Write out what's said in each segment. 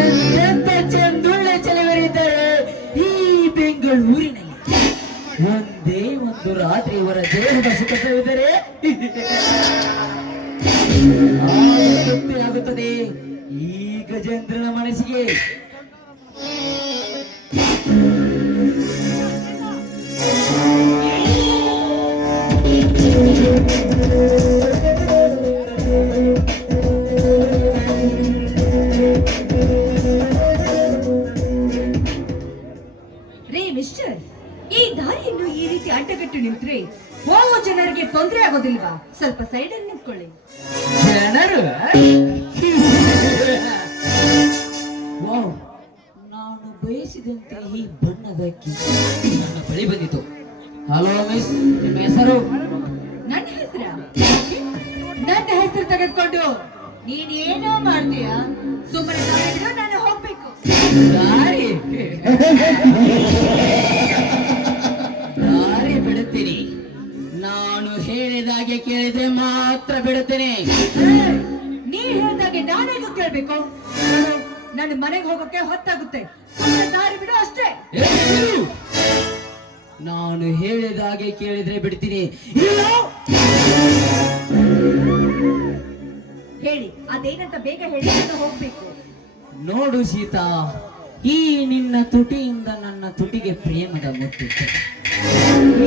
ಎಂತೆಂತ ಚೆಂದುಳ್ಳೆ ಚೆಲುವರಿದ್ದಾರೆ ಈ ಬೆಂಗಳೂರಿನಲ್ಲಿ. ಒಂದೇ ಒಂದು ರಾತ್ರಿ ಇವರ ದೇಹದ ಸುಖವಿದ್ದರೆ ಆಗುತ್ತದೆ ಈ ಗಜೇಂದ್ರನ ಮನಸ್ಸಿಗೆ. ರೇ ಮಿಸ್ಟರ್, ಈ ದಾರಿಯನ್ನು ಈ ರೀತಿ ಅಡ್ಡಗಟ್ಟು ನಿಂತ್ರೆ ಹೋಗುವ ಜನರಿಗೆ ತೊಂದರೆ ಆಗೋದಿಲ್ವಾ? ಸ್ವಲ್ಪ ಸೈಡಲ್ಲಿ ನಿಂತ್ಕೊಳ್ಳಿ. ಜನರು ನಾನು ಬಯಸಿದಂತೆ ಈ ಬಣ್ಣದ ನನ್ನ ಬಳಿ ಬಂದಿತು. ಹಲೋ ಮಿಸ್, ನಿಮ್ಮ ಹೆಸರು? ನನ್ನ ಹೆಸರು ತೆಗೆದುಕೊಂಡು ನೀನೇನೋ ಮಾಡ್ತೀಯ? ಸುಮ್ಮನೆ ದಾರಿ ನಾನು ಹೋಗ್ಬೇಕು. ದಾರಿ ದಾರಿ ಬಿಡುತ್ತೀನಿ. ನಾನು ಹೇಳಿದಾಗೆ ಕೇಳಿದ್ರೆ ಮಾತ್ರ ಬಿಡುತ್ತೇನೆ. ನೀ ಹೇಳಿದಾಗೆ ನಾನೇಗೂ ಕೇಳ್ಬೇಕು? ನನ್ನ ಮನೆಗೆ ಹೋಗೋಕೆ ಹೊತ್ತಾಗುತ್ತೆ. ಸುಮ್ಮನೆ ದಾರಿ ಬಿಡು ಅಷ್ಟೇ. ನಾನು ಹೇಳಿದಾಗೆ ಕೇಳಿದ್ರೆ ಬಿಡ್ತೀನಿ. ಹೇಳಿ, ಅದೇನಂತ ಬೇಗ ಹೇಳಿ, ನಾನು ಹೋಗ್ಬೇಕು. ನೋಡು ಸೀತಾ, ಈ ನಿನ್ನ ತುಟಿಯಿಂದ ನನ್ನ ತುಟಿಗೆ ಪ್ರೇಮದ ಮುತ್ತಿತ್ತು.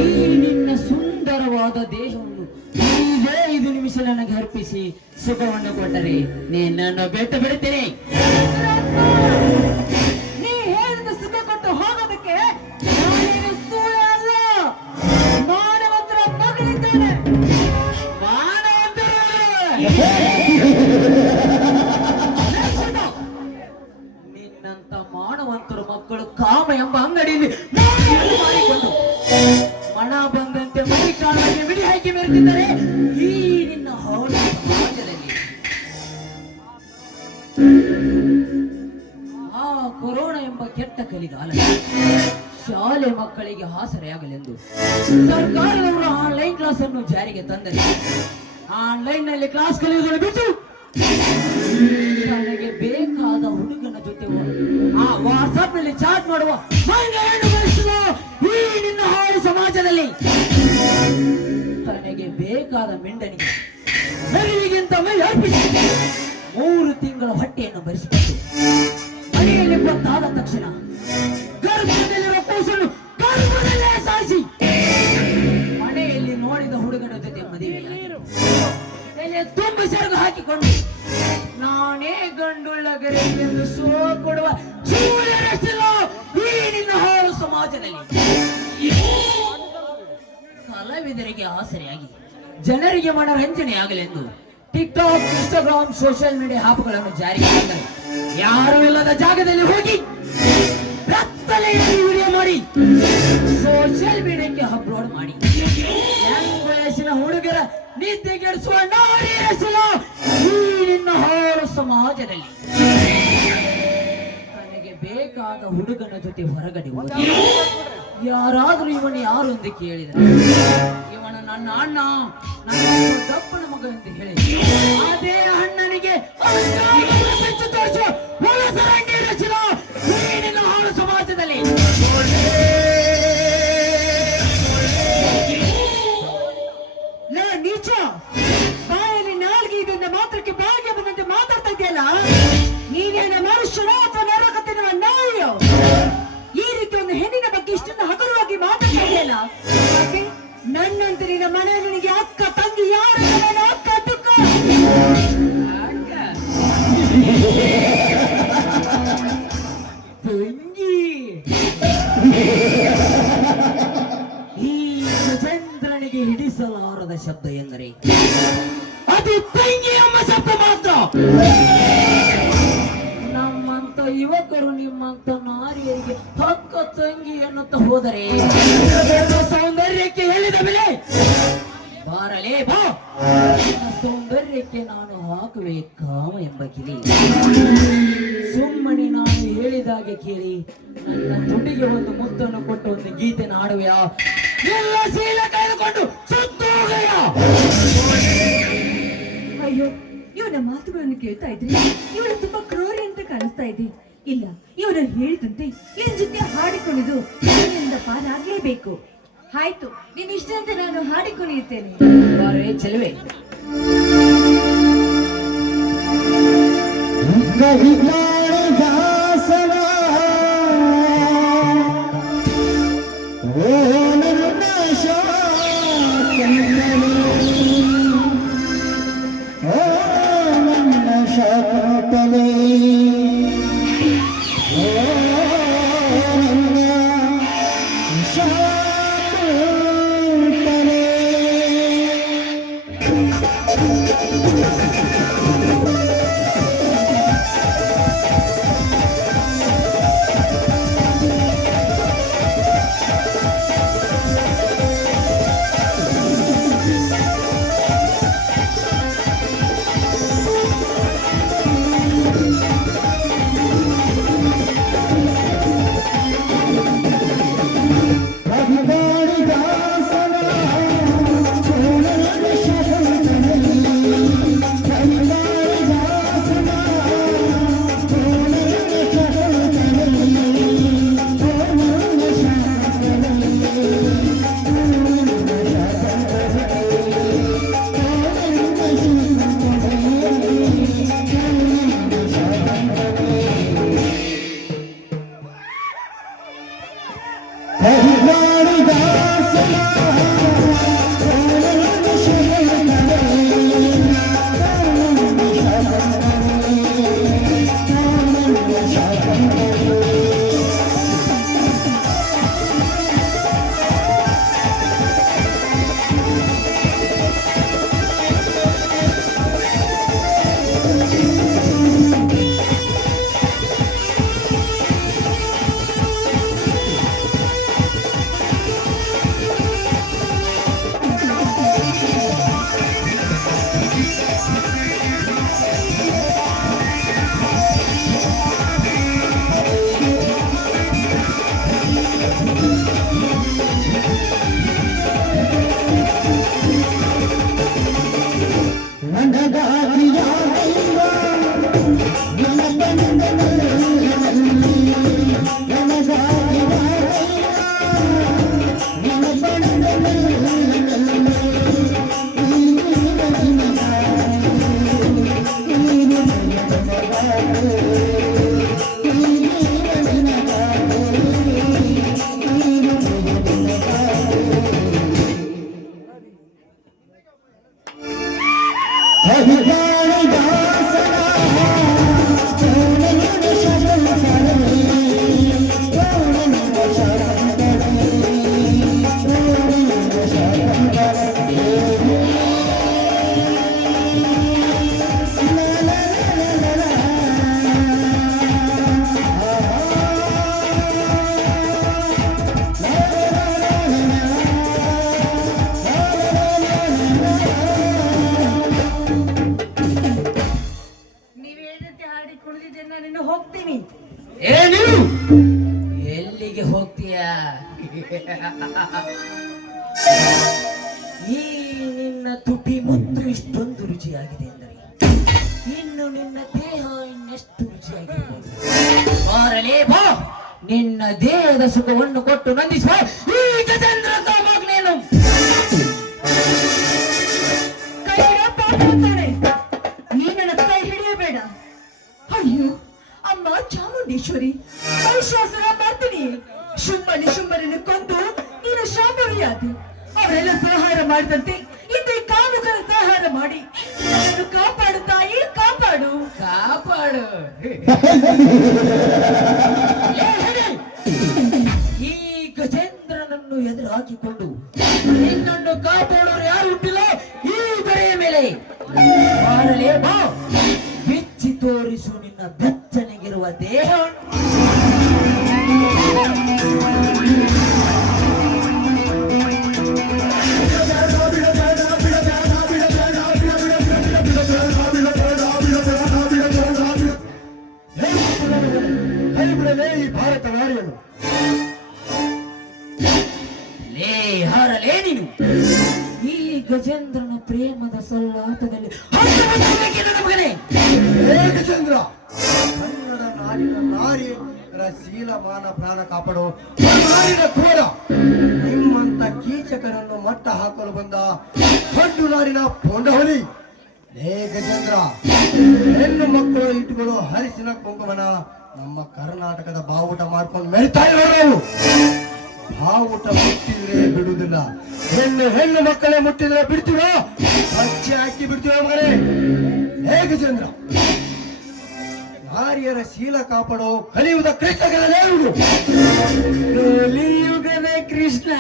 ಈ ನಿನ್ನ ಸುಂದರವಾದ ದೇಹವನ್ನು ಈಗೇ 5 ನಿಮಿಷ ನನಗೆ ಅರ್ಪಿಸಿ ಸುಖವನ್ನು ಕೊಟ್ಟರೆ ನಿನ್ನನ್ನು ಬಿಟ್ಟು ಬಿಡುತ್ತೇನೆ. ನೀ ಹೇಳಿದ ಸುಖ ಕೊಟ್ಟು ಹೋಗೋದಕ್ಕೆ ನಾನೇನು ಸುಳ್ಳು ಅಲ್ಲ. ಮಾನವಂತರ ಮಗಳಿದ್ದೇನೆ. ನಿನ್ನಂತ ಮಾನವಂತರ ಮಕ್ಕಳು ಕಾಮ ಎಂಬ ಅಂಗಡಿಯಲ್ಲಿ ಮಾಡಿಕೊಂಡು ಮಣ ಬಂದಂತೆ ಮೈ ಕಾಣಕ್ಕೆ ಬಿಡಿ ಹಾಕಿ ಮೆರೆದಿದ್ದರೆ ಈ ನಿನ್ನ ಹಾಳು ಸಮಾಜದಲ್ಲಿ ಆ ಕೊರೋನಾ ಎಂಬ ಕೆಟ್ಟ ಕಲಿಗಾಲ ಶಾಲೆ ಮಕ್ಕಳಿಗೆ ಆಸರೆಯಾಗಲೆಂದು ಸರ್ಕಾರದವರು ಆನ್ಲೈನ್ ಕ್ಲಾಸ್ ಅನ್ನು ಜಾರಿಗೆ ತಂದರೆ ಆನ್ಲೈನ್ ನಲ್ಲಿ ಕ್ಲಾಸ್ ಕಲಿಯುವುದನ್ನು ಬಿಟ್ಟು ನನಗೆ ಬೇಕಾದ ಹುಡುಗನ ಜೊತೆ ಆ ವಾಟ್ಸ್ಆಪ್ ನಲ್ಲಿ ಚಾಟ್ ಮಾಡುವ ಈ ನಿನ್ನ ಹಾಳು ಸಮಾಜದಲ್ಲಿ ತನಗೆ ಬೇಕಾದ ಮಿಂಡನಿಗೆ ನರಿಗಿಂತ ಮೈ ಅರ್ಪಿಸಿ 3 ತಿಂಗಳ ಹೊಟ್ಟೆಯನ್ನು ಭರಿಸಿಕೊಂಡು ಮನೆಯಲ್ಲಿ ಗೊತ್ತಾದ ತಕ್ಷಣ ಗರ್ಭದಲ್ಲಿರುವ ಕೂಸನ್ನು ಗರ್ಭದಲ್ಲೇ ಸಾಯಿಸಿ ಮನೆಯಲ್ಲಿ ನೋಡಿದ ಹುಡುಗನ ಜೊತೆ ಮದುವೆ ತುಂಬ ಸೆರಗು ಹಾಕಿಕೊಂಡು ನಾನೇ ಗಂಡುಳ್ಳ ಗರೆ ಎಂದು ಶೋ ಕೊಡುವ ಈ ನಿನ್ನ ಹಾಳು ಸಮಾಜದಲ್ಲಿ ಕಲಾವಿದರಿಗೆ ಆಸರೆಯಾಗಿ ಜನರಿಗೆ ಮನರಂಜನೆ ಆಗಲೆಂದು ಟಿಕ್ಟಾಕ್, ಇನ್ಸ್ಟಾಗ್ರಾಮ್, ಸೋಷಿಯಲ್ ಮೀಡಿಯಾ ಆಪ್ಗಳನ್ನು ಜಾರಿಗೆ ತಂದರೆ ಯಾರು ಇಲ್ಲದ ಜಾಗದಲ್ಲಿ ಹೋಗಿ ರಕ್ತಲೆಯಲ್ಲಿ ವಿಡಿಯೋ ಮಾಡಿ ಸೋಷಿಯಲ್ ಮೀಡಿಯಾಕ್ಕೆ ಅಪ್ಲೋಡ್ ಮಾಡಿ ವಯಸ್ಸಿನ ಹುಡುಗರ ನಿದ್ದೆಗೆಡಿಸುವ ನಾರಿ ಈ ನಿನ್ನ ಹಾಳು ಸಮಾಜದಲ್ಲಿ ತನಗೆ ಬೇಕಾದ ಹುಡುಗನ ಜೊತೆ ಹೊರಗಡೆ ಹೋಗಿ ಯಾರಾದ್ರೂ ಇವನು ಯಾರು ಎಂದು ಕೇಳಿದರೆ ಇವನ ನನ್ನ ಅಣ್ಣ, ನನ್ನ ದಪ್ಪನ ಮಗ ಎಂದು ಹೇಳಿ ಅದೇ ಅಣ್ಣನಿಗೆ ನಿನ್ನ ಹಾಳು ಸಮಾಜದಲ್ಲಿ ನೀಚ ಬಾಯಲ್ಲಿ ನಾಲ್ಗೆ ಇದನ್ನ ಮಾತ್ರಕ್ಕೆ ಬಾಯಿಗೆ ಬಂದಂತೆ ಮಾತಾಡ್ತಾ ಇದೆಯಲ್ಲ, ನೀನೇನ ಮನುಷ್ಯನೋ ಅಥವಾ ನರಕ ತಿನ್ನುವ ನಾಯಿಯೋ? ಈ ರೀತಿ ಒಂದು ಹೆಣ್ಣಿನ ಬಗ್ಗೆ ಇಷ್ಟೊಂದು ಹಗುರವಾಗಿ ಮಾತಾಡ್ತಾ ಇದೆಯಲ್ಲ, ನನ್ನಂತೆ ನಿನ್ನ ಮನೆಯಲ್ಲಿ ನಿನಗೆ ಅಕ್ಕ ತಂಗಿ ಯಾರು? ಅಕ್ಕ ತುಕ್ಕ ತಂಗಿ ಈ ಚಂದ್ರನಿಗೆ ಹಿಡಿಸಲಾರದ ಶಬ್ದ ಎಂದರೆ ಅದು ತಂಗಿ ಎಂಬ ಶಬ್ದ ಮಾತ್ರ. ನಮ್ಮಂತ ಯುವಕರು ನಿಮ್ಮಂತ ನಾರಿಯರಿಗೆ ಹಕ್ಕ ತಂಗಿ ಎನ್ನುತ್ತಾ ಹೋದರೆ ಸೌಂದರ್ಯಕ್ಕೆ ಹೇಳಿದ ಬೆಲೆ ಬಾರಲೇ ಬಾ. ಸೌಂದರ್ಯಕ್ಕೆ ನಾನು ಹಾಕುವೆ ಕಾಮ ಎಂಬ ಕಿಲಿ. ಸುಮ್ಮನೆ ನಾನು ಹೇಳಿದಾಗೆ ಕೇಳಿ ನನ್ನ ತುಟಿಗೆ ಒಂದು ಮುತ್ತನ್ನು ಕೊಟ್ಟು ಒಂದು ಗೀತೆ ಹಾಡುವೆಯಾ? ಎಲ್ಲ ಶೀಲ ಕಳೆದುಕೊಂಡು ಸುತ್ತೋಗಯ್ಯ. ಅಯ್ಯೋ, ಇವನ ಮಾತುಗಳನ್ನು ಕೇಳ್ತಾ ಇದ್ರೆ ಇವನು ತುಂಬಾ ಕ್ರೂರಿ ಅಂತ ಕಾಣಿಸ್ತಾ ಇದೆ. ಇಲ್ಲ, ಇವನು ಹೇಳಿದಂತೆ ಇವನ ಜೊತೆ ಹಾಡಿಕೊಂಡಿದ್ದು ಇವನಿಂದ ಪಾರಾಗ್ಲೇಬೇಕು. ಆಯ್ತು, ನೀನ್ ಇಷ್ಟ ಅಂತ ನಾನು ಹಾಡಿಕೊಂಡಿರ್ತೇನೆ. ಬಾರೆ ಚೆಲುವೆ. ಏನು? ಎಲ್ಲಿಗೆ ಹೋಗ್ತೀಯ? ಈ ನಿನ್ನ ತುಟಿ ಮುತ್ತು ಇಷ್ಟೊಂದು ರುಚಿಯಾಗಿದೆ ಎಂದರೆ ಇನ್ನು ನಿನ್ನ ದೇಹ ಇನ್ನೆಷ್ಟು ರುಚಿಯಾಗಿದೆ. ಬಾರಲೇ ಬಾ, ನಿನ್ನ ದೇಹದ ಸುಖವನ್ನು ಕೊಟ್ಟು ನಂದಿಸುವ ಈ ಗಜೇಂದ್ರ ಕಾಮಗ್ನೇನು. ನೀನ ಕೈ ಹಿಡಿಯಬೇಡ. ಅಯ್ಯೋ ಅಮ್ಮ ಚಾಮುಂಡೇಶ್ವರಿ, ಮಹಿಷಾಸುರ ಮರ್ದಿನಿ, ಶುಂಭರನ್ನು ಕೊಂದು ನೀನು ಶಾಂಭವಿಯಾದಿ. ಅವರೆಲ್ಲ ಸಂಹಾರ ಮಾಡಿದಂತೆ ಇಂದು ಈ ಕಾಮುಕರ ಸಂಹಾರ ಮಾಡಿ ನನ್ನನ್ನು ಕಾಪಾಡು ತಾಯಿ, ಕಾಪಾಡು ಕಾಪಾಡು. ಈ ಗಜೇಂದ್ರನನ್ನು ಎದುರು ಹಾಕಿಕೊಂಡು ನಿನ್ನನ್ನು ಕಾಪಾಡೋರು ಯಾರು ಹುಟ್ಟಿಲ್ಲ ಈ ದೊರೆಯ ಮೇಲೆ. ಬಾರಲೇ ಬಾ, ಬಿಚ್ಚಿ ತೋರಿಸು ನಿನ್ನ ಬೆಚ್ಚನೆಗಿರುವ ದೇಹ. ಈ ಭಾರತ ನಾರಿಯನು ಲೇ ಹಾರಲೇ ನೀನು. ಈ ಗಜೇಂದ್ರನ ಪ್ರೇಮದ ಸಲ್ಲಾಟದಲ್ಲಿ ಹತ್ತು ಮುಂದಕ್ಕೆ ನನ್ನ ಮಗನೇ. ಹೇ ಗಜೇಂದ್ರ, ಕನ್ನಡ ನಾಡಿನ ನಾರಿಯರ ಶೀಲ ಮಾನ ಪ್ರಾಣ ಕಾಪಾಡು ನಾಡಿನ ಕ್ರೂರ. ನಿಮ್ಮಂತ ಕೀಚಕರನ್ನು ಮಟ್ಟ ಹಾಕಲು ಬಂದ ದೊಡ್ಡ ನಾಡಿನ ಪೊಂಡಹೊಲಿ. ಹೇ ಗಜೇಂದ್ರ, ಹೆಣ್ಣು ಮಕ್ಕಳು ಇಟ್ಟುಗಳು ಹರಿಸಿನ ಕುಂಕುಮನ ನಮ್ಮ ಕರ್ನಾಟಕದ ಬಾವುಟ ಮಾಡ್ಕೊಂಡು ಮೆರಿತಾ ಇರೋರು. ಬಾವುಟ ಮುಟ್ಟಿದ್ರೆ ಬಿಡುವುದಿಲ್ಲ, ಹೆಣ್ಣು ಮಕ್ಕಳೇ ಮುಟ್ಟಿದ್ರೆ ಬಿಡ್ತೀವ, ಹಚ್ಚಿ ಹಾಕಿ ಬಿಡ್ತೀವ ಮಗನೇ. ಹೇ ಗಜೇಂದ್ರ, ನಾರಿಯರ ಶೀಲ ಕಾಪಾಡೋ ಕಲಿಯುವುದ ಕೃಷ್ಣಗಳೇ ಇವರು. ಕಲಿಯುಗದ ಕೃಷ್ಣ.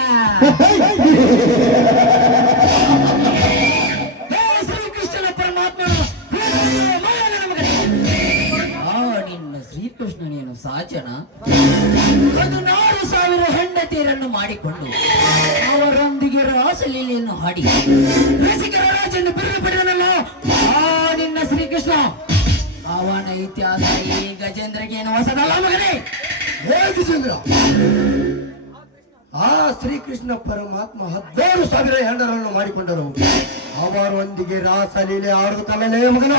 ಶ್ರೀಕೃಷ್ಣನ ಪರಮಾತ್ಮನು ನಿನ್ನ ಶ್ರೀಕೃಷ್ಣನೇನು ಸಾಚನ 16,000 ಹೆಂಡತಿಯರನ್ನು ಮಾಡಿಕೊಂಡು ಅವರೊಂದಿಗೆ ರಾಸಲೀಲೆಯನ್ನು ಹಾಡಿ ರಸಿಕರ ರಾಜನ್ನು ಬಿರುದು ಪಡೆದನಲ್ಲ ಆ ನಿನ್ನ ಶ್ರೀಕೃಷ್ಣ. ಅವನ ಇತಿಹಾಸ ಈ ಗಜೇಂದ್ರಗೇನು ಹೊಸದಲ್ಲ ಮಗನೇ. ಹೇ ಗಜೇಂದ್ರ, ಆ ಶ್ರೀಕೃಷ್ಣ ಪರಮಾತ್ಮ 16,000 ಹೆಂಡರನ್ನು ಮಾಡಿಕೊಂಡರು. ಅವರೊಂದಿಗೆ ರಾಸಲೀಲೆ ಆಡುದು ಕಲನೇ ಮಗನ.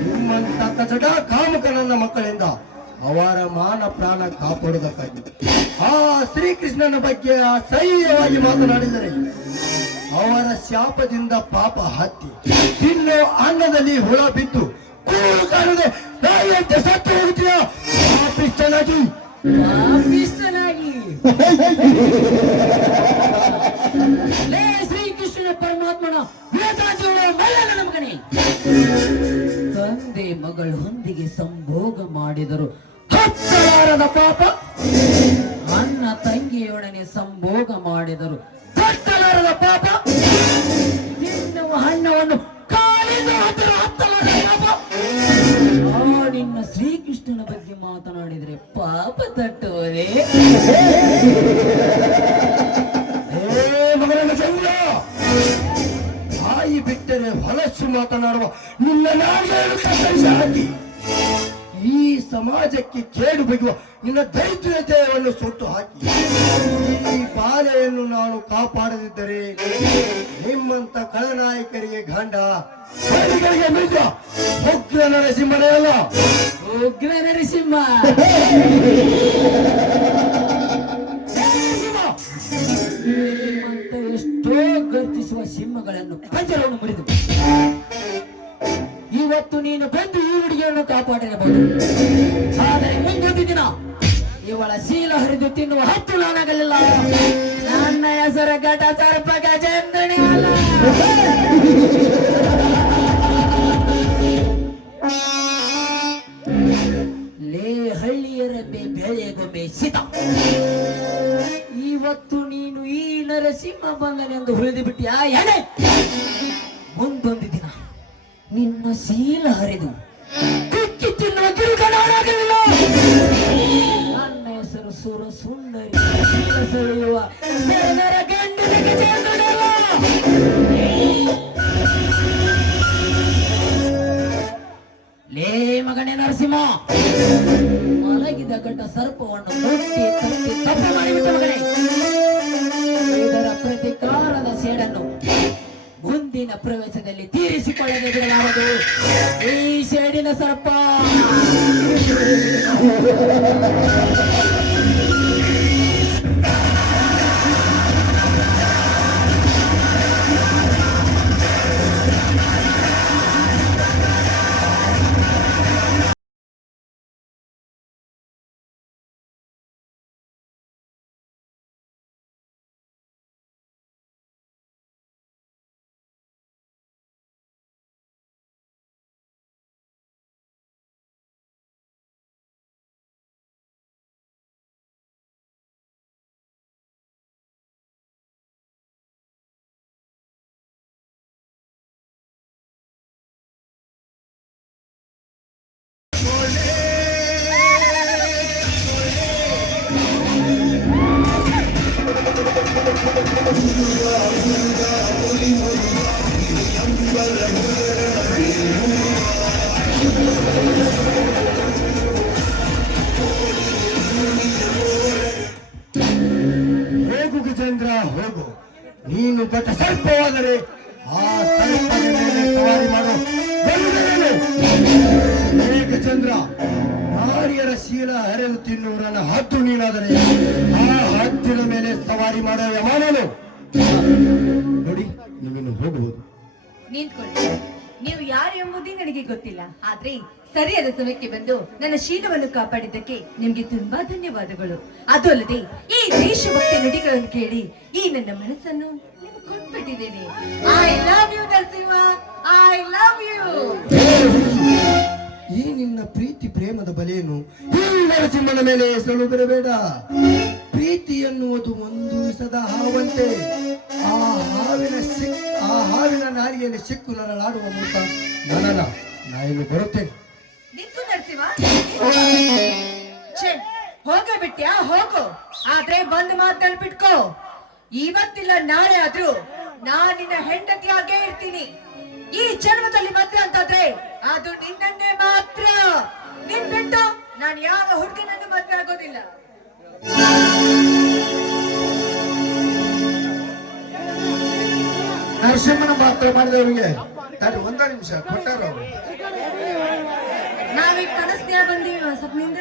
ನಿಮ್ಮಂತ ಕಚಟ ಕಾಮಕ ನನ್ನ ಮಕ್ಕಳಿಂದ ಅವರ ಮಾನ ಪ್ರಾಣ ಕಾಪಾಡುವುದಕ್ಕಾಗಿ ಆ ಶ್ರೀಕೃಷ್ಣನ ಬಗ್ಗೆ ಅಸಹ್ಯವಾಗಿ ಮಾತನಾಡಿದರೆ ಅವರ ಶಾಪದಿಂದ ಪಾಪ ಹತ್ತಿ ತಿನ್ನೋ ಅನ್ನದಲ್ಲಿ ಹುಳ ಬಿದ್ದು ಕೂಳು ಕಾಣದೆ ನಾಯಿಯಂತೆ ಸತ್ತು ಹೋಗುತ್ತೀಯ ಪಾಪಿಷ್ಠನಾಗಿ. ಶ್ರೀಕೃಷ್ಣನ ಪರಮಾತ್ಮನ ವೇದಾಂತಿಗಳ ಮಲ್ಲನ ಮಗನೇ. ತಂದೆ ಮಗಳು ಹೊಂದಿಗೆ ಸಂಭೋಗ ಮಾಡಿದರು ಹತ್ತಲಾರದ ಪಾಪ, ಅಣ್ಣ ತಂಗಿಯೊಡನೆ ಸಂಭೋಗ ಮಾಡಿದರು ತಟ್ಟಲಾರದ ಪಾಪ, ತಿನ್ನುವ ಹಣ್ಣವನ್ನು ಕಾಲಿಂದ ಹತ್ತಲಾರದ ಪಾಪ. ಆ ನಿನ್ನ ಶ್ರೀಕೃಷ್ಣನ ಬಗ್ಗೆ ಮಾತನಾಡಿದರೆ ಪಾಪ ತಟ್ಟುವುದೇ. ಬಾಯಿ ಬಿಟ್ಟರೆ ಹೊಲಸು ಮಾತನಾಡುವ ನಿನ್ನ ನಾಡಿನ ಕತ್ತರಿಸಿ ಹಾಕಿ ಈ ಸಮಾಜಕ್ಕೆ ಕೇಡು ಬಗೆಯುವ ನಿನ್ನ ದೈತ್ಯತೆಯನ್ನು ಸುಟ್ಟು ಹಾಕಿ ಈ ಬಾಲೆಯನ್ನು ನಾನು ಕಾಪಾಡದಿದ್ದರೆ ನಿಮ್ಮಂತ ಖಳನಾಯಕರಿಗೆ ಗಂಡ ಬಲಿಗಳಿಗೆ ಮಿಂದ ಉಗ್ರ ನರಸಿಂಹನೇ ಅಲ್ಲ. ಉಗ್ರ ನರಸಿಂಹ ನಿಮ್ಮಂತ ಎಷ್ಟೋ ಗರ್ಜಿಸುವ ಸಿಂಹಗಳನ್ನು ಪಂಜರವನ್ನು ಮುರಿದು ಇವತ್ತು ನೀನು ಬಂದು ಈ ಹುಡುಗಿಯನ್ನು ಕಾಪಾಡಿರಬಹುದು. ಆದರೆ ಮುಂದೊಂದು ದಿನ ಇವಳ ಶೀಲ ಹರಿದು ತಿನ್ನುವ ಹತ್ತು ನಾನಾಗಲಿಲ್ಲ. ನನ್ನ ಹೆಸರು ಘಟ ಸರ್ಪ ಗಜೇಂದ್ರನೇ ಅಲ್ಲ. ಲೇ ಹಳ್ಳಿಯರ ಬೆಳೆಗೊಮ್ಮೆ ಸೀತ, ಇವತ್ತು ನೀನು ಈ ನರಸಿಂಹ ಬಂದನೆಂದು ಉಳಿದು ಬಿಟ್ಟಿಯಾ ಎಣೆ. ಮುಂದೊಂದು ದಿನ ನಿನ್ನ ಶೀಲ ಹರಿದು ಕುಕ್ಕಿ ತಿನ್ನುವ ಕಿರುಕನಾಗಲಿಲ್ಲ. ನನ್ನ ಹೆಸರು ಸುರ ಸುಂದರಿ ಶೀಲ ಸೆಳೆಯುವ ಸೆಳೆದರ ಗಂಡನ ಗಜೇಂದ್ರನಲ್ಲ. ಲೇ ಮಗನೇ ನರಸಿಂಹ, ಮಲಗಿದ ಘಟ ಸರ್ಪವನ್ನು ಮುಟ್ಟಿ ತಟ್ಟಿ ತಪ್ಪು ಮಾಡಿಬಿಟ್ಟ ಮಗನೇ. ಇದರ ಪ್ರತಿಕಾರದ ಸೇಡನ್ನು ಮುಂದಿನ ಪ್ರವೇಶದಲ್ಲಿ ತೀರಿಸಿಕೊಳ್ಳದೆ ಬಿಡಲಾರದು. ಈ ಸೇಡಿನ ಸರ್ಪ ಹೋಗು ಗಜೇಂದ್ರ ಹೋಗು. ನೀನು ಬಟ ಸರ್ಪವಾದರೆ ಆ ಸರ್ಪದ ಮೇಲೆ ಸವಾರಿ ಮಾಡೋ ಏಕಚಂದ್ರ ನಾರಿಯರ ಶೀಲ ಹರಿದು ತಿನ್ನುವರನ್ನ ಹದ್ದು ನೀನಾದರೆ ಆ ಹದ್ದಿನ ಮೇಲೆ ಸವಾರಿ ಮಾಡೋ ಯಮಾನನು. ನೋಡಿ, ನೀವಿನ್ನು ಹೋಗಬಹುದು. ನಿಂತ್ಕೊಳ್ಳಿ. ನೀವು ಯಾರು ಎಂಬುದೇ ನನಗೆ ಗೊತ್ತಿಲ್ಲ, ಆದ್ರೆ ಸರಿಯಾದ ಸಮಯಕ್ಕೆ ಬಂದು ನನ್ನ ಶೀಲವನ್ನು ಕಾಪಾಡಿದ್ದಕ್ಕೆ ನಿಮ್ಗೆ ತುಂಬಾ ಧನ್ಯವಾದಗಳು. ಅದು ಅಲ್ಲದೆ ಈ ದೇಶಭಕ್ತಿ ನುಡಿಗಳನ್ನು ಕೇಳಿ ಈ ನನ್ನ ಮನಸ್ಸನ್ನು ನಿಮ್ಗೆ ಕೊಟ್ಬಿಟ್ಟಿದ್ದೇನೆ. I love you Narasimha, I love you. ಈ ನಿನ್ನ ಪ್ರೀತಿ ಪ್ರೇಮದ ಬಲೆಯನ್ನು ಈ ನರಸಿಂಹನ ಮೇಲೆ ಎಸಳು ಬಿಡಬೇಡ. ಪ್ರೀತಿ ಎನ್ನುವುದು ಒಂದು ವಿಸದ ಹಾವಂತೆ. ಆ ಹಾವಿನ ನಾಲಿಗೆಯಲ್ಲಿ ಸಿಕ್ಕು ನರಳಾಡುವ ಮೂಲಕ ನಾನು ಬರುತ್ತೇನೆ. ನಿಂತು ನರಸಿಂಹ, ಹೋಗಬಿಟ್ಯಾ? ಹೋಗು. ಆದ್ರೆ ಒಂದು ಮಾತು ನೆನ್ಪಿಟ್ಕೋ, ಇವತ್ತಿಲ್ಲ ನಾಳೆ ಆದ್ರೂ ನಾನ್ ನಿನ್ನ ಹೆಂಡತಿಯಾಗೇ ಇರ್ತೀನಿ. ಈ ಜನ್ಮದಲ್ಲಿ ಮದ್ವೆ ಅಂತಾದ್ರೆ ಅದು ನಿನ್ನನ್ನೇ ಮಾತ್ರ. ನಿನ್ ಬಿಟ್ಟು ನಾನು ಯಾವ ಹುಡುಗಿನನ್ನು ಮದ್ವೆ ಆಗೋದಿಲ್ಲ. ನರಸಿಂಹನ ಮಾತ್ರ ಮಾಡಿದವರಿಗೆ ಒಂದ ನಿಮಿಷ ಕೊಟ್ಟಾರ. ನಾವೀಗ ಕನಸ್ತೀಯ ಬಂದೀವಿ, ಸ್ವಲ್ಪ ನಿಂದ.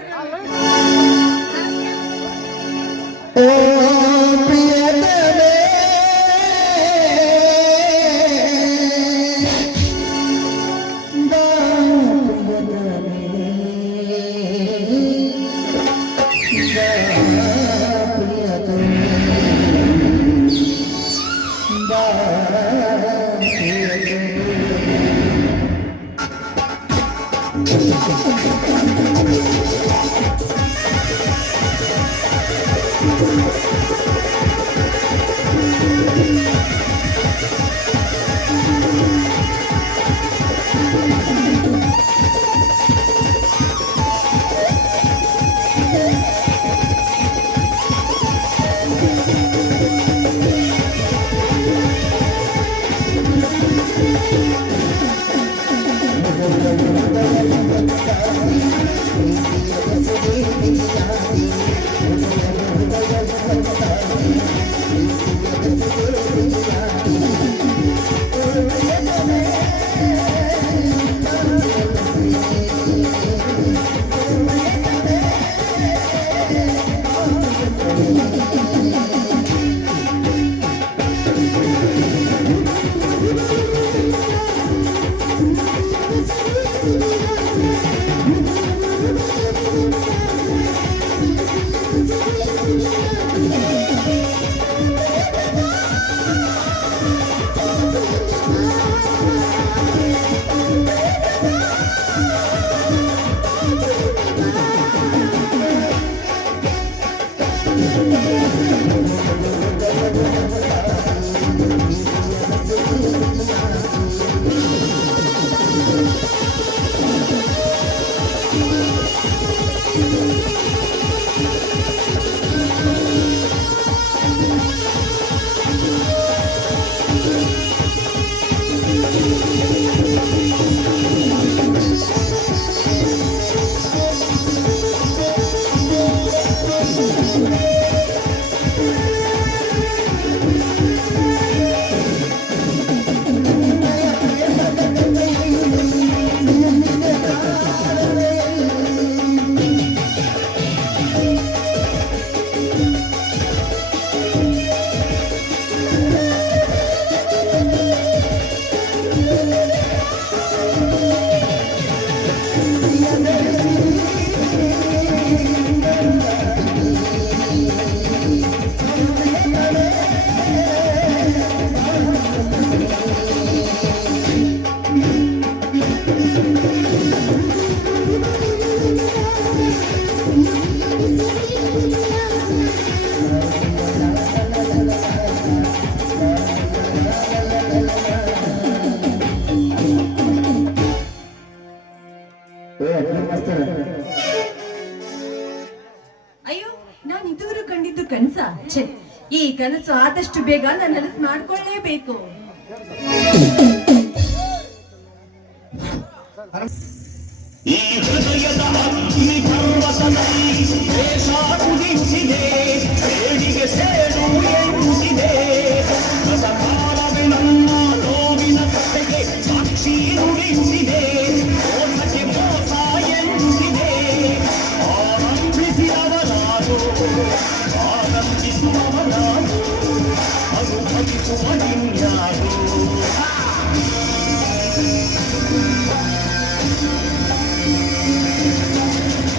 ಅಯ್ಯೋ, ನಾನು ಇದುವರೆಗೂ ಕಂಡಿದ್ದು ಕನಸ. ಈ ಕನಸು ಆದಷ್ಟು ಬೇಗ ನಾನು ನನಸು ಮಾಡ್ಕೊಳ್ಳೇಬೇಕು. ಈ ಹೃದಯದ ಅಗ್ನಿ ಪರ್ವತದಲ್ಲಿ ದೇಶ ಉದಿಸಿದೆ, ಸೇಡಿಗೆ ಸೇಡು ಎನ್ನುತ್ತಿದೆ. ಸಾಗಿಸುವ ನಿನ್ಯಾರು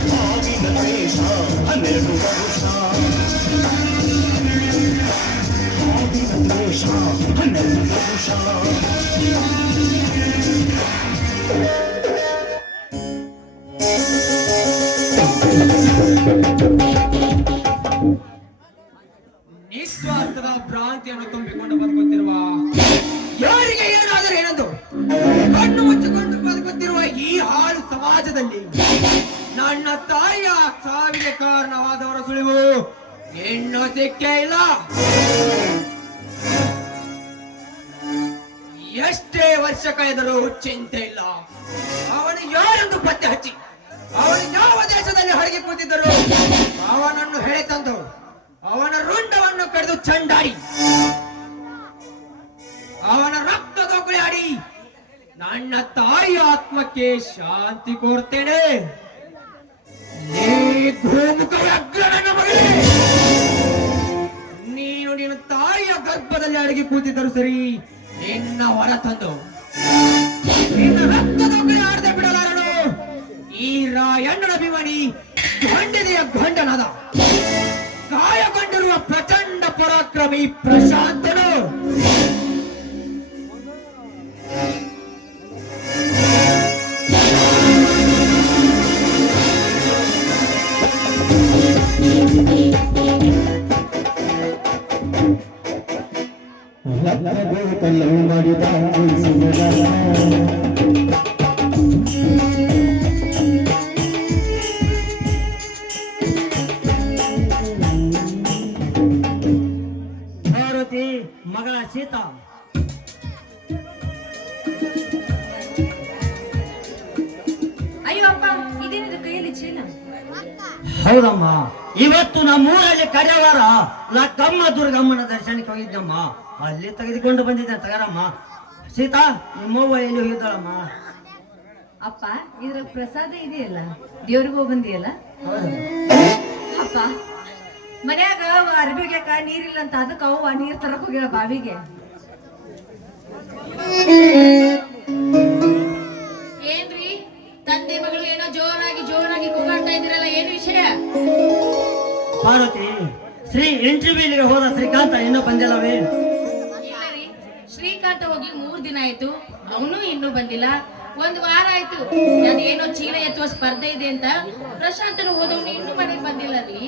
ಸಾವಿನ ದ್ವೇಷ 12 ವರುಷ ಸಾವಿನ ದ್ವೇಷ 12 ವರುಷ ನಿಸ್ವಾರ್ಥದ ಭ್ರಾಂತಿಯನ್ನು ತುಂಬಿಕೊಂಡು ಬದುಕುತ್ತಿರುವ ಯಾರಿಗೆ ಏನಾದರೂ ಏನಂದು ಕಣ್ಣು ಮುಚ್ಚಿಕೊಂಡು ಬದುಕುತ್ತಿರುವ ಈ ಹಾಳು ಸಮಾಜದಲ್ಲಿ ನನ್ನ ತಾಯಿಯ ಸಾವಿಗೆ ಕಾರಣವಾದವರ ಸುಳಿವು ಇನ್ನೂ ಸಿಕ್ಕೇ ಇಲ್ಲ. ಎಷ್ಟೇ ವರ್ಷ ಕಳೆದರೂ ಚಿಂತೆ ಇಲ್ಲ. ಅವನು ಯಾರೆಂದು ಪತ್ತೆ ಹಚ್ಚಿ ಅವನು ಯಾವ ದೇಶದಲ್ಲಿ ಹಡಗಿ ಕೂತಿದ್ದರು ಅವನನ್ನು ಹೇಳಿ ತಂದು ಅವನ ರುಂಡವನ್ನು ಕಡಿದು ಚಂಡಾಡಿ ಅವನ ರಕ್ತ ದೊಗುಳಿ ಆಡಿ ನನ್ನ ತಾಯಿಯ ಆತ್ಮಕ್ಕೆ ಶಾಂತಿ ಕೋರ್ತೇನೆ. ನೀನು ನಿನ್ನ ತಾಯಿಯ ಗರ್ಭದಲ್ಲಿ ಅಡಗಿ ಕೂತಿದ್ದರು ಸರಿ, ನಿನ್ನ ಹೊರ ತಂದು ನಿನ್ನ ರಕ್ತ ದೊಗುಳಿ ಆಡದೆ ಬಿಡಲಾರನು ಈ ರಾಯಣ್ಣನ ಅಭಿಮಾನಿ ಗಂಡನೆಯ ಗಂಡನಾದ ಗಾಯಗೊಂಡಿರುವ ಪ್ರಚಂಡ ಪರಾಕ್ರಮಿ ಪ್ರಶಾಂತನು. ಮಾಡಿದ ಮಗಳ ಸೀತಾ ಅಯ್ಯೋ ಅಪ್ಪ, ಇದೇನಿದು ಕೈಯಲ್ಲಿ ಚೀಲ? ಹೌದಮ್ಮ, ಇವತ್ತು ನಮ್ಮೂರಲ್ಲಿ ಕಡೆವಾರ ಲಕ್ಕಮ್ಮ ದುರ್ಗಮ್ಮನ ದರ್ಶನಕ್ಕೆ ಹೋಗಿದ್ದಮ್ಮ. ಅಲ್ಲಿ ತೆಗೆದುಕೊಂಡು ಬಂದಿದ್ದೆ. ತಗರಮ್ಮ. ಸೀತಾ, ನಿಮ್ಮವ್ವ ಎಲ್ಲಿ ಹೋಗಿದ್ದಾಳಮ್ಮ? ಅಪ್ಪ, ಇದ್ರ ಪ್ರಸಾದ ಇದೆಯಲ್ಲ, ದೇವ್ರಿಗೂ ಬಂದಿಯಲ್ಲ ಅಪ್ಪ. ಮನ್ಯಾಗ ಅರ್ಬಿಗ್ಯಾಕ ನೀರಿಲ್ಲ ಅಂತ ಅದಕ್ಕೆ ಅವ್ವ ನೀರ್ ತರಕ್ ಹೋಗ್ಯಾಳ ಬಾವಿಗೆ. ಏನ್ರಿ ತಂದೆ ಮಗಳು ಏನೋ ಜೋರಾಗಿ ಕೂಗಾಡ್ತಾ ಇದ್ದೀರಲ್ಲ, ಏನ್ ವಿಷಯ? ಪಾರ್ವತಿ, ಶ್ರೀ ಇಂಟರ್ವ್ಯೂಗೆ ಹೋದ ಶ್ರೀಕಾಂತ ಇನ್ನೂ ಬಂದಿಲ್ಲವೇ? ಇಲ್ಲ ರೀ, ಶ್ರೀಕಾಂತ ಹೋಗಿ 3 ದಿನ ಆಯ್ತು, ಅವನು ಇನ್ನೂ ಬಂದಿಲ್ಲ. 1 ವಾರ ಆಯ್ತು, ಅದೇನೋ ಚೀಲ ಎತ್ತುವ ಸ್ಪರ್ಧೆ ಇದೆ ಅಂತ ಪ್ರಶಾಂತನು ಹೋದವನು ಇನ್ನೂ ಮನೆಗೆ ಬಂದಿಲ್ಲ ರೀ.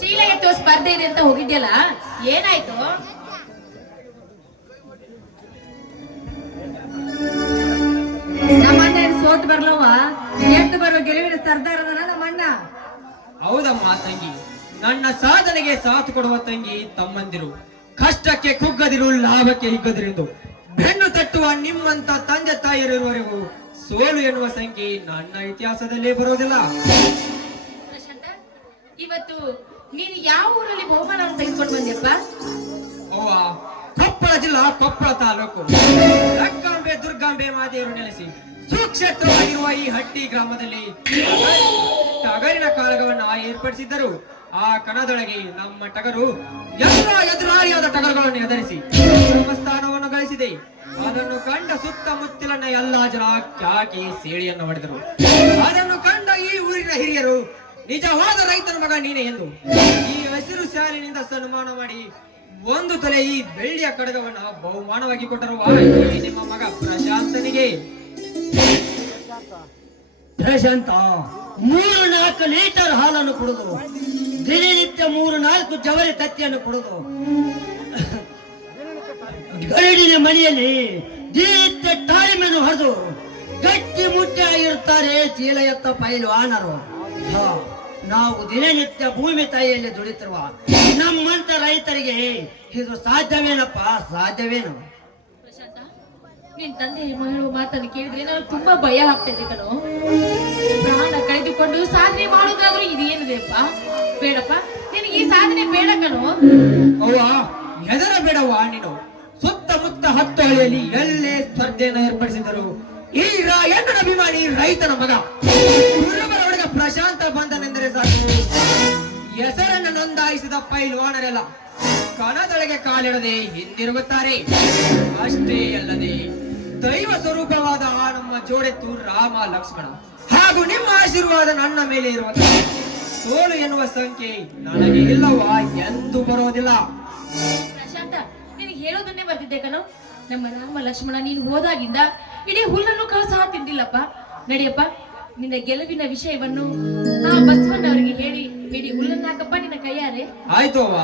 ಚೀಲ ಎತ್ತುವ ಸ್ಪರ್ಧೆ ಇದೆ ಅಂತ ಹೋಗಿದ್ಯಲ್ಲ, ಏನಾಯ್ತು? ನಮ್ಮಣ್ಣ ಏನ್ ಸೋತ್ ಬರ್ಲವ, ಎದ್ದು ಬರುವ ಗೆಲುವಿನ ಸರ್ದಾರದನ ನಮ್ಮಣ್ಣ. ಹೌದಮ್ಮ ತಂಗಿ, ನನ್ನ ಸಾಧನೆಗೆ ಸಾಥ್ ಕೊಡುವ ತಂಗಿ ತಮ್ಮಂದಿರು, ಕಷ್ಟಕ್ಕೆ ಕುಗ್ಗದಿರು, ಲಾಭಕ್ಕೆ ಹಿಗ್ಗದಿರು ಬೆನ್ನು ತಟ್ಟುವ ನಿಮ್ಮಂತ ತಂದೆ ತಾಯಿಯರಿರುವವರೆಗೂ ಸೋಲು ಎನ್ನುವ ಸಂಖ್ಯೆ ನನ್ನ ಇತಿಹಾಸದಲ್ಲೇ ಬರೋದಿಲ್ಲ. ಪ್ರಶಾಂತ, ಇವತ್ತು ನೀನು ಯಾವ ಊರಲ್ಲಿ ಬಹುಮಾನವನ್ನು ತೆಗೆದುಕೊಂಡು ಬಂದ್ಯಪ್ಪ? ಅವ್ವ, ಕೊಪ್ಪಳ ಜಿಲ್ಲಾ ಕೊಪ್ಪಳ ತಾಲೂಕು ಲಕ್ಕಾಂಬೆ ದುರ್ಗಾಂಬೆ ಮಾದೇವರು ನೆಲೆಸಿ ಸುಕ್ಷೇತ್ರವಾಗಿರುವ ಈ ಹಟ್ಟಿ ಗ್ರಾಮದಲ್ಲಿ ಟಗರಿನ ಕಾಳಗವನ್ನ ಏರ್ಪಡಿಸಿದ್ದರು. ಆ ಕಣದೊಳಗೆ ನಮ್ಮ ಟಗರು ಎಲ್ಲ ಎದುರಾಳಿಯಾದ ಟಗರುಗಳನ್ನು ಎದುರಿಸಿ ಸ್ಥಾನವನ್ನು ಗಳಿಸಿದೆ. ಅದನ್ನು ಕಂಡ ಸುತ್ತಮುತ್ತಲಿನ ಎಲ್ಲಾ ಜನ ಕ್ಯಾಕಿ ಸೇಳಿಯನ್ನು ಹೊಡೆದರು. ಅದನ್ನು ಕಂಡ ಈ ಊರಿನ ಹಿರಿಯರು ನಿಜವಾದ ರೈತನ ಮಗ ನೀನೆ ಎಂದು ಈ ಹಸಿರು ಶಾಲಿನಿಂದ ಸನ್ಮಾನ ಮಾಡಿ ಒಂದು ತೊಲೆ ಈ ಬೆಳ್ಳಿಯ ಕಡಗವನ್ನ ಬಹುಮಾನವಾಗಿ ಕೊಟ್ಟರುವ ಈ ನಿಮ್ಮ ಮಗ ಪ್ರಶಾಂತನಿಗೆ. ಪ್ರಶಾಂತ 3-4 ಲೀಟರ್ ಹಾಲನ್ನು ಕುಡಿದು ದಿನನಿತ್ಯ 3-4 ಜವರಿ ತತ್ತಿಯನ್ನು ಕುಡಿದು ಗರಡಿನ ಮನೆಯಲ್ಲಿ ದಿನನಿತ್ಯ ತಾಳ್ಮೆಯನ್ನು ಹೊಡೆದು ಗಟ್ಟಿ ಮುಟ್ಟಿಯಾಗಿರುತ್ತಾರೆ ಚೀಲ ಎತ್ತ ಪೈಲ್ವಾನರು. ನಾವು ದಿನನಿತ್ಯ ಭೂಮಿ ತಾಯಿಯಲ್ಲಿ ದುಡಿತಿರುವ ನಮ್ಮಂತ ರೈತರಿಗೆ ಇದು ಸಾಧ್ಯವೇನಪ್ಪ? ಸಾಧ್ಯವೇನು? ಪ್ರಶಾಂತ, ನಿನ್ ತಂದೆ ಹೇಳುವ ಮಾತನ್ನು ಕೇಳಿದ್ರೆ ನನಗೆ ತುಂಬಾ ಭಯ ಆಗ್ತದೆ ಕಣೋ. ಪ್ರಾಣ ಕಳೆದುಕೊಂಡು ಸಾಧನೆ ಮಾಡೋದಾದ್ರೂ ಇದೇನಿದೆಪ್ಪ? ಬೇಡಪ್ಪ, ನಿನಗೆ ಈ ಸಾಧನೆ ಬೇಡ ಕಣೋ. ಅವ್ವ ಹೆದರ ಬೇಡವ್ವ ನೀನು. ಸುತ್ತಮುತ್ತ 10 ಹಳ್ಳಿಯಲ್ಲಿ ಎಲ್ಲೇ ಸ್ಪರ್ಧೆಯನ್ನು ಏರ್ಪಡಿಸಿದರು ಈ ರಾಯಣ್ಣನ ಅಭಿಮಾನಿ ರೈತನ ಮಗ ಕುರುಬರೊಳಗ ಪ್ರಶಾಂತ ಬಂದನೆಂದರೆ ಸಾಕು. ಹೆಸರನ್ನು ನೋಂದಾಯಿಸಿದ ಪೈಲ್ವಾನರೆಲ್ಲ ಕಣದೊಳಗೆ ಕಾಲಿಡದೆ ಹಿಂದಿರುಗುತ್ತಾರೆ. ಅಷ್ಟೇ ಅಲ್ಲದೆ ದೈವ ಸ್ವರೂಪವಾದ ಆ ನಮ್ಮ ಜೋಡೆತ್ತು ರಾಮ ಲಕ್ಷ್ಮಣ ಹಾಗೂ ನಿಮ್ಮ ಆಶೀರ್ವಾದ ನನ್ನ ಮೇಲೆ ಇರುವ ಸೋಲು ಎನ್ನುವ ಸಂಖ್ಯೆ ನನಗೆ ಇಲ್ಲವಾ ಎಂದು ಬರೋದಿಲ್ಲ. ಪ್ರಶಾಂತ, ನಿನಗೆ ಹೇಳೋದನ್ನೇ ಬರ್ತಿದ್ದೆ ಕಣೋ. ನಮ್ಮ ರಾಮ ಲಕ್ಷ್ಮಣ ನೀನು ಹೋದಾಗಿಂದ ಇಡೀ ಹುಲ್ಲನ್ನು ಸಹ ತಿಂದಿಲ್ಲಪ್ಪ. ನಡಿಯಪ್ಪ, ನಿನ್ನ ಗೆಲುವಿನ ವಿಷಯವನ್ನು ಆ ಬಸವಣ್ಣವರಿಗೆ ಹೇಳಿ ಇಡೀ ಹುಲ್ಲನ್ನು ಹಾಕಪ್ಪ ನಿನ್ನ ಕೈಯಾರೆ. ಆಯ್ತು ಅವ್ವ.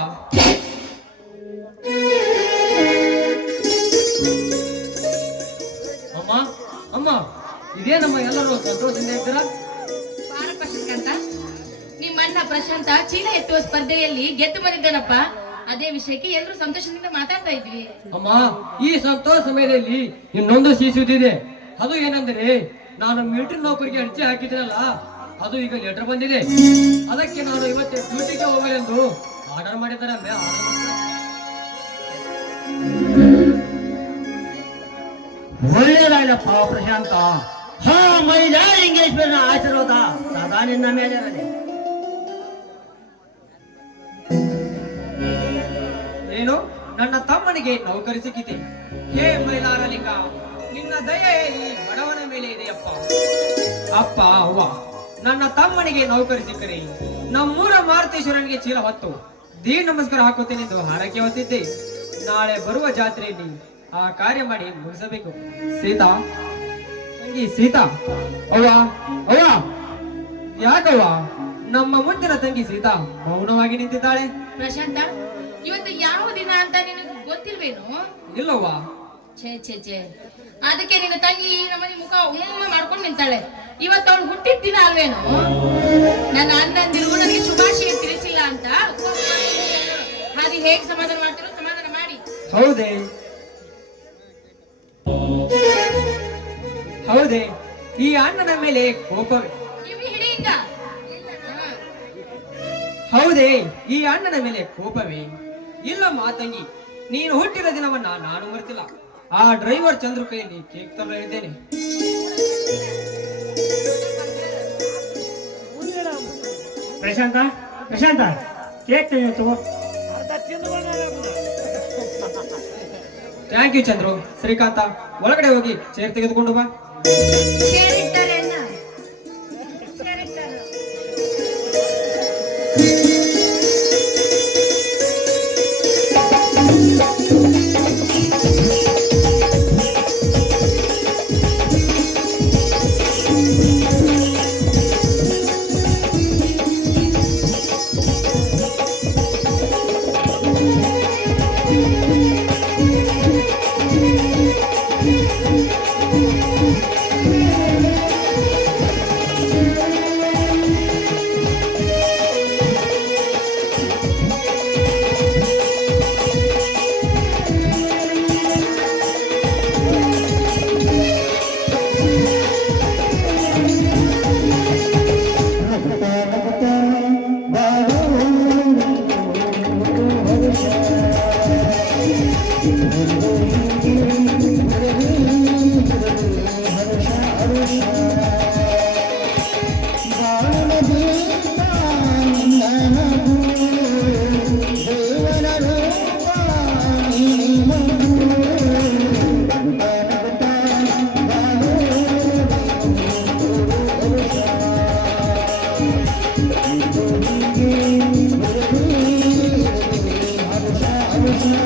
ಅಮ್ಮ ಅಮ್ಮ ಇದೇನಮ್ಮ ಎಲ್ಲರೂ ಸಂತೋಷದಿಂದ ಇದ್ದೀರಾ? ಬಾರಪ್ಪ ಶ್ರೀಕಾಂತ, ನಿಮ್ಮಣ್ಣ ಪ್ರಶಾಂತ ಚೀಲ ಎತ್ತುವ ಸ್ಪರ್ಧೆಯಲ್ಲಿ ಗೆದ್ದು ಬಂದಿದ್ದಾನಪ್ಪ. ಅದೇ ವಿಷಯಕ್ಕೆ ಎಲ್ಲರೂ ಸಂತೋಷದಿಂದ ಮಾತಾಡ್ತಾ ಇದ್ವಿ. ಅಮ್ಮ, ಈ ಸಂತೋಷ ಸಮಯದಲ್ಲಿ ಇನ್ನೊಂದು ಸಿಹಿಸುತ್ತಿದೆ. ಅದು ಏನೆಂದರೆ ನಾನು ಮಿಲಿಟರಿ ನೌಕರಿಗೆ ಅರ್ಜಿ ಹಾಕಿದ್ದೀನಲ್ಲ, ಅದು ಈಗ ಲೆಟರ್ ಬಂದಿದೆ. ಅದಕ್ಕೆ ನಾನು ಇವತ್ತೇ ಡ್ಯೂಟಿಗೆ ಹೋಗಲೆಂದು ಆರ್ಡರ್ ಮಾಡಿದ್ದಾರೆ. ಒಳ್ಳೆಯದಾಗಲಪ್ಪ ಪ್ರಶಾಂತ. ಹಾ, ಮಹಿಳಾ ಎಂಗೇಜ್ಮೆಂಟ್ ಆಶೀರ್ವಾದ ಸದಾ ನಿನ್ನ ಮೇಲೆ ಇರಲಿ. ಏನು ನನ್ನ ತಮ್ಮನಿಗೆ ನೌಕರಿ ಸಿಕ್ಕಿದೆ. ಹೇ ಮೈಲಾರಲಿಂಗ, ನಿನ್ನ ದಯೆ ಈ ಬಡವನ ಮೇಲೆ ಇದೆಯಪ್ಪ. ಅಪ್ಪ ಅವ್ವ, ನನ್ನ ತಮ್ಮನಿಗೆ ನೌಕರಿ ಸಿಕ್ಕರೆ ನಮ್ಮೂರ ಮಾರುತೇಶ್ವರನಿಗೆ ಚೀಲ ಹೊತ್ತು ದೀರ್ ನಮಸ್ಕಾರ ಹಾಕುತ್ತೇನೆಂದು ಹಾರೈಕೆ ಹೊತ್ತಿದ್ದೆ. ನಾಳೆ ಬರುವ ಜಾತ್ರೆಯಲ್ಲಿ ಆ ಕಾರ್ಯ ಮಾಡಿ ಮುಗಿಸಬೇಕು. ಸೀತಾ, ತಂಗಿ ಸೀತಾ. ಅವ್ವ ಅವ್ವ, ಯಾಕವ್ವ ನಮ್ಮ ಮುದ್ದಿನ ತಂಗಿ ಸೀತಾ ಮೌನವಾಗಿ ನಿಂತಿದ್ದಾಳೆ? ಪ್ರಶಾಂತ, ಇವತ್ತು ಯಾವ ದಿನ ಅಂತ ನಿನಗೆ ಗೊತ್ತಿಲ್ವೇನು? ಇಲ್ಲವ್ವ. ಛೇ ಛೇ ಛೇ, ಅದಕ್ಕೆ ನಿನ್ನ ತಂಗಿ ನಮ್ಮನೆ ಮುಖ ಉಮ್ಮ ಮಾಡ್ಕೊಂಡು ನಿಂತಾಳೆ. ಇವತ್ತು ಅವಳು ಹುಟ್ಟಿದ ದಿನ ಅಲ್ವೇನು? ನನ್ನ ಅಣ್ಣಂದಿರು ನನಗೆ ಶುಭಾಶಯ ತಿಳಿಸಿಲ್ಲ ಅಂತ ಅದು ಹೇಗೆ ಸಮಾಧಾನ ಮಾಡ್ತಿರೋ ಸಮಾಧಾನ ಮಾಡಿ. ಹೌದೇ ಹೌದೇ, ಈ ಅಣ್ಣನ ಮೇಲೆ ಕೋಪವೇ? ಕಿವಿ ಹಿಡಿಯಿಂದ. ಹೌದೇ, ಈ ಅಣ್ಣನ ಮೇಲೆ ಕೋಪವೇ? ಇಲ್ಲಮ್ಮ ತಂಗಿ, ನೀನು ಹುಟ್ಟಿದ ದಿನವನ್ನ ನಾನು ಮರೆತಿಲ್ಲ. ಆ ಡ್ರೈವರ್ ಚಂದ್ರು ಕೈಯಲ್ಲಿ ಕೇಕ್ ತರಲು ಹೇಳಿದ್ದೇನೆ. ಪ್ರಶಾಂತ ಪ್ರಶಾಂತ ಕೇಕ್ ತಗೋ. Thank you Chandru. ಶ್ರೀಕಾಂತ, ಒಳಗಡೆ ಹೋಗಿ ಚೇರ್ ತೆಗೆದುಕೊಂಡು ಬಾ. ಸೇರಿಟ್ಟಾರೆ ಅಣ್ಣ, ಸೇರಿಟ್ಟಾರೆ. Thank you.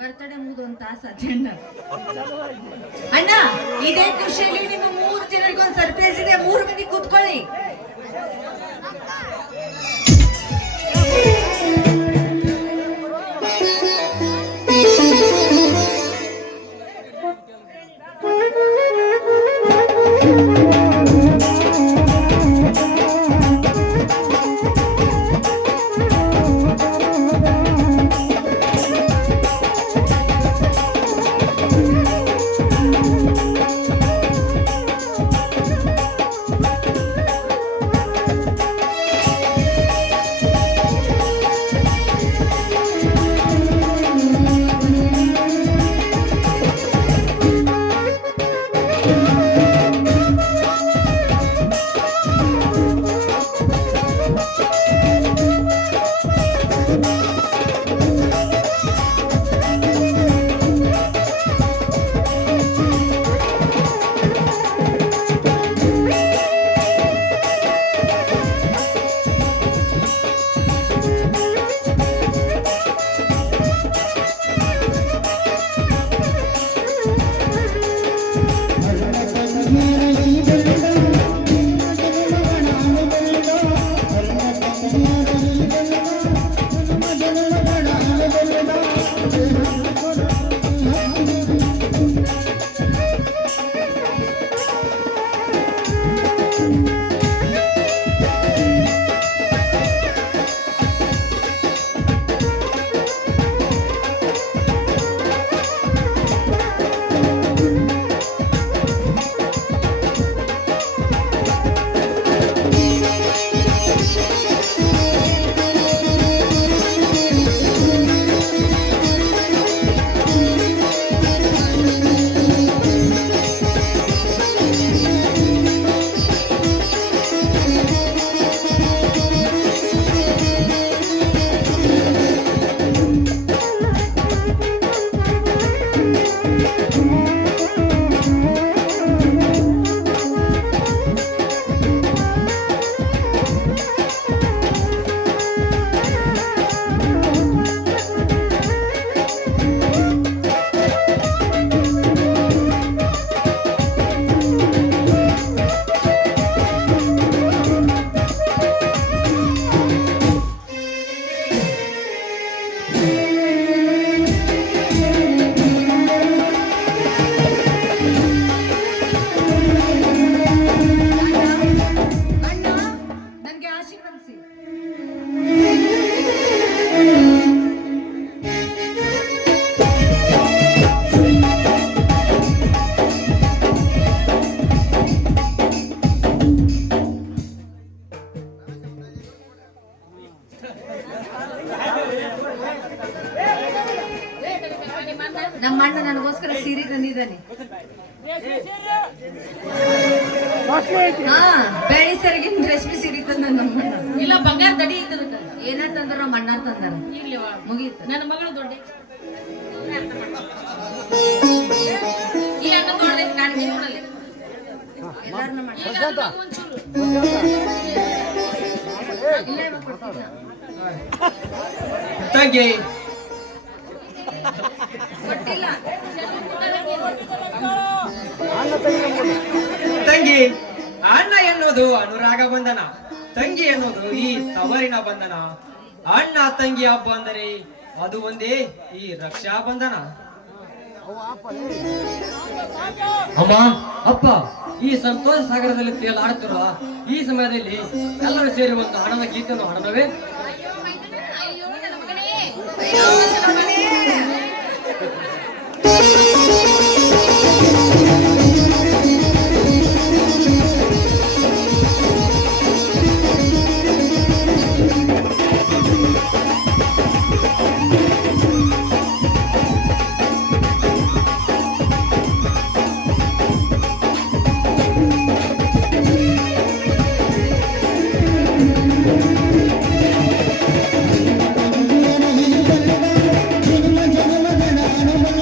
ಬರ್ತಡೆ ಮುಗಿದು ಒಂದು ತಾಸು ಅಣ್ಣ. ಅಣ್ಣ ಇದೇ ಖುಷಿಯಲ್ಲಿ ನಿಮ್ಮ 3 ಜನರಿಗೊಂದು ಸರ್ಪ್ರೈಸ್ ಇದೆ. 3 ಮಂದಿ ಕೂತ್ಕೊಳ್ಳಿ. ನಮ್ಮ ಅಣ್ಣ ನನಗೋಸ್ಕರ ಸೀರೆ ತಂದಿದ್ದಾನೆ. ಹಾ ಬೇಳೆ ಸರಿಗೆ ರೇಷ್ಮೆ ಸೀರೆ ತಂದ ನಮ್ಮ ಅಣ್ಣ. ಇಲ್ಲ ಬಂಗಾರ ದಡಿ ಇದ್ದದಕ್ಕ ಏನ ತಂದ್ರ ನಮ್ಮ ಅಣ್ಣ ತಂದಾರ. ಈಗ್ಲಿ ಮುಗೀತು. ನನ್ನ ಮಗಳು ದೊಡ್ಡ ಈ ಅಣ್ಣ ದೊಡ್ಡದೈತಿ ಕಾಣಿಕೆ ನೋಡಲಿ ಎಲ್ಲಾರು ನಮ್ಮ ಅಣ್ಣ. ಈಗ ನನ್ನ ಮಗು ಒಂಚೂರು ಇಲ್ಲ ಇವಾಗ ಕೊಡ್ತೀನಿ. ತಂಗಿ ಕೊಟ್ಟಿಲ್ಲ. ತಂಗಿ ಅಣ್ಣ ಎನ್ನುವುದು ಅನುರಾಗ ಬಂಧನ, ತಂಗಿ ಎನ್ನುವುದು ಈ ತವರಿನ ಬಂಧನ. ಅಣ್ಣ ತಂಗಿ ಹಬ್ಬ ಅಂದರೆ ಅದು ಒಂದೇ ಈ ರಕ್ಷಾ ಬಂಧನ. ಅಮ್ಮ ಅಪ್ಪ ಈ ಸಂತೋಷ ಸಾಗರದಲ್ಲಿ ತೇಲಾಡುತ್ತಿರುವ ಈ ಸಮಯದಲ್ಲಿ ಎಲ್ಲರೂ ಸೇರಿ ಒಂದು ಹಣದ ಗೀತೆಯನ್ನು ಹಾಡೋಣವೇ? ಅಯ್ಯೋ ಮೈದನ, ಅಯ್ಯೋ ನನ್ನ ಮಗನೇ, ಅಯ್ಯೋ ನನ್ನ ಮಗನೇ. ಜನ್ಮ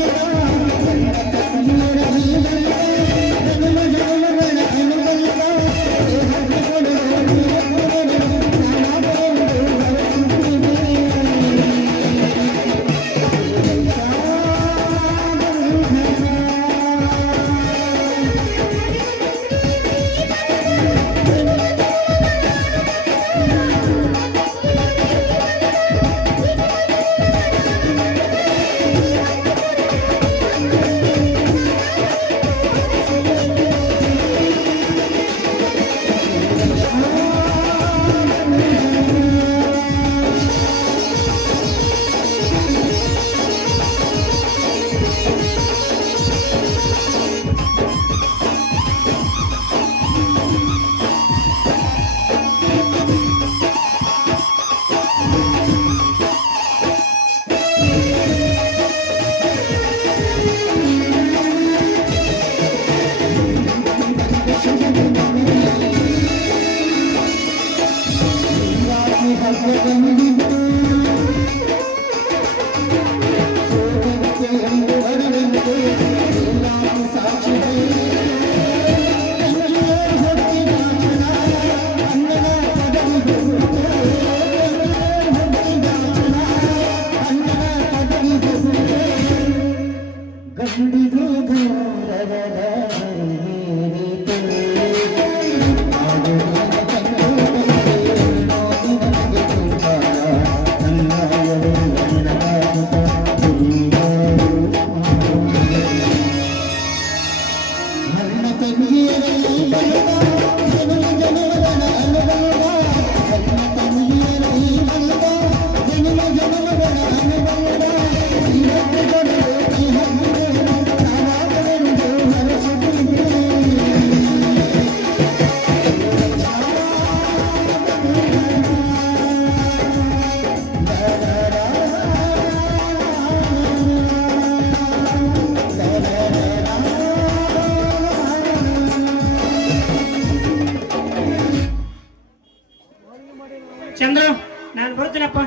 ಚಂದ್ರು ನಾನು ಬರ್ತೀನಪ್ಪ.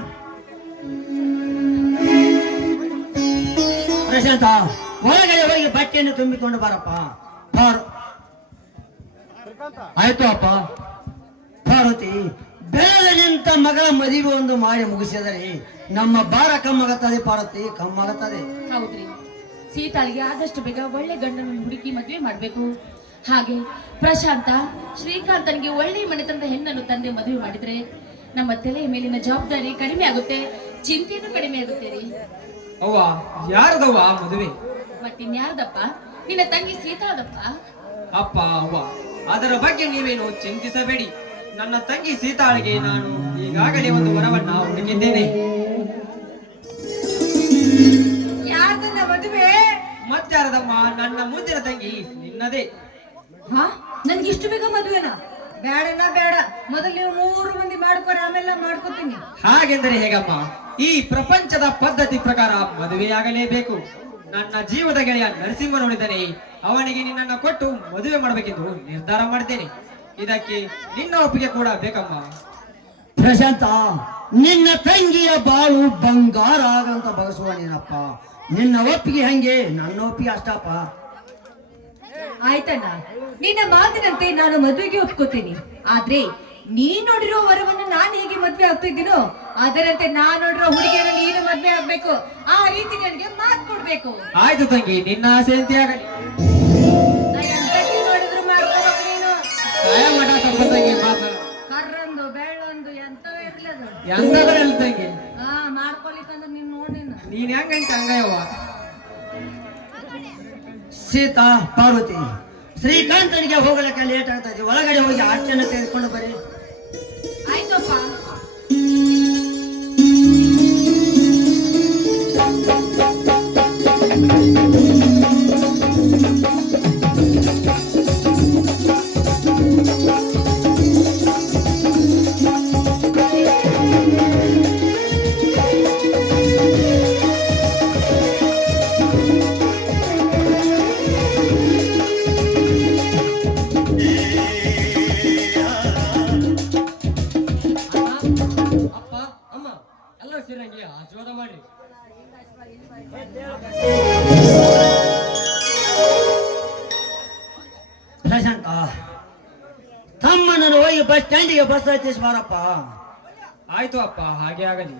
ಪ್ರಶಾಂತ, ಒಳಗಡೆ ಹೋಗಿ ಬಟ್ಟೆಯನ್ನು ತುಂಬಿಕೊಂಡು ಬಾರಪ್ಪ. ಆಯ್ತು ಅಪ್ಪ. ಪಾರ್ವತಿ, ಬೆಳೆದ ನಿಂತ ಮಗಳ ಮದುವೆ ಒಂದು ಮಾಡಿ ಮುಗಿಸಿದರೆ ನಮ್ಮ ಭಾರ ಕಮ್ಮಾಗುತ್ತದೆ. ಪಾರ್ವತಿ, ಕಮ್ಮಾಗುತ್ತದೆ. ಹೌದ್ರಿ, ಸೀತಾಳಿಗೆ ಆದಷ್ಟು ಬೇಗ ಒಳ್ಳೆ ಗಂಡನನ್ನು ಹುಡುಕಿ ಮದುವೆ ಮಾಡ್ಬೇಕು. ಹಾಗೆ ಪ್ರಶಾಂತ ಶ್ರೀಕಾಂತನಿಗೆ ಒಳ್ಳೆ ಮನೆತನದ ಹೆಣ್ಣನ್ನು ತಂದೆ ಮದುವೆ ಮಾಡಿದ್ರೆ ನಮ್ಮ ತಲೆಯ ಮೇಲಿನ ಜವಾಬ್ದಾರಿ ಕಡಿಮೆ ಆಗುತ್ತೆ, ಚಿಂತೆನೂ ಕಡಿಮೆ ಆಗುತ್ತೆ ರೀ. ಅವ್ವ, ಯಾರದವ್ವ ಮದುವೆ? ಮತ್ತಿನ್ಯಾರ್ದಪ್ಪ? ನಿನ್ನ ತಂಗಿ ಸೀತಾಳದಪ್ಪ. ಅಪ್ಪ ಅವ್ವ, ಅದರ ಬಗ್ಗೆ ನೀವೇನು ಚಿಂತಿಸಬೇಡಿ. ನನ್ನ ತಂಗಿ ಸೀತಾಳಿಗೆ ನಾನು ಈಗಾಗಲೇ ಒಂದು ವರವನ್ನ ಹುಡುಕಿದ್ದೇನೆ. ಯಾರ್ದನ್ನ ಮದುವೆ? ಮತ್ತಾರದಮ್ಮ, ನನ್ನ ಮುಂದಿನ ತಂಗಿ ನಿನ್ನದೇ. ಹಾ, ನನ್ಗೆ ಇಷ್ಟು ಬೇಗ ಮದುವೆನಾ? ಬೇಡನ ಬೇಡ, ಮೊದಲು ನೀವು 3 ಮಂದಿ ಮಾಡ್ಕೊರಿ, ಆಮೇಲೆ ಮಾಡ್ಕೊತೀನಿ. ಹಾಗೆಂದರೆ ಹೇಗಮ್ಮ? ಈ ಪ್ರಪಂಚದ ಪದ್ಧತಿ ಪ್ರಕಾರ ಮದುವೆಯಾಗಲೇಬೇಕು. ನನ್ನ ಜೀವದ ಗೆಳೆಯ ನರಸಿಂಹ ನೋಡಿದರೆ ಅವನಿಗೆ ನಿನ್ನನ್ನು ಕೊಟ್ಟು ಮದುವೆ ಮಾಡಬೇಕೆಂದು ನಿರ್ಧಾರ ಮಾಡಿದ್ದೇನೆ. ಇದಕ್ಕೆ ನಿನ್ನ ಒಪ್ಪಿಗೆ ಕೂಡ ಬೇಕಮ್ಮ. ಪ್ರಶಾಂತ, ನಿನ್ನ ತಂಗಿಯ ಬಾಳು ಬಂಗಾರ ಆಗಂತ ಬಯಸುವ ನೀನಪ್ಪ. ನಿನ್ನ ಒಪ್ಪಿಗೆ ಹಂಗೆ, ನನ್ನ ಒಪ್ಪಿಗೆ ಅಷ್ಟಪ್ಪ. ಆಯ್ತಣ್ಣ, ನಿನ್ನ ಮಾತಿನಂತೆ ನಾನು ಮದುವೆಗೆ ಒಪ್ಕೋತೀನಿ. ಆದ್ರೆ ನೀ ನೋಡಿರೋ ವರವನ್ನು ನಾನು ಹೇಗೆ ಮದ್ವೆ ಆಗ್ತಾ ಇದ್ದೀನೋ ಅದರಂತೆ ನಾನ್ ನೋಡಿರೋ ಹುಡುಗಿಯನ್ನು ನೀನು ಮದ್ವೆ ಆಗ್ಬೇಕು. ಆ ರೀತಿ ನನಗೆ ಮಾತು ಕೊಡ್ಬೇಕು. ಆಯ್ತು ತಂಗಿ, ನಿನ್ನ ಆಸೆ ಅಂತೆ ಆಗಲಿ. ನಾ ಎಂತಕ್ಕೆ ನೋಡಿದ್ರು ಮಾಡ್ಕೋಬೇಕು ನೀನು. ಮಠ ತಂಗಿ ಮಾತಾಡ ಕರ್ರಂದು ಬೆಳ್ಳೊಂದು ಎಂತವೇ ಇರ್ಲದು. ಎಂತದ್ರಲ್ಲಿ ತಂಗಿ? ಹಾ, ಮಾಡ್ಕೊಲಿಕ್ಕಂದ್ರೆ ನೀನ್ ನೋಡಿ. ನೀನ್ ಹೆಂಗಂತ ಹಂಗಯ್ಯವ್ವ. ಸೀತಾ, ಪಾರ್ವತಿ, ಶ್ರೀಕಾಂತನಿಗೆ ಹೋಗಲಿಕ್ಕೆ ಲೇಟ್ ಆಗ್ತದೆ. ಒಳಗಡೆ ಹೋಗಿ ಆಚೆಯನ್ನು ತೆಗೆದುಕೊಂಡು ಬರೀ. ಆಯ್ತಪ್ಪ. ಅಪ್ಪ, ಅಮ್ಮ, ಎಲ್ಲರೂ ಸೇರಿ ನಂಗೆ ಆಶೀರ್ವಾದ ಮಾಡ್ರಿ. ಪ್ರಶಾಂತ, ತಮ್ಮನನ್ನು ಹೋಗಿ ಬಸ್ ಸ್ಟ್ಯಾಂಡಿಗೆ ಬಸ್ ಹತ್ತಿಸಿ ಬಾರಪ್ಪ. ಆಯ್ತು ಅಪ್ಪ, ಹಾಗೆ ಆಗಲಿ.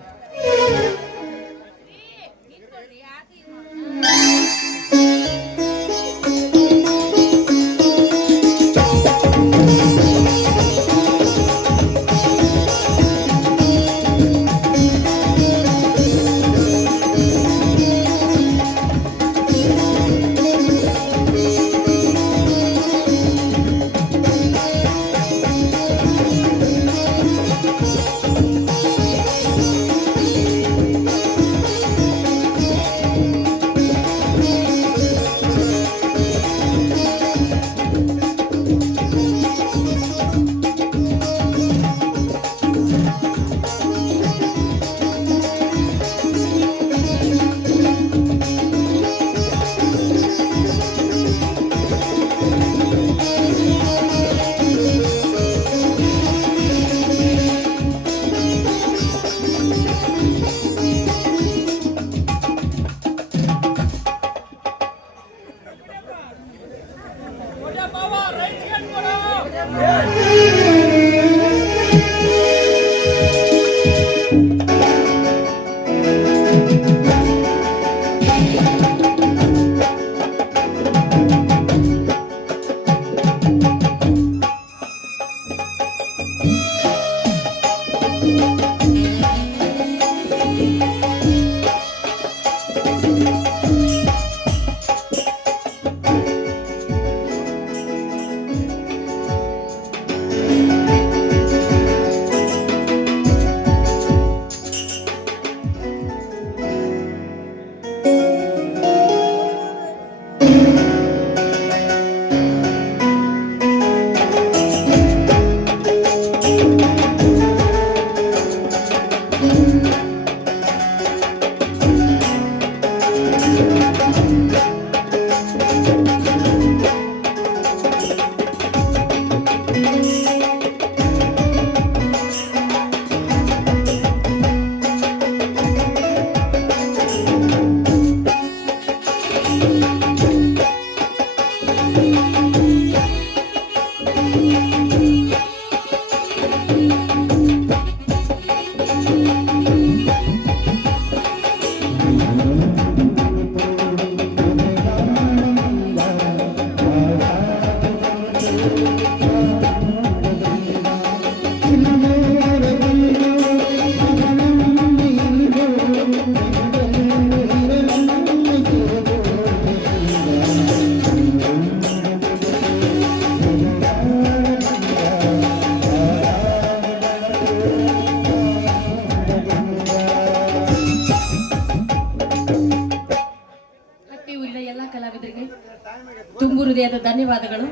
ಧನ್ಯವಾದಗಳು.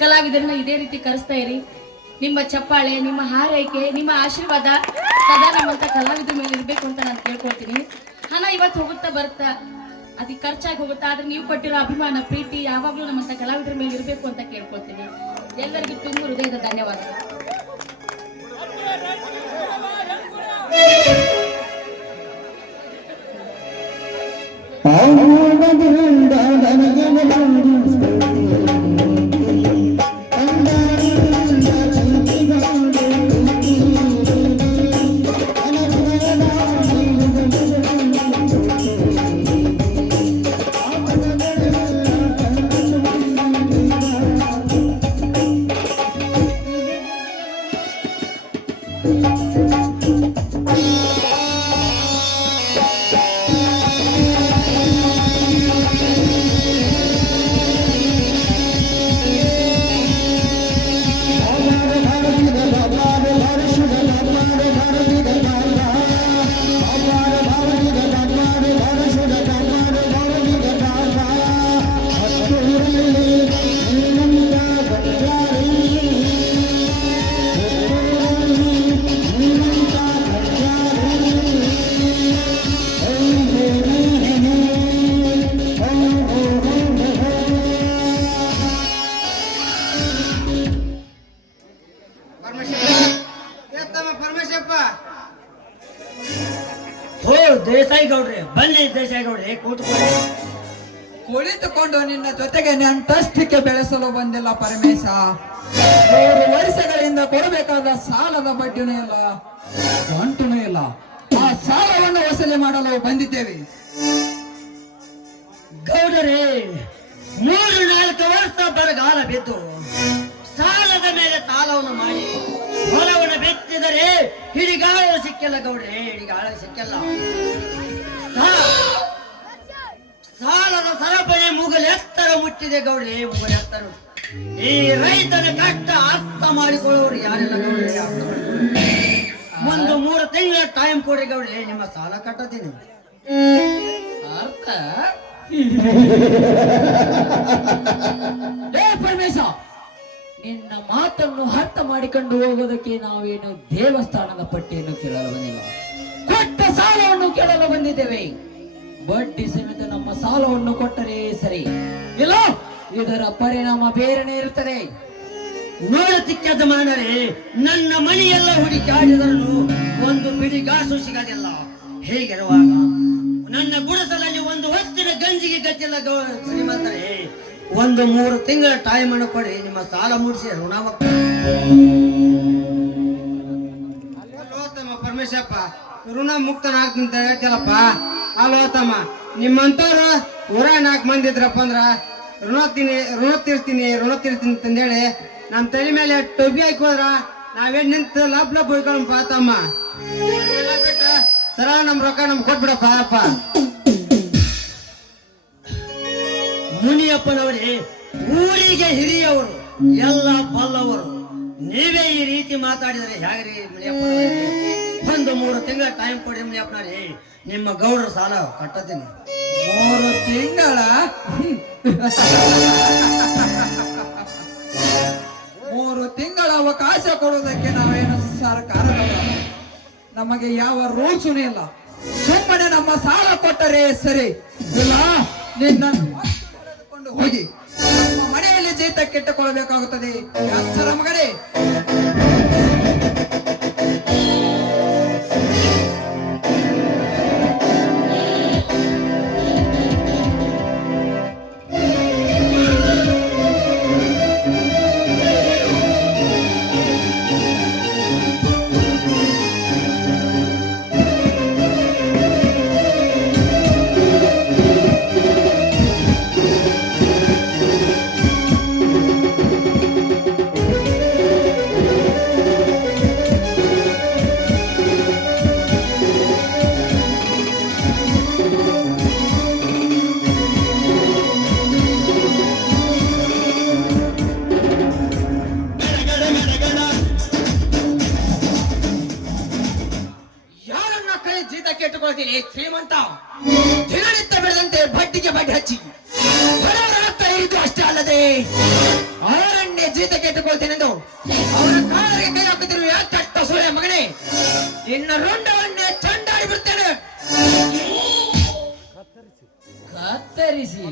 ಕಲಾವಿದರನ್ನ ಇದೇ ರೀತಿ ಕರೆಸ್ತಾ ಇರಿ. ನಿಮ್ಮ ಚಪ್ಪಾಳೆ, ನಿಮ್ಮ ಹಾರೈಕೆ, ನಿಮ್ಮ ಆಶೀರ್ವಾದ ಸದಾ ನಮ್ಮಂತ ಕಲಾವಿದ್ರ ಮೇಲೆ ಇರಬೇಕು ಅಂತ ನಾನು ಕೇಳ್ಕೊಳ್ತೀನಿ. ಹಣ ಇವತ್ತು ಹೋಗುತ್ತಾ ಬರುತ್ತಾ, ಅದಕ್ಕೆ ಖರ್ಚಾಗಿ ಹೋಗುತ್ತಾ, ಆದ್ರೆ ನೀವು ಕೊಟ್ಟಿರೋ ಅಭಿಮಾನ, ಪ್ರೀತಿ ಯಾವಾಗ್ಲೂ ನಮ್ಮಂತ ಕಲಾವಿದ್ರ ಮೇಲೆ ಇರಬೇಕು ಅಂತ ಕೇಳ್ಕೊಳ್ತೀನಿ. ಎಲ್ಲರಿಗೂ ತುಂಬ ಹೃದಯದ ಧನ್ಯವಾದಗಳು. ಹೋ ದೇಸಾಯಿ ಗೌಡ್ರೆ, ಬನ್ನಿ ದೇಸಾಯಿ ಗೌಡ್ರೆ, ಕೂತ್ಕೊಳ್ಳಿ. ಕುಳಿತುಕೊಂಡು ನಿನ್ನ ಜೊತೆಗೆ ನೆಂಟಸ್ತಿಕೆ ಬೆಳೆಸಲು ಬಂದಿಲ್ಲ ಪರಮೇಶ. 3 ವರ್ಷಗಳಿಂದ ಕೊಡಬೇಕಾದ ಸಾಲದ ಬಡ್ಡಿನೂ ಇಲ್ಲ, ಗಂಟುನೂ ಇಲ್ಲ. ಆ ಸಾಲವನ್ನು ವಸೂಲಿ ಮಾಡಲು ಬಂದಿದ್ದೇವೆ. ಗೌಡರೇ, 3-4 ವರ್ಷ ಬರಗಾಲ ಬಿದ್ದು ಸಾಲದ ಮೇಲೆ ಸಾಲವನ್ನು ಮಾಡಿ ಹೊಲವನ್ನು ಬೆತ್ತಿದರೆ ಹಿಡಿಗಾಳ ಸಿಕ್ಕಿಲ್ಲ ಗೌಡ್ರೆ, ಹಿಡಿಗಾಳ ಸಿಕ್ಕಿಲ್ಲ. ಸಾಲದ ಸರಪಳಿ ಮುಗಲೆತ್ತರ ಮುಟ್ಟಿದೆ ಗೌಡ್ರೆ, ಮುಗಲೆತ್ತರ. ಈ ರೈತನ ಕಷ್ಟ ಅರ್ಥ ಮಾಡಿಕೊಳ್ಳೋರು ಯಾರಿಲ್ಲ ಗೌಡ್ರೆ, ಅರ್ಥ ಮಾಡಿಕೊಳ್ಳಿ. ಒಂದು 3 ತಿಂಗಳ ಟೈಮ್ ಕೊಡಿ ಗೌಡ್ರೆ, ನಿಮ್ಮ ಸಾಲ ಕಟ್ಟತೀನಿ. ಅರ್ಥ ಏ ಪರಮೇಶ, ನಿನ್ನ ಮಾತನ್ನು ಅರ್ಥ ಮಾಡಿಕೊಂಡು ಹೋಗೋದಕ್ಕೆ ನಾವೇನು ದೇವಸ್ಥಾನದ ಪಟ್ಟಿಯನ್ನು ಕೇಳಲು ಬಂದಿಲ್ಲ, ಕೊಟ್ಟ ಸಾಲವನ್ನು ಕೇಳಲು ಬಂದಿದ್ದೇವೆ. ಬಡ್ಡಿ ಸಮೇತ ನಮ್ಮ ಸಾಲವನ್ನು ಕೊಟ್ಟರೆ ಸರಿ, ಇಲ್ಲ ಇದರ ಪರಿಣಾಮ ಬೇರೆನೇ ಇರುತ್ತದೆ. ನೋಡತಿಕ್ಕದ ಮಾಡರೆ ನನ್ನ ಮನೆಯೆಲ್ಲ ಹುಡುಕಾಡಿದರೂ ಒಂದು ಬಿಡಿಗಾಸು ಸಿಗಲಿಲ್ಲ. ಹೀಗಿರುವಾಗ ನನ್ನ ಗುಡಿಸಲಲ್ಲಿ ಒಂದು ಹೊತ್ತಿನ ಗಂಜಿಗೆ ಗತಿಲ್ಲ ಶ್ರೀಮಂತರೇ. ಒಂದು 3 ತಿಂಗಳ ಟೈಮ್ ಅನ್ನು ಕೊಡಿ, ನಿಮ್ಮ ಸಾಲ ಮುಡಿಸಿ ಋಣ ಪರಮೇಶಪ್ಪ ಋಣ ಮುಕ್ತನಾಗ್ತೀನಿ ಅಂತ ಹೇಳ್ತಿಲ್ಲಪ್ಪ. ಅಲ್ವತ್ತಮ್ಮ, ನಿಮ್ಮಂತವ್ರು ಊರ 4 ಮಂದಿ ಇದ್ರಪ್ಪ ಅಂದ್ರ ಋಣ ತೀರ್ಸ್ತೀನಿ ಅಂತಂದೇಳಿ ನಮ್ಮ ತಲೆ ಮೇಲೆ ಟೊಬ್ಬಿ ಹಾಕಿ ಹೋದ್ರ ನಾವೇನ್ ನಿಂತು ಲಬ್ ಹೋಯ್ಕೊಳ್ಳ ಪಾತಮ್ಮ. ಬಿಟ್ಟು ಸರಳ ನಮ್ ರೊಕ್ಕ ನಮ್ಗೆ ಕೊಟ್ಬಿಡಪ್ಪ ಅಪ್ಪ. ಮುನಿಯಪ್ಪನವರೇ, ಊರಿಗೆ ಹಿರಿಯವರು, ಎಲ್ಲ ಬಲ್ಲವರು, ನೀವೇ ಈ ರೀತಿ ಮಾತಾಡಿದರೆ ಹೇಗ್ರಿ ಮುನಿಯಪ್ಪನವರೇ? ಒಂದು 3 ತಿಂಗಳ ಟೈಮ್ ಕೊಡಿ ಮುನಿಯಪ್ಪನವರೇ, ನಿಮ್ಮ ಗೌಡರ ಸಾಲ ಕಟ್ಟತೀನಿ. 3 ತಿಂಗಳ 3 ತಿಂಗಳ ಅವಕಾಶ ಕೊಡುವುದಕ್ಕೆ ನಾವೇನು ಸರ್ಕಾರದವರ, ನಮಗೆ ಯಾವ ರೂಲ್ಸ್ ಇಲ್ಲ. ಸುಮ್ಮನೆ ನಮ್ಮ ಸಾಲ ಕೊಟ್ಟರೆ ಸರಿ, ಇಲ್ಲ ನಿನ್ನನ್ನು ಕಳೆದುಕೊಂಡು ಹೋಗಿ ನಮ್ಮ ಮನೆಯಲ್ಲಿ ಜೀತ ಕೆಟ್ಟುಕೊಳ್ಳಬೇಕಾಗುತ್ತದೆ. ಎಚ್ಚರ ಮಗನೇ. ಶ್ರೀಮಂತ ದಿನನಿತ್ಯ ಬೆಳೆದಂತೆ ಬಡ್ಡಿಗೆ ಬಡ್ಡಿ ಹಚ್ಚಿ ಬಡವರ ರಕ್ತ ಇದು ಅಷ್ಟೇ ಅಲ್ಲದೆ ಅವರನ್ನೇ ಜೀತಕ್ಕೆ ಎತ್ತುಕೊಳ್ತೇನೆಂದು ಅವರ ಕಾಲರಿಗೆ ಕೈ ಹಾಕುತ್ತಿರುವ ಯಾಕಟ್ಟ ಸೂರ್ಯ ಮಗನೇ, ಇನ್ನ ರುಂಡವನ್ನೇ ಚಂಡಾಡಿ ಬಿಡ್ತೇನೆ. ಕತ್ತರಿಸಿ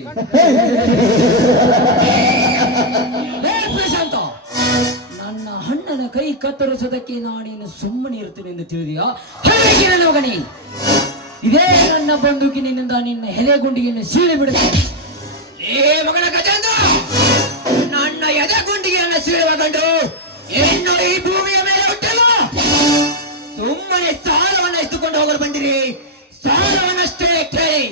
ಪ್ರಶಾಂತ, ನನ್ನ ಅಣ್ಣನ ಕೈ ಕತ್ತರಿಸೋದಕ್ಕೆ ನಾನೇನು ಸುಮ್ಮನೆ ಇರ್ತೇನೆ ಎಂದು ತಿಳಿದೀಯಾ? ಹೇಗೆ ನನ್ನ ಮಗನೇ, ಇದೇ ನನ್ನ ಬಂದೂಕಿನಿಂದ ನಿನ್ನ ಎಲೆಗುಂಡಿಗೆಯನ್ನು ಸೀಳಿ ಬಿಡುತ್ತೇನೆ. ಏ ಮಗನ ಗಜೇಂದ್ರ, ನನ್ನ ಎದೆ ಗುಂಡಿಗೆಯನ್ನು ಸೀಳುವ ಗಂಡು ಇನ್ನು ಈ ಭೂಮಿಯ ಮೇಲೆ ಹುಟ್ಟಲ್ಲ. ಸುಮ್ಮನೆ ಸಾಲವನ್ನ ಎತ್ತುಕೊಂಡು ಹೋಗಲು ಬಂದಿರಿ. ಸಾಲವನ್ನಷ್ಟೇ ಕೇಳಿ,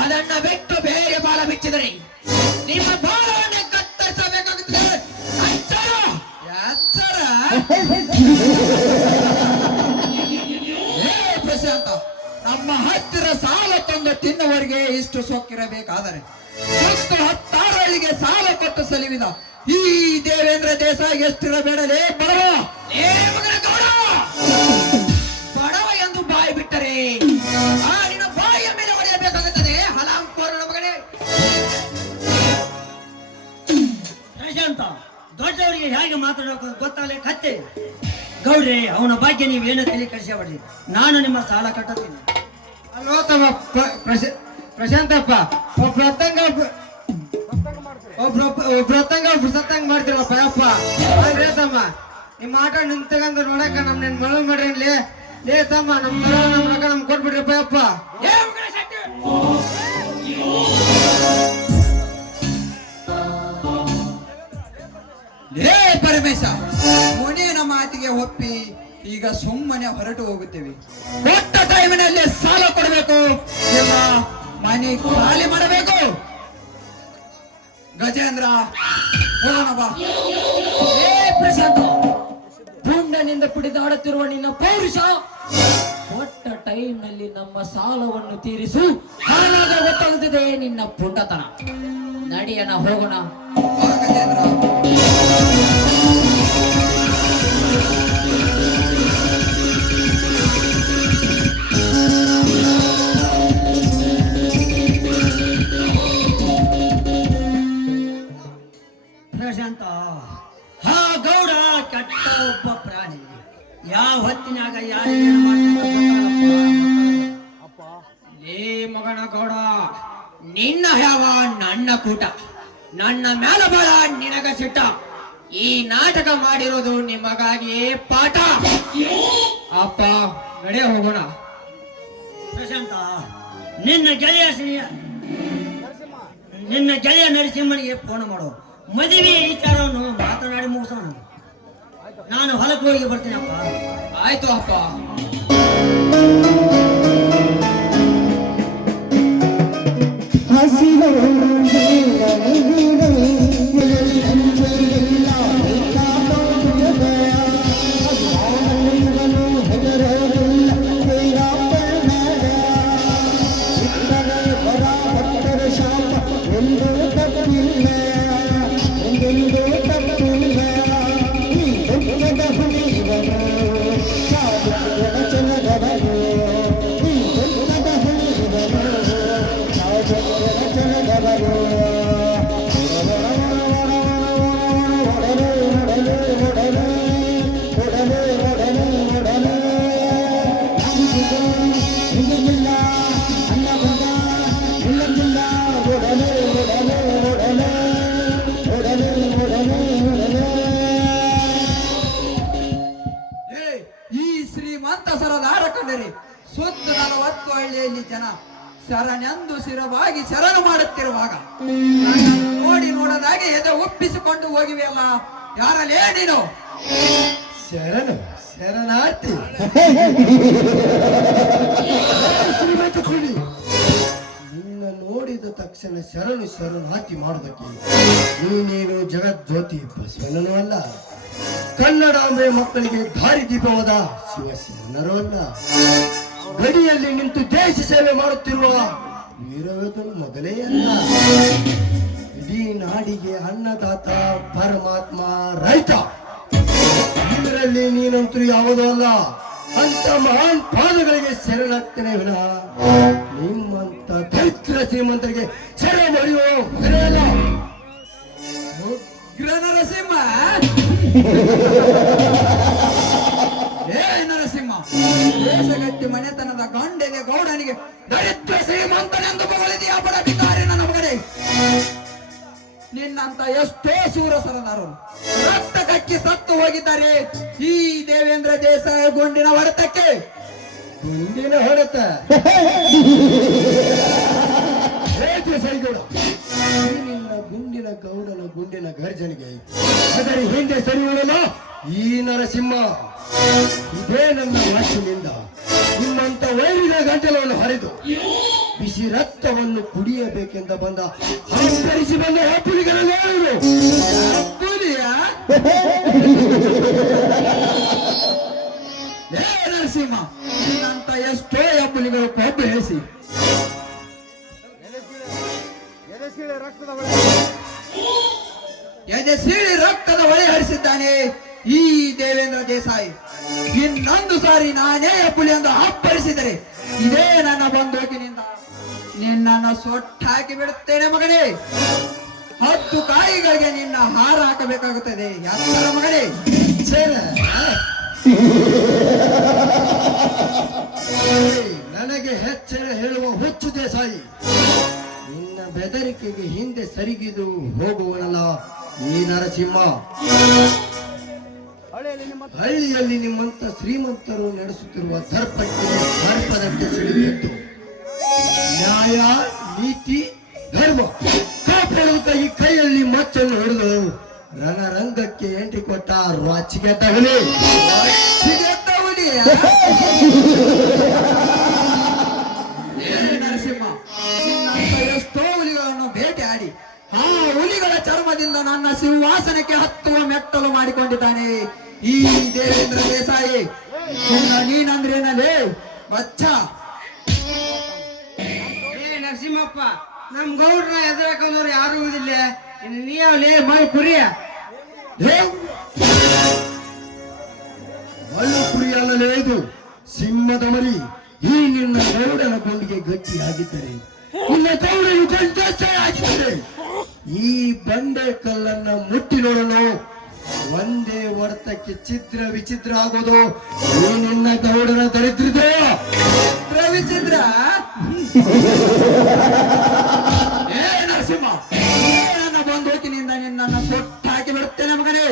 ಅದನ್ನ ಬಿಟ್ಟು ಬೇರೆ ಬಾಲ ಬಿಚ್ಚಿದರೆ ನಿಮ್ಮ ಬಾಲವನ್ನೇ ಕತ್ತರಿಸಬೇಕಾಗುತ್ತದೆ. ಎಚ್ಚರ, ಎಚ್ಚರ. ಪ್ರಶಾಂತ, ನಮ್ಮ ಹತ್ತಿರ ಸಾಲ ತಂದು ತಿನ್ನುವರಿಗೆ ಇಷ್ಟು ಸೊಕ್ಕಿರಬೇಕಾದರೆ ಮತ್ತು 16 ಹಳ್ಳಿಗೆ ಸಾಲ ಕೊಟ್ಟು ಸಲಿವಿದ ಈ ದೇವೇಂದ್ರ ದೇಸಾಯಿ ಎಷ್ಟಿರಬೇಡಲೇ ಬಡವ. ಏ ಮಗನ ಗೌಡ, ಬಡವ ಎಂದು ಬಾಯಿ ಬಿಟ್ಟರೆ ಆ ನಿನ್ನ ಬಾಯಿಯ ಮೇಲೆ ಹೊಡೆಯಬೇಕಾಗುತ್ತದೆ. ಹಲಾಂಕೋರನ ಮಗನೇ. ಪ್ರಶಾಂತ, ದೊಡ್ಡವರಿಗೆ ಹೇಗೆ ಮಾತಾಡೋಕೆ ಗೊತ್ತಾಗಲೇ ಕತ್ತೆ. ಗೌಡ್ರೆ, ಅವನ ಬಗ್ಗೆ ನೀವೇನು ತಲೆ ಕೆಡಿಸಬೇಡಿ, ನಾನು ನಿಮ್ಮ ಸಾಲ ಕಟ್ಟುತ್ತೀನಿ. ಅಲ್ಲೋ ತಮ್ಮ ಪ್ರಶಾಂತಪ್ಪ, ಒಬ್ರೊತ್ತಂಗ ಸತ್ತಂಗ ಮಾಡ್ತೀರಪ್ಪ ಅಪ್ಪ. ಅಲ್ರೇ ತಮ್ಮ, ನಿಮ್ಮ ಆಟ ನಿಂತಗಂದು ನೋಡಕ ನಮ್ನೇನ್ ಮಳು ಮಾಡ್ರಿ. ಲೇ ತಮ್ಮ, ನಮ್ ರೊಕ್ಕ ನಮ್ಗೆ ಕೊಟ್ಬಿಡ್ರಪ್ಪ ಅಪ್ಪ. ಲೇ ಪರಮೇಶ, ಮುನಿಯನ ಮಾತಿಗೆ ಒಪ್ಪಿ ಈಗ ಸುಮ್ಮನೆ ಹೊರಟು ಹೋಗುತ್ತೇವೆ. ಕೊಟ್ಟ ಟೈಮಿನಲ್ಲಿ ಸಾಲ ಕೊಡಬೇಕು, ಇಲ್ಲ ಮನೆ ಖಾಲಿ ಮಾಡಬೇಕು. ಗಜೇಂದ್ರ, ಹೋಗೋಣ ಬಾ. ಏ ಪ್ರಶಾಂತ, ಪುಂಡನಿಂದ ಕುಡಿದಾಡುತ್ತಿರುವ ನಿನ್ನ ಪೌರುಷ ಕೊಟ್ಟ ಟೈಮ್ನಲ್ಲಿ ನಮ್ಮ ಸಾಲವನ್ನು ತೀರಿಸು, ಆವಾಗ ಗೊತ್ತಾಗುತ್ತದೆ ನಿನ್ನ ಪುಂಡತನ. ನಡಿಯನ ಹೋಗೋಣ. ಬಾ ಗಜೇಂದ್ರ. ಪ್ರಶಾಂತ, ಹಾ ಗೌಡ ಕೆಟ್ಟ ಒಬ್ಬ ಪ್ರಾಣಿ. ಯಾವ ಹೊತ್ತಿನಾಗ ಯಾರೇನು ಲೇ ಮಗನ ಗೌಡ, ನಿನ್ನ ಯಾವ ನನ್ನ ಕೂಟ, ನನ್ನ ಮ್ಯಾಲ ಬಾಳ ನಿನಗ ಸಿಟ್ಟ. ಈ ನಾಟಕ ಮಾಡಿರೋದು ನಿಮಗಾಗಿಯೇ ಪಾಠ. ಅಪ್ಪ ನಡೆ ಹೋಗೋಣ. ಪ್ರಶಾಂತ, ನಿನ್ನ ಗೆಳೆಯ ನರಸಿಂಹನಿಗೆ ಫೋನ್ ಮಾಡು. ಮದುವೆ ವಿಚಾರವನ್ನು ಮಾತನಾಡಿ ಮುಗಿಸೋಣ. ನಾನು ಹೊಲಕ್ಕೆ ಹೋಗಿ ಬರ್ತೀನಿ ಅಪ್ಪ. ಆಯ್ತು ಅಪ್ಪ. ಸುತ್ತ 40 ಹಳ್ಳಿಯಲ್ಲಿ ಜನ ಶರಣೆಂದು ಶಿರವಾಗಿ ಶರಣು ಮಾಡುತ್ತಿರುವಾಗ ನೋಡಿ ನೋಡದಾಗೆ ಎದೆ ಒಪ್ಪಿಸಿಕೊಂಡು ಹೋಗಿವೆಯಲ್ಲ, ಯಾರಲ್ಲೇ ನೀನು? ಶರಣಾರ್ಥಿ. ನಿನ್ನ ನೋಡಿದ ತಕ್ಷಣ ಶರಣಾರ್ಥಿ ಮಾಡುವುದಕ್ಕೆ ನೀನೇನು ಜಗಜ್ಯೋತಿ ಬಸವಣ್ಣನೂ ಅಲ್ಲ, ಕನ್ನಡಾಂಬೆ ಮಕ್ಕಳಿಗೆ ದಾರಿದೀಪವಾದ ಶಿವಶರಣರೂ ಅಲ್ಲ, ಗಡಿಯಲ್ಲಿ ನಿಂತು ದೇಶ ಸೇವೆ ಮಾಡುತ್ತಿರುವ ವೀರವೇದನು ಮೊದಲೇ ಅಲ್ಲ, ಇಡೀ ನಾಡಿಗೆ ಅನ್ನದಾತ ಪರಮಾತ್ಮ ರೈತ. ಇದರಲ್ಲಿ ನೀನಂತೂ ಯಾವುದೂ ಅಲ್ಲ. ಅಂತ ಮಹಾನ್ ಪಾದಗಳಿಗೆ ಶರಣಾಗ್ತೇನೆ ವಿನಃ ನಿಮ್ಮಂತ ದರಿದ್ರ ಶ್ರೀಮಂತರಿಗೆ ಶರಣ ಮಾಡಿಯೋ ಮಗನೇ ಅಲ್ಲ. ಗೃಹ ನರಸಿಂಹ ಏ ನರಸಿಂಹ, ದೇಶಗಟ್ಟಿ ಮನೆತನದ ಗಂಡೆಗೆ ಗೌಡನಿಗೆ ದರಿದ್ರ ಶ್ರೀಮಂತನೆಂದು ಬಗಳಿದೆಯಾ ಬಡ ಬಿದ್ದಾರೆ ನನ್ನ ಮಗನೇ. ನಿನ್ನಂತ ಎಷ್ಟೋ ಶೂರಸರನರು ರಕ್ತ ಕಕ್ಕಿ ಸತ್ತು ಹೋಗಿದ್ದಾರೆ ಈ ದೇವೇಂದ್ರ ದೇಸಾಯಿ ಗುಂಡಿನ ಹೊಡೆತಕ್ಕೆ. ಗುಂಡಿನ ಹೊಡೆತ ಸೈಗೌಡ, ಈ ನಿನ್ನ ಗುಂಡಿನ ಗೌಡನ ಗುಂಡಿನ ಗರ್ಜನೆಗೆ ಅದರ ಹಿಂದೆ ಸರಿಯುವುದಿಲ್ಲ ಈ ನರಸಿಂಹ. ಇದೇ ನನ್ನ ಮಾತಿನಿಂದ ನಿಮ್ಮಂತ ವೈರಿಗಳ ಗಂಟಲವನ್ನು ಹರಿದು ಬಿಸಿ ರಕ್ತವನ್ನು ಕುಡಿಯಬೇಕೆಂದ ಬಂದ ಹಂಪರಿಸಿ ಬಂದ ಹೆಪ್ಪುಲಿಗಳನ್ನು ಏ ನರಸಿಂಹ, ನಿನ್ನಂತ ಎಷ್ಟೋ ಹೆಪ್ಪುಲಿಗಳು ಕೊಬ್ಬು ಹೇಳಿಸಿ ಎದೆ ಸೀಳಿ ರಕ್ತದ ಹೊಳೆ ಹರಿಸಿದ್ದಾನೆ ಈ ದೇವೇಂದ್ರ ದೇಸಾಯಿ. ಇನ್ನೊಂದು ಸಾರಿ ನಾನೇ ಹೆಪ್ಪುಲಿ ಎಂದು ಅಪ್ಪರಿಸಿದರೆ ಇದೇ ನನ್ನ ಬಂದೂಕಿನಿಂದ ನಿನ್ನನ್ನು ಸೊಟ್ಟಾಕಿ ಬಿಡುತ್ತೇನೆ ಮಗನೇ. 10 ಕಾಯಿಗಳಿಗೆ ನಿನ್ನ ಹಾರ ಹಾಕಬೇಕಾಗುತ್ತದೆ ಎತ್ತರ ಮಗನೇ. ನನಗೆ ಹೆಚ್ಚರ ಹೇಳುವ ಹುಚ್ಚು ದೇಸಾಯಿ, ನಿನ್ನ ಬೆದರಿಕೆಗೆ ಹಿಂದೆ ಸರಿಗಿದು ಹೋಗುವನಲ್ಲ ಈ ನರಸಿಂಹ. ಹಳ್ಳಿಯಲ್ಲಿ ನಿಮ್ಮಂತ ಶ್ರೀಮಂತರು ನಡೆಸುತ್ತಿರುವ ಸರ್ಪದಂತೆ ಸಿಡಿದಿತ್ತು. ನ್ಯಾಯ, ನೀತಿ, ಧರ್ಮ ಕಾಪಾಡುತ್ತ ಈ ಕೈಯಲ್ಲಿ ಮಚ್ಚನ್ನು ಹಿಡಿದು ರಣರಂಗಕ್ಕೆ ಎಂಟ್ರಿ ಕೊಟ್ಟ ರಾಚಿಗೆದ್ದ ಹುಲಿ. ನರಸಿಂಹ, ಎಷ್ಟೋ ಹುಲಿಗಳನ್ನು ಬೇಟೆಯಾಡಿ ಆ ಹುಲಿಗಳ ಚರ್ಮದಿಂದ ನನ್ನ ಸಿಂಹಾಸನಕ್ಕೆ ಹತ್ತುವ ಮೆಟ್ಟಲು ಮಾಡಿಕೊಂಡಿದ್ದಾನೆ ಈ ದೇವೇಂದ್ರ ದೇಸಾಯಿ. ನೀನಂದ್ರೇನಲ್ಲೇ ಬಚ್ಚ? ನರಸಿಂಹಪ್ಪ, ನಮ್ ಗೌಡ್ರ ಎದುರಾಕಂದವ್ರು ಯಾರು ಇದಿಲ್ಲ. ನೀವೇ ಮೈ ಕುರಿಯ ಮಳ್ಳು ಕುರಿಯಲ್ಲೇ ಇದು ಸಿಂಹದ ಮರಿ. ಈ ನಿನ್ನ ಗೌಡನ ಗುಂಡಿಗೆ ಗಟ್ಟಿಯಾಗಿದ್ದರೆ ನಿನ್ನ ಗೌಡನು ಗಂಟೆ ಆಗಿದ್ದರೆ ಈ ಬಂಡೆ ಕಲ್ಲನ್ನ ಮುಟ್ಟಿ ನೋಡಲು ಒಂದೇ ಹೊಡೆತಕ್ಕೆ ಚಿತ್ರ ವಿಚಿತ್ರ ಆಗೋದು ಈ ನಿನ್ನ ಗೌಡನ ದರಿದ್ರದೆ. ವಿಚಿತ್ರ ಏ ನರಸಿಂಹ, ನನ್ನ ಬಂದೂಕಿನಿಂದ ನಿನ್ನನ್ನು ಸೊಟ್ಟಾಕಿ ಬಿಡುತ್ತೇನೆ ಮಗನೇ.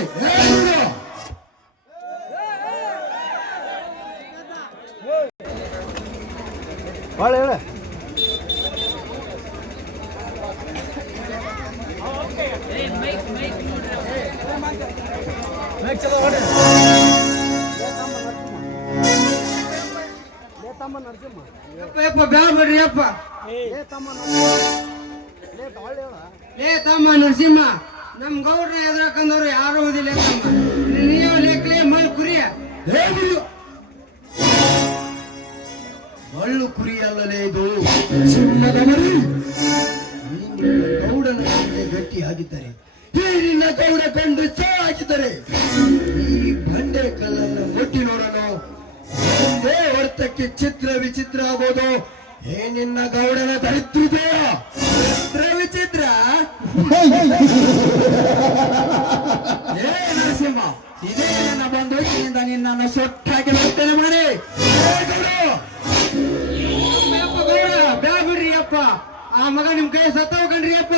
ಬ್ಯಾಡ್ರಿ ಅಪ್ಪ. ಲೇ ತಮ್ಮ ನರಸಿಂಹ, ನಮ್ ಗೌಡ್ರ ಎದುರಾಕಂದವ್ರು ಯಾರು ಓದಿಲ್ಲ ತಮ್ಮ. ನೀವ್ ಲೇಕ್ಲೆ ಮೈ ಕುರಿಯ ಮಳ್ಳು ಕುರಿಯಲ್ಲಲೇ ಇದು ಸಿಂಹದ ಮರಿ. ಈ ನಿನ್ನ ಗೌಡನ ಗುಂಡಿಗೆ ಗಟ್ಟಿಯಾಗಿದ್ದರೆ ಈ ನಿನ್ನ ಗೌಡ ಕಂಡು ಹಾಕಿದರೆ ಈ ಬಂಡೆ ಕಲ್ಲನ್ನು ಮುಟ್ಟಿ ನೋಡಲು ಒಂದೇ ಹೊಡೆತಕ್ಕೆ ಚಿತ್ರ ವಿಚಿತ್ರ ಆಗೋದು ಏ ನಿನ್ನ ಗೌಡನ ದರಿದ್ರದೆಯ. ವಿಚಿತ್ರ ಏ ನರಸಿಂಹ, ಇದೇ ನನ್ನ ಬಂದೂಕಿನಿಂದ ನಿನ್ನನ್ನು ಸೊಟ್ಟಾಕಿ ಬಿಡುತ್ತೇನೆ ಮಗನೇ. ಗೌಡ ಬ್ಯಾಗ್ ಬಿಡ್ರಿ ಅಪ್ಪ. ಆ ಮಗ ನಿಮ್ ಕೈ ಸತ್ತವ ಕಣ್ರಿ ಅಪ್ಪ.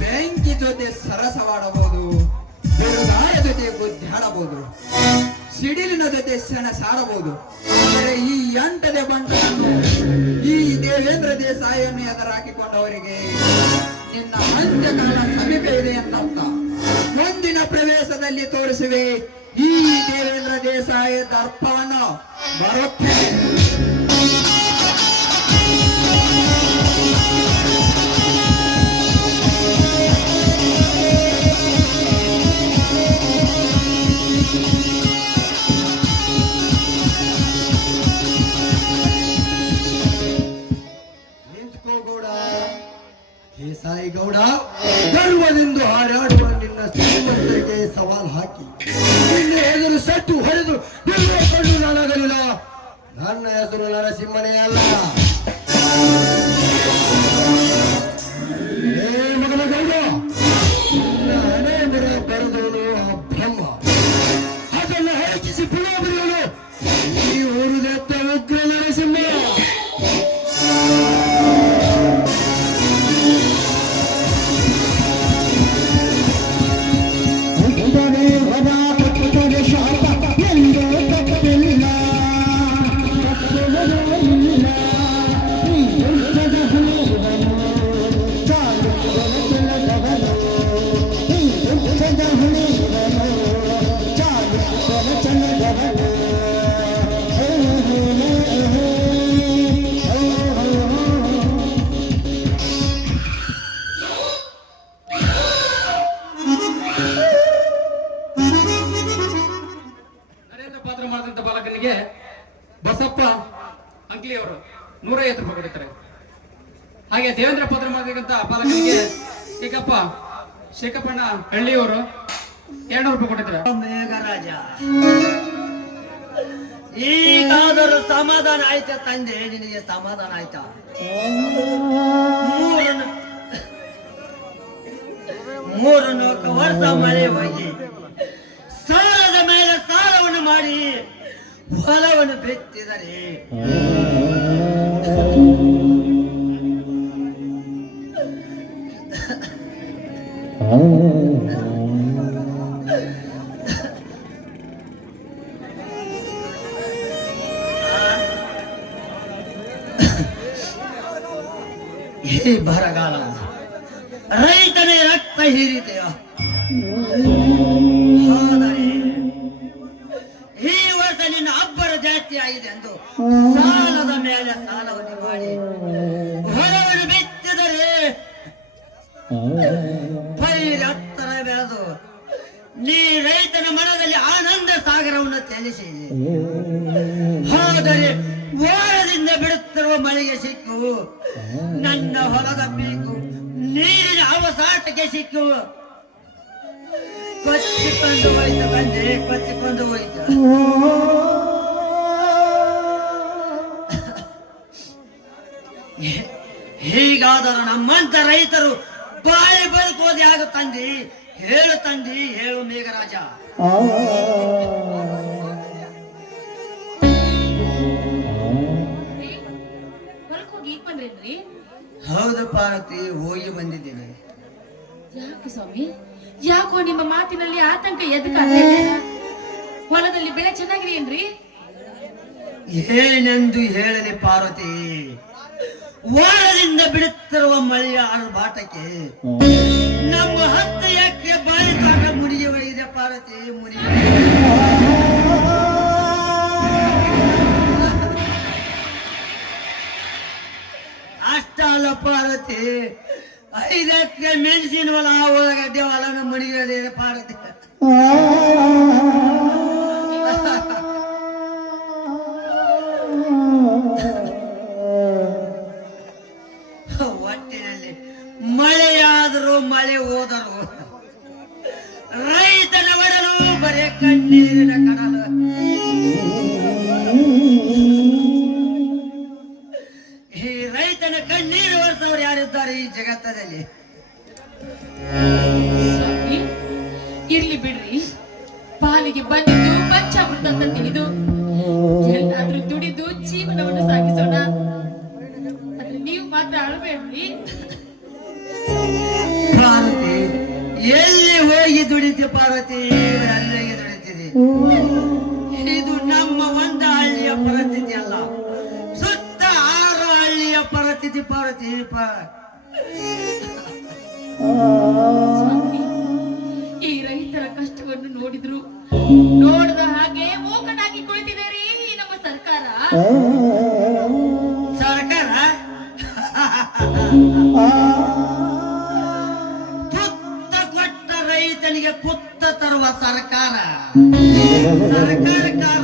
ಬೆಂಕಿ ಜೊತೆ ಸರಸವಾಡಬಹುದು, ಬಿರುಗಾಳ ಜೊತೆ ಗುದ್ದಾಡಬಹುದು, ಸಿಡಿಲಿನ ಜೊತೆ ಸೆಣಸಾಡಬಹುದು. ಆದರೆ ಈ ಎಂಟದೆ ಬಂಟನ್ನು ಈ ದೇವೇಂದ್ರ ದೇಸಾಯಿಯನ್ನು ಎದುರಾಕಿಕೊಂಡವರಿಗೆ ನಿನ್ನ ಅಂತ್ಯಕಾಲ ಸಮೀಪ ಇದೆ ಎಂದರ್ಥ. ಮುಂದಿನ ಪ್ರವೇಶದಲ್ಲಿ ತೋರಿಸುವೆ ಈ ದೇವೇಂದ್ರ ದೇಸಾಯಿ ದರ್ಪವನ್ನು. ಬರುತ್ತೇನೆ. ದೇಸಾಯಿ ಗೌಡ, ಗರ್ವದಿಂದ ಹಾರಾಡುವ ನಿನ್ನ ಶ್ರೀಮಂತರಿಗೆ ಸವಾಲ್ ಹಾಕಿ ನಿನ್ನ ಎದುರು ಸಟ್ಟು ಹೊಡೆದು ಕಣ್ಣು ನಾನಾಗಲಿಲ್ಲ. 150 ರೂಪಾಯಿ ಕೊಡುತ್ತಾರೆ. ಹಾಗೆ ದೇವೇಂದ್ರ ಪತ್ರ ಮಾಡಬೇಕಂತ ಪಾಲಕರಿಗೆ ಶೇಖಪ್ಪಣ್ಣ ಹಳ್ಳಿಯವರು 200 ರೂಪಾಯಿ ಕೊಟ್ಟಿದ್ದಾರೆ. ಮೇಘರಾಜ, ಈಗಾದರೂ ಸಮಾಧಾನ ಆಯ್ತಾ ತಂದೆ? ನಿನಗೆ ಸಮಾಧಾನ ಆಯ್ತಾ? ಮೂರು 4 ವರ್ಷ ಮಳೆ ಹೋಗಿ ಸಾಲದ ಮೇಲೆ ಸಾಲವನ್ನು ಮಾಡಿ ಹೊಲವನ್ನು ಬೆತ್ತಿದರೆ ಈ ಬರಗಾಲ ರೈತನೇ ರಕ್ತ ಹೀರಿದೆಯ. ಆದರೆ ಈ ವರ್ಷ ನಿನ್ನ ಅಬ್ಬರ ಜಾಸ್ತಿ ಆಗಿದೆ ಎಂದು ಸಾಲದ ಮೇಲೆ ಸಾಲವನ್ನು ಮಾಡಿ ಹೊಲವನ್ನು ಬಿತ್ತಿದರೆ ಪೈರು ಹತ್ತರ ಬೆಳೆದು ನೀ ರೈತನ ಮನದಲ್ಲಿ ಆನಂದ ಸಾಗರವನ್ನು ತೇಲಿಸಿದೆ. ಆದರೆ ವಾರದಿಂದ ಬಿಡುತ್ತಿರುವ ಮಳೆಗೆ ಸಿಕ್ಕು ನನ್ನ ಹೊಲದ ಪೀಕು ನೀರಿನ ಅವಸಾಟಕ್ಕೆ ಸಿಕ್ಕು ಕೊಚ್ಚಿಕೊಂಡು ಹೋಯ್ತು ಬಂದೆ, ಕೊಚ್ಚಿಕೊಂಡು ಹೋಯ್ತು. ಹೀಗಾದರೂ ನಮ್ಮಂತ ರೈತರು ಬಾಳಿ ಬದುಕೋದೆ ಆಗು ತಂದಿ. ಹೇಳು ತಂದಿ, ಹೇಳು ಮೇಘರಾಜ. ಹೊಲಕ್ಕೆ ಈಗ ಬಂದ್ರೇನ್ರಿ? ಹೌದು ಪಾರ್ವತಿ, ಹೋಗಿ ಬಂದಿದ್ದೇನೆ. ಯಾಕೆ ಸ್ವಾಮಿ? ಯಾಕೋ ನಿಮ್ಮ ಮಾತಿನಲ್ಲಿ ಆತಂಕ ಎದಕ? ಹೊಲದಲ್ಲಿ ಬೆಳೆ ಚೆನ್ನಾಗಿದೆಯೇನ್ರಿ? ಏನೆಂದು ಹೇಳಲಿ ಪಾರ್ವತಿ, ವಾರದಿಂದ ಬಿಡುತ್ತಿರುವ ಮಳೆಯ ಆರ್ಭಾಟಕ್ಕೆ ನಮ್ಮ 10 ಎಕರೆ ಬಾಳಿ ತೋಟ ಮುಡಿಗೆ ಹೋಗಿದೆ ಪಾರ್ವತಿ, ಮುಡಿಗೆ. ಅಷ್ಟಲ್ಲ ಪಾರ್ವತಿ, 5 ಎಕರೆ ಮೆಣಸಿನ ಹೊಲ, ಉಳ್ಳಾಗಡ್ಡೆ ಹೊಲನ ಮುಡಿಗೆ ಪಾರ್ವತಿ. ಒಟ್ಟಿನಲ್ಲಿ ಮಳೆಯಾದರೂ ಮಳೆ ಹೋದರು ರೈತನ ಒಡಲು ಬರೇ ಕಣ್ಣೀರಿನ ಕಡಲು. ಈ ರೈತನ ಕಣ್ಣೀರು ಒರೆಸವರು ಯಾರಿದ್ದಾರೆ ಈ ಜಗತ್ತದಲ್ಲಿ? ಸ್ವಾಮಿ, ಇರ್ಲಿ ಬಿಡ್ರಿ. ಪಾಲಿಗೆ ಬಂದಿದ್ದು ಪಂಚಾಮೃತ ಅಂತ ತಿಳಿದು ಎಲ್ಲಾದ್ರೂ ದುಡಿದು ಜೀವನವನ್ನು ಸಾಗಿಸೋಣ. ಆದ್ರೆ ನೀವು ಮಾತ್ರ ಅಳಬೇಡ್ರಿ. ಪಾರ್ವತಿ, ಎಲ್ಲಿ ಹೋಗಿ ದುಡಿತೆ ಪಾರ್ವತಿ? ಅಲ್ಲಿಗೆ ದುಡಿತಿದೆ. ಇದು ನಮ್ಮ ಒಂದು ಹಳ್ಳಿಯ ಪರಿಸ್ಥಿತಿ ಅಲ್ಲ, ಸುತ್ತ 6 ಹಳ್ಳಿಯ ಪರಿಸ್ಥಿತಿ ಪಾರ್ವತಿ. ಸ್ವಾಮಿ, ಈ ರೈತರ ಕಷ್ಟವನ್ನು ನೋಡದ ಹಾಗೆ ಮೂಕನಾಗಿ ಕುಳಿತಿದೆ ಈ ನಮ್ಮ ಸರ್ಕಾರ. ತುತ್ತ ಕೊಟ್ಟ ರೈತನಿಗೆ ಕುತ್ತ ತರುವ ಸರ್ಕಾರ.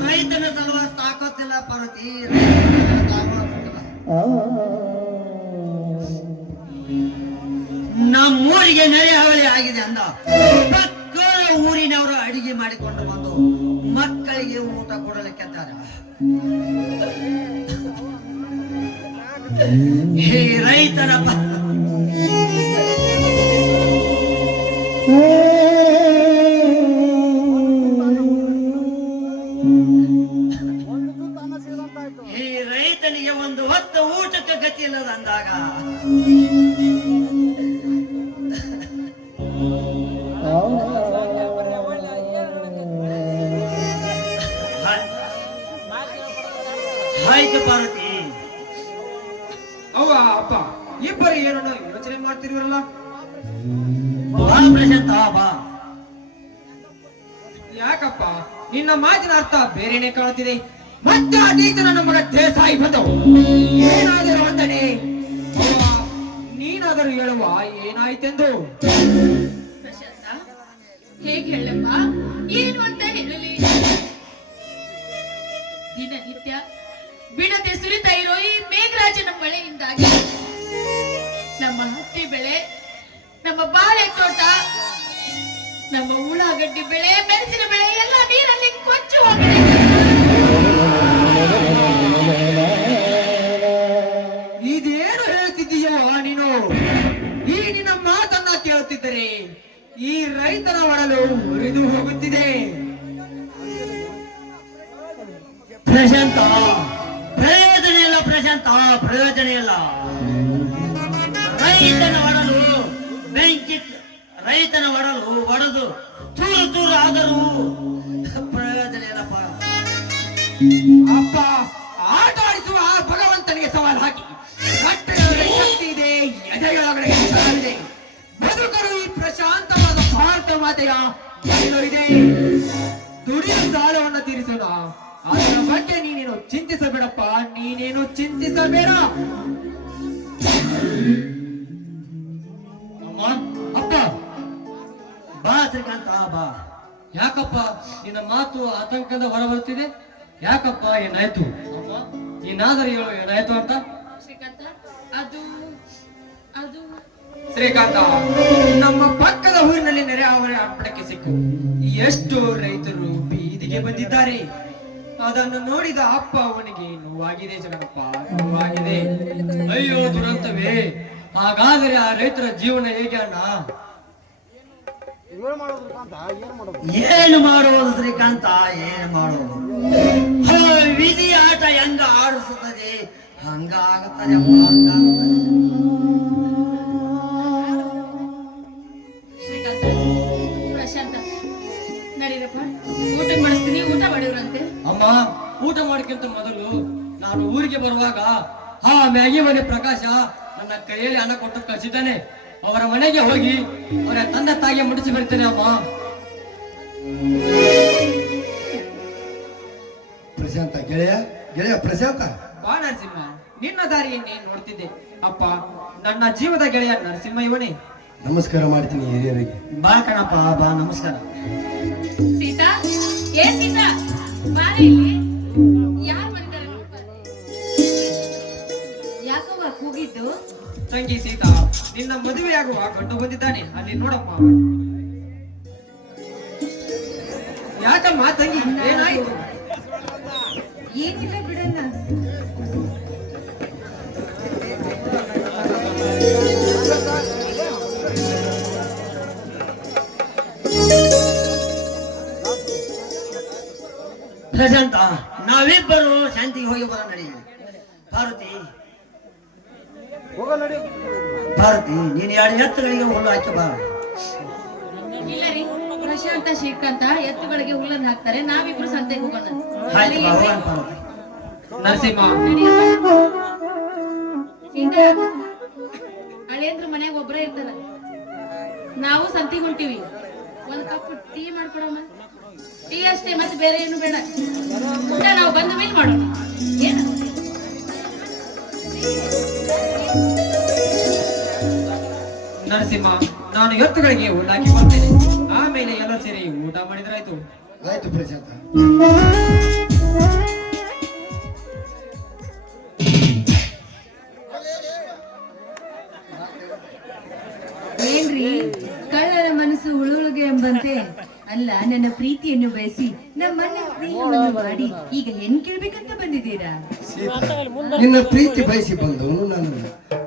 ರೈತನ ಸಲುವಾಗಿ ಸಾಕೋತಿಲ್ಲ ಪಾರ್ವತಿ. ನಮ್ಮೂರಿಗೆ ನೆರೆ ಹಾವಳಿ ಆಗಿದೆ ಅಂದ ಪಕ್ಕದ ಊರಿನವರು ಅಡಿಗೆ ಮಾಡಿಕೊಂಡು ಬಂದು ಮಕ್ಕಳಿಗೆ ಊಟ ಕೊಡಲಿಕ್ಕೆದ್ದಾರೆ. ಈ ರೈತನ ಈ ರೈತನಿಗೆ ಒಂದು ಹೊತ್ತ ಊಟಕ್ಕೆ ಗತಿ ಇಲ್ಲದ ಅಂದಾಗ ಆಯ್ತು ಪಾರ್ವತಿ. ಅವ್ವ ಅಪ್ಪ ಇಬ್ಬರು ಏನೋ ಯೋಚನೆ ಮಾಡ್ತಿರುವಲ್ಲ. ಬಾ ಪ್ರಶಾಂತ, ಬಾ. ಯಾಕಪ್ಪ ನಿನ್ನ ಮಾತಿನ ಅರ್ಥ ಬೇರೆನೆ ಕಾಣುತ್ತಿದೆ. ಮತ್ತೆ ಅತೀತನ ನಮ್ಮಗ ದೇಸಾಯಿ ಬಂದವು. ಏನಾದರೂ ಅಂದನೆ ನೀನಾದರೂ ಹೇಳುವ ಏನಾಯ್ತೆಂದು. ಪ್ರಶಾಂತ, ಹೇಗೆ ಹೇಳಪ್ಪ, ಏನು ಅಂತ ಹೇಳಲಿ? ದಿನನಿತ್ಯ ಬಿಡದೆ ಸುರಿತಾ ಇರೋ ಈ ಮೇಘರಾಜ ಹಾಗೆ ನಮ್ಮ ಹತ್ತಿ ಬೆಳೆ, ನಮ್ಮ ಬಾಳೆ ತೋಟ, ನಮ್ಮ ಉಳ್ಳಾಗಡ್ಡಿ ಬೆಳೆ, ಮೆಣಸಿನ ಬೆಳೆ ಎಲ್ಲ ನೀರಲ್ಲಿ ಕೊಚ್ಚಿ ಹೋಗಿದೆ. ಇದೇನು ಹೇಳ್ತಿದ್ದೀಯೋ ನೀನು? ಈ ನಿನ್ನ ಮಾತನ್ನ ಕೇಳುತ್ತಿದ್ದರೆ ಈ ರೈತನ ಒಡಲು ಉರಿದು ಹೋಗುತ್ತಿದೆ. ಪ್ರಶಾಂತ, ಪ್ರಯೋಜನ ಇಲ್ಲ ಪ್ರಶಾಂತ, ಪ್ರಯೋಜನ ಇಲ್ಲ. ರೈತನ ಒಡಲು ಬೆಂಕಿ, ರೈತನ ಒಡಲು ಒಡೆದು ಚೂರು ಚೂರು ಆದರೂ ಪ್ರಯೋಜನ ಇಲ್ಲಪ್ಪ. ಅಪ್ಪ, ಆಟ ಆಡಿಸುವ ಆ ಭಗವಂತನಿಗೆ ಸವಾಲು ಹಾಕಿ ಕಟ್ಟೆಯೊಳಗಡೆ ಶಕ್ತಿ ಇದೆ, ಎದೆಯೊಳಗಡೆ ಛಲವಿದೆ. ಬದುಕಲು ಈ ಪ್ರಶಾಂತವಾದ ಭಾರತ ಮಾತೆಯ ಬಯಲು ಇದೆ. ದುಡಿಯ ಸಾಲವನ್ನು ತೀರಿಸೋಣ. ಅದರ ಬಗ್ಗೆ ನೀನೇನು ಚಿಂತಿಸಬೇಡಪ್ಪ, ನೀನೇನು ಚಿಂತಿಸಬೇಡ. ಅಮ್ಮ, ಅಪ್ಪ, ಬಾ ಶ್ರೀಕಾಂತ ಬಾ. ಯಾಕಪ್ಪ ನಿನ್ನ ಮಾತು ಆತಂಕದಿಂದ ಹೊರ ಬರ್ತಿದೆ? ಯಾಕಪ್ಪ, ಏನಾಯ್ತು? ಅಮ್ಮ, ಏನಾದರೂ ಹೇಳು, ಏನಾಯ್ತು ಅಂತ. ಶ್ರೀಕಾಂತ, ಅದು ಅದು ಶ್ರೀಕಾಂತ, ನಮ್ಮ ಪಕ್ಕದ ಊರಿನಲ್ಲಿ ನೆರೆಹಾವಳಿ ಅಪ್ಪಣಕ್ಕೆ ಸಿಕ್ಕು ಎಷ್ಟು ರೈತರು ಬೀದಿಗೆ ಬಂದಿದ್ದಾರೆ. ಅದನ್ನು ನೋಡಿದ ಅಪ್ಪ ಅವನಿಗೆ ನೋವಾಗಿದೆ ಜಗನಪ್ಪ, ನೋವಾಗಿದೆ. ಅಯ್ಯೋ ದುರಂತವೇ, ಹಾಗಾದರೆ ಆ ರೈತರ ಜೀವನ ಹೇಗೆ ಅಣ್ಣ? ಏನು ಮಾಡುವುದು ಶ್ರೀಕಾಂತ, ಏನು ಮಾಡುವುದು? ವಿಧಿ ಆಟ ಹೆಂಗ ಆಡಿಸುತ್ತದೆ ಹಂಗ ಆಗುತ್ತದೆ ಅಪ್ಪ, ಹಂಗ ಆಗುತ್ತದೆ. ಶ್ರೀಕಾಂತ, ಪ್ರಶಾಂತ, ನಡೀರಪ್ಪ, ಊಟ ಮಾಡಿಸ್ತೀನಿ, ಊಟ ಮಾಡಿವ್ರಂತೆ. ಅಮ್ಮ, ಊಟ ಮಾಡೋಕ್ಕಿಂತ ಮೊದಲು ನಾನು ಊರಿಗೆ ಬರುವಾಗ ಆ ಮ್ಯಾಗಿ ಮನೆ ಪ್ರಕಾಶ ನನ್ನ ಕೈಯಲ್ಲಿ ಹಣ ಕೊಟ್ಟು ಕಳಿಸಿದ್ದಾನೆ. ಅವರ ಮನೆಗೆ ಹೋಗಿ ಅವರ ತಂದೆ ತಾಯಿಗೆ ಮುಡಿಸಿ ಬರ್ತೇನೆ ಅಮ್ಮ. ಪ್ರಶಾಂತ, ಗೆಳೆಯ ಗೆಳೆಯ ಪ್ರಶಾಂತ, ಬಾ ನರಸಿಂಹ, ನಿನ್ನ ದಾರಿಯನ್ನೇ ನೋಡ್ತಿದ್ದೆ. ಅಪ್ಪ, ನನ್ನ ಜೀವದ ಗೆಳೆಯ ನರಸಿಂಹ ಇವನೇ. ನಮಸ್ಕಾರ ಮಾಡ್ತೀನಿ ಹಿರಿಯರಿಗೆ. ಬಾ ಕಣಪ್ಪ ಬಾ, ನಮಸ್ಕಾರ. ಸೀತಾ, ಏ ಸೀತಾ, ಬಾರೆ ಇಲ್ಲಿ. ಯಾರು ಬಂದಿದ್ದಾರೆ ನೋಡ್ಬಾ. ಯಾಕವ್ವ ಕೂಗಿದ್ದು? ತಂಗಿ ಸೀತಾ, ನಿನ್ನ ಮದುವೆಯಾಗುವ ಗಂಡು ಬಂದಿದ್ದಾನೆ, ಅಲ್ಲಿ ನೋಡಮ್ಮ. ಯಾಕಮ್ಮ ತಂಗಿ, ಏನಾಯ್ತು? ಏನಿಲ್ಲ ಬಿಡಣ್ಣ. ಪ್ರಶಾಂತ, ನಾವಿಬ್ಬರು ಶಾಂತಿಗೆ ಹೋಗಿ ಬರ ನಡಿ. ಪಾರ್ವತಿ, ಪಾರ್ವತಿ, ನೀನು ಎರಡು ಎತ್ತುಗಳಿಗೆ ಹುಲ್ಲು ಹಾಕಿ ಬಾ. ಇಲ್ಲ ರೀ, ಪ್ರಶಾಂತ ಶ್ರೀಕಾಂತ ಎತ್ತುಗಳಿಗೆ ಹುಲ್ಲನ್ನು ಹಾಕ್ತಾರೆ, ನಾವಿಬ್ರು ಸಂತೆಗೆ ಹೋಗೋಣ. ಆಯ್ತು ಬಾ, ಹೋಗೋಣ ಪಾರ್ವತಿ. ನರಸಿಂಹ, ಸೀತಾ, ಹಳೇಂದ್ರ ಮನ್ಯಾಗ ಒಬ್ಬರೇ ಇರ್ತಾರ, ನಾವು ಸಂತಿಗೆ ಹೊಂಟಿವಿ. ಒಂದ್ ಕಪ್ ಟೀ ಮಾಡ್ಕೊಡಮ್ಮ. ಟೀ ಅಷ್ಟೇ, ಮತ್ತೆ ಬೇರೆ ಏನು ಬೇಡ. ಊಟ ನಾವು ಬಂದ ಮೇಲೆ ಮಾಡೋಣ. ಏನು ನರಸಿಂಹ, ನಾನು ಎತ್ತುಗಳಿಗೆ ಹುಲ್ಲಾಕಿ ಬರ್ತೇನೆ, ಆಮೇಲೆ ಎಲ್ಲ ಸೇರಿ ಊಟ ಮಾಡಿದ್ರಾಯ್ತು. ಆಯ್ತು ಪ್ರಶಾಂತ. ಏನ್ರಿ, ಕಳ್ಳರ ಮನಸ್ಸು ಉಳುಳುಗೆ ಎಂಬಂತೆ. ಅಲ್ಲ, ನನ್ನ ಪ್ರೀತಿಯನ್ನು ಬಯಸಿ ನಮ್ಮನ್ನ ಸ್ನೇಹವನ್ನು ಮಾಡಿ ಈಗ ಹೆಣ್ ಕೇಳ್ಬೇಕಂತ ಬಂದಿದ್ದೀರಾ? ಸೀತಾ, ನಿನ್ನ ಪ್ರೀತಿ ಬಯಸಿ ಬಂದವನು ನಾನು.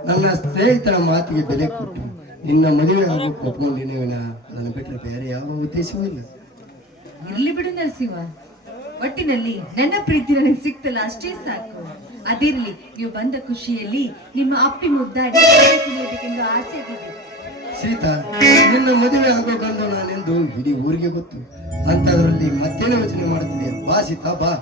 ನನ್ನ ಸ್ನೇಹಿತರ ಮಾತಿಗೆ ಬೆಲೆ ಕೊಟ್ಟು ನಿನ್ನ ಮದುವೆ ಆಗೋಕೆ ಒಪ್ಕೊಂಡಿನಿ ವಿನ ಅದನ್ನು ಬಿಟ್ಟರೆ ಬೇರೆ ಯಾವ ಉದ್ದೇಶವೂ ಇಲ್ಲ. ಇರ್ಲಿ ಬಿಡು ನರಸಿಂಹ, ಒಟ್ಟಿನಲ್ಲಿ ನನ್ನ ಪ್ರೀತಿ ನನಗೆ ಸಿಕ್ತಲ್ಲ ಅಷ್ಟೇ ಸಾಕು. ಅದಿರ್ಲಿ, ನೀವು ಬಂದ ಖುಷಿಯಲ್ಲಿ ನಿಮ್ಮ ಅಪ್ಪಿ ಮುದ್ದಾಡಿ ತಿನ್ನಬೇಕೆಂದು ಆಸೆ ಆಗಿದೆ. ಸೀತಾ, ನಿನ್ನ ಮದುವೆ ಆಗೋ ಗಂಡು ನಾನೆಂದು ಇಡೀ ಊರಿಗೆ ಗೊತ್ತು. ಅಂತದ್ರಲ್ಲಿ ಮತ್ತೇನೋ ಯೋಚನೆ ಮಾಡ್ತಿದೆ. ಬಾ ಸೀತಾ, ಬಾ.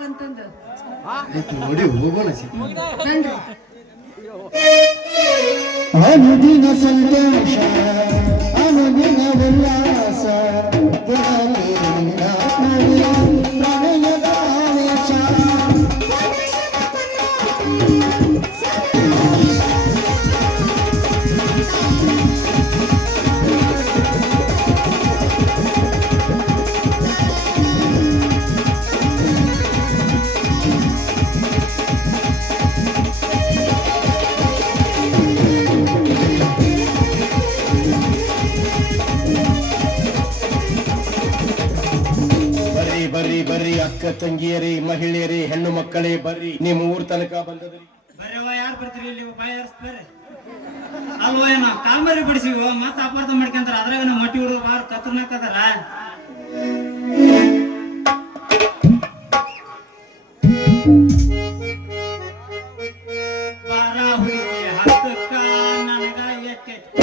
ಮಾಡ್ಬೇಕಂತಂದು ಆಯ್ತು, ನೋಡಿ ಹೋಗೋಣ ಸೀತಾ. ನನ್ರಿ ಅನುದಿನ ಸಂತೋಷ ಅನುದಿನ ಉಲ್ಲಾಸ ಪ್ರಣಯದ ಆವೇಶ ಬರ್ರಿ ಬರ್ರಿ ಬರ್ರಿ ಅಕ್ಕ ತಂಗಿಯರೇ ಮಹಿಳೆಯರೇ ಹೆಣ್ಣು ಮಕ್ಕಳೇ ಬರ್ರಿ ನಿಮ್ಮ ಊರ್ ತನಕ ಬಂದದ್ರಿ. ಬರ್ರವ ಯಾರು ಬರ್ತೀರಿ ಇಲ್ಲಿ ಬಾಯ್ ಬರ್ರಿ ಅಲ್ವ ಏನ ಕಾಲ್ಮರಿ ಬಿಡಿಸಿವ ಮತ್ತ ಅಪಾರ್ಥ ಮಾಡ್ಕೊಂತಾರ ಅದ್ರಾಗ ನಮ್ಮ ಮಟ್ಟಿ ಹುಡುಗ ಬಾರ್ ಕತ್ರನಾಕದಾರ ಬಾರ ಹುಡುಗಿ ಹತ್ತಕ್ಕ ನನಗ ಎತ್ತೆತ್ತ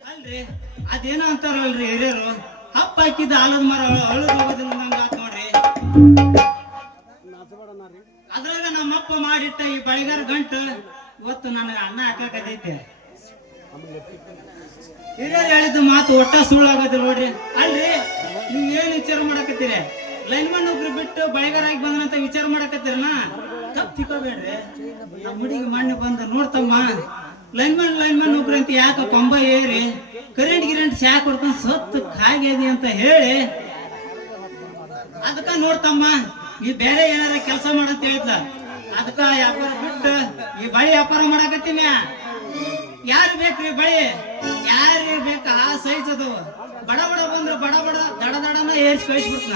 ಅಲ್ರಿ ಅದೇನೋ ಅಂತಾರಲ್ರಿ ಹಿರಿಯರು ಹಪ್ಪ ಹಾಕಿದ್ದ ಆಲದ ಮರ ಅಳುದು ಹೋಗೋದಿಲ್ಲ ನಂಗ ಆತ್ ನೋಡ್ರಿ ಅದ್ರಾಗ ನಮ್ಮಪ್ಪ ಮಾಡಿಟ್ಟ ಈ ಬಳಿಗಾರ ಗಂಟು ಇವತ್ತು ನನಗೆ ಅನ್ನ ಹಾಕಕತೈತೆ ಹಿರಿಯರು ಹೇಳಿದ ಮಾತು ಒಟ್ಟ ಸುಳ್ಳಾಗೋದಿಲ್ಲ ನೋಡ್ರಿ ಅಲ್ರಿ ನೀವ್ ಏನ್ ವಿಚಾರ ಮಾಡಕತ್ತೀರಿ ಲೈನ್ಮನ್ ಒಬ್ರು ಬಿಟ್ಟು ಬಳಿಗಾರಾಗಿ ಬಂದನಂತ ವಿಚಾರ ಮಾಡಕತ್ತೀರನ ತಪ್ಪು ತಿಕ್ಕೋಬೇಡ್ರಿ ನಮ್ಮ ಹುಡುಗಿ ಮಣ್ಣು ಬಂದು ನೋಡ್ತಮ್ಮ ಲೈನ್ಮನ್ ಒಬ್ರು ಅಂತ ಯಾಕೆ ಕೊಂಬ ಏರಿ ಕರೆಂಟ್ ಶಾಕ್ ಹೊಡ್ಕೊಂಡು ಸತ್ತು ಕಾಗ್ಯದಿ ಅಂತ ಹೇಳಿ ಅದಕ್ಕ ನೋಡ್ತಮ್ಮ ನೀ ಬೇರೆ ಏನಾರ ಕೆಲಸ ಮಾಡಂತ ಹೇಳಿದ್ಲ ಅದಕ್ಕ ವ್ಯಾಪಾರ ಬಿಟ್ಟು ಈ ಬಳಿ ವ್ಯಾಪಾರ ಮಾಡಕತ್ತೀನಿ ಯಾರು ಬೇಕ್ರಿ ಬಳಿ ಯಾರು ಬೇಕ ಆ ಸೈಜ್ ಅದು ಬಡ ಬಡ ಬಂದ್ರು ಬಡ ಬಡ ದಡ ದಡನ ಏರ್ಸಿ ಕಳಿಸ್ಬಿಡ್ತ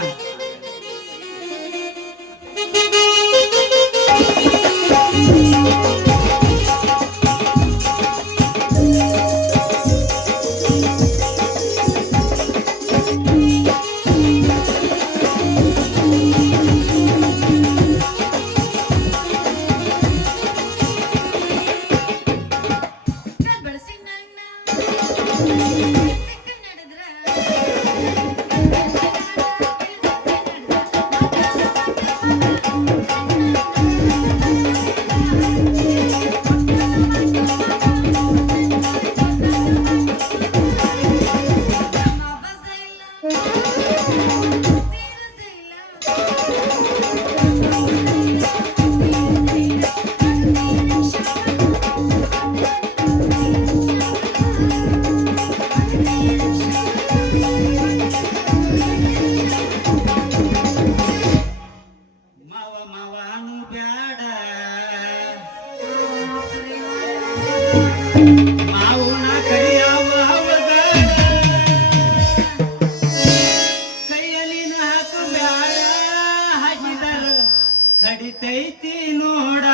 ಬೆಳಸಿ ನನ್ನ ನಡೆದ್ರ ಮಾವನು ಬ್ಯಾಡ ಮಾವುನ ಕರಿಯವ ಅವಗಾಡ ಕೈಯಲ್ಲಿನ ಹಾಕು ಬ್ಯಾಡ ಹಾಕಿದರ ಕಡಿತೈತಿ ನೋಡ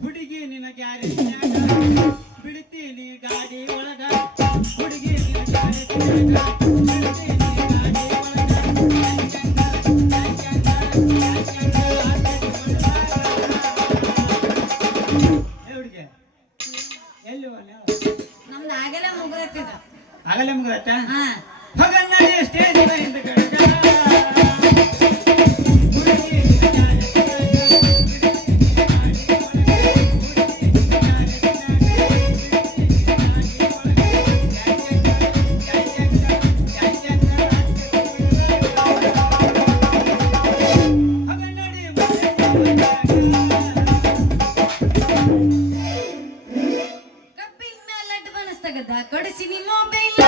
ಹುಡುಗಿ ನಿನ ಗ್ಯಾರೇಜ್ನ್ಯಾಗ ಬಿಡ್ತೀನಿ ಗಾಡಿ ಒಳಗ ಹುಡುಗಿ ನಿನ ಗ್ಯಾರೇಜ್ನ್ಯಾಗ ಬಿಡ್ತೀನಿ ಗಾಡಿ ಒಳಗ ಹುಡುಗಿ ಎಲ್ಲಿ ನಮ್ದು ಆಗಲೇ ಮುಗಿದೈತಿದ ಆಗಲೇ ಮುಗಿದತ್ತ ಹಾ ಹೋಗಣ್ಣ ಸ್ಟೇಜ್ ಹಿಂದ ಕಡೆ ಕಬ್ಬಿನ ಮೇಲೆ ಅಡ್ವಾನ್ಸ್ ತಗದ ಕೊಡಿಸಿ ನಿಮ್ಮ ಮೊಬೈಲ್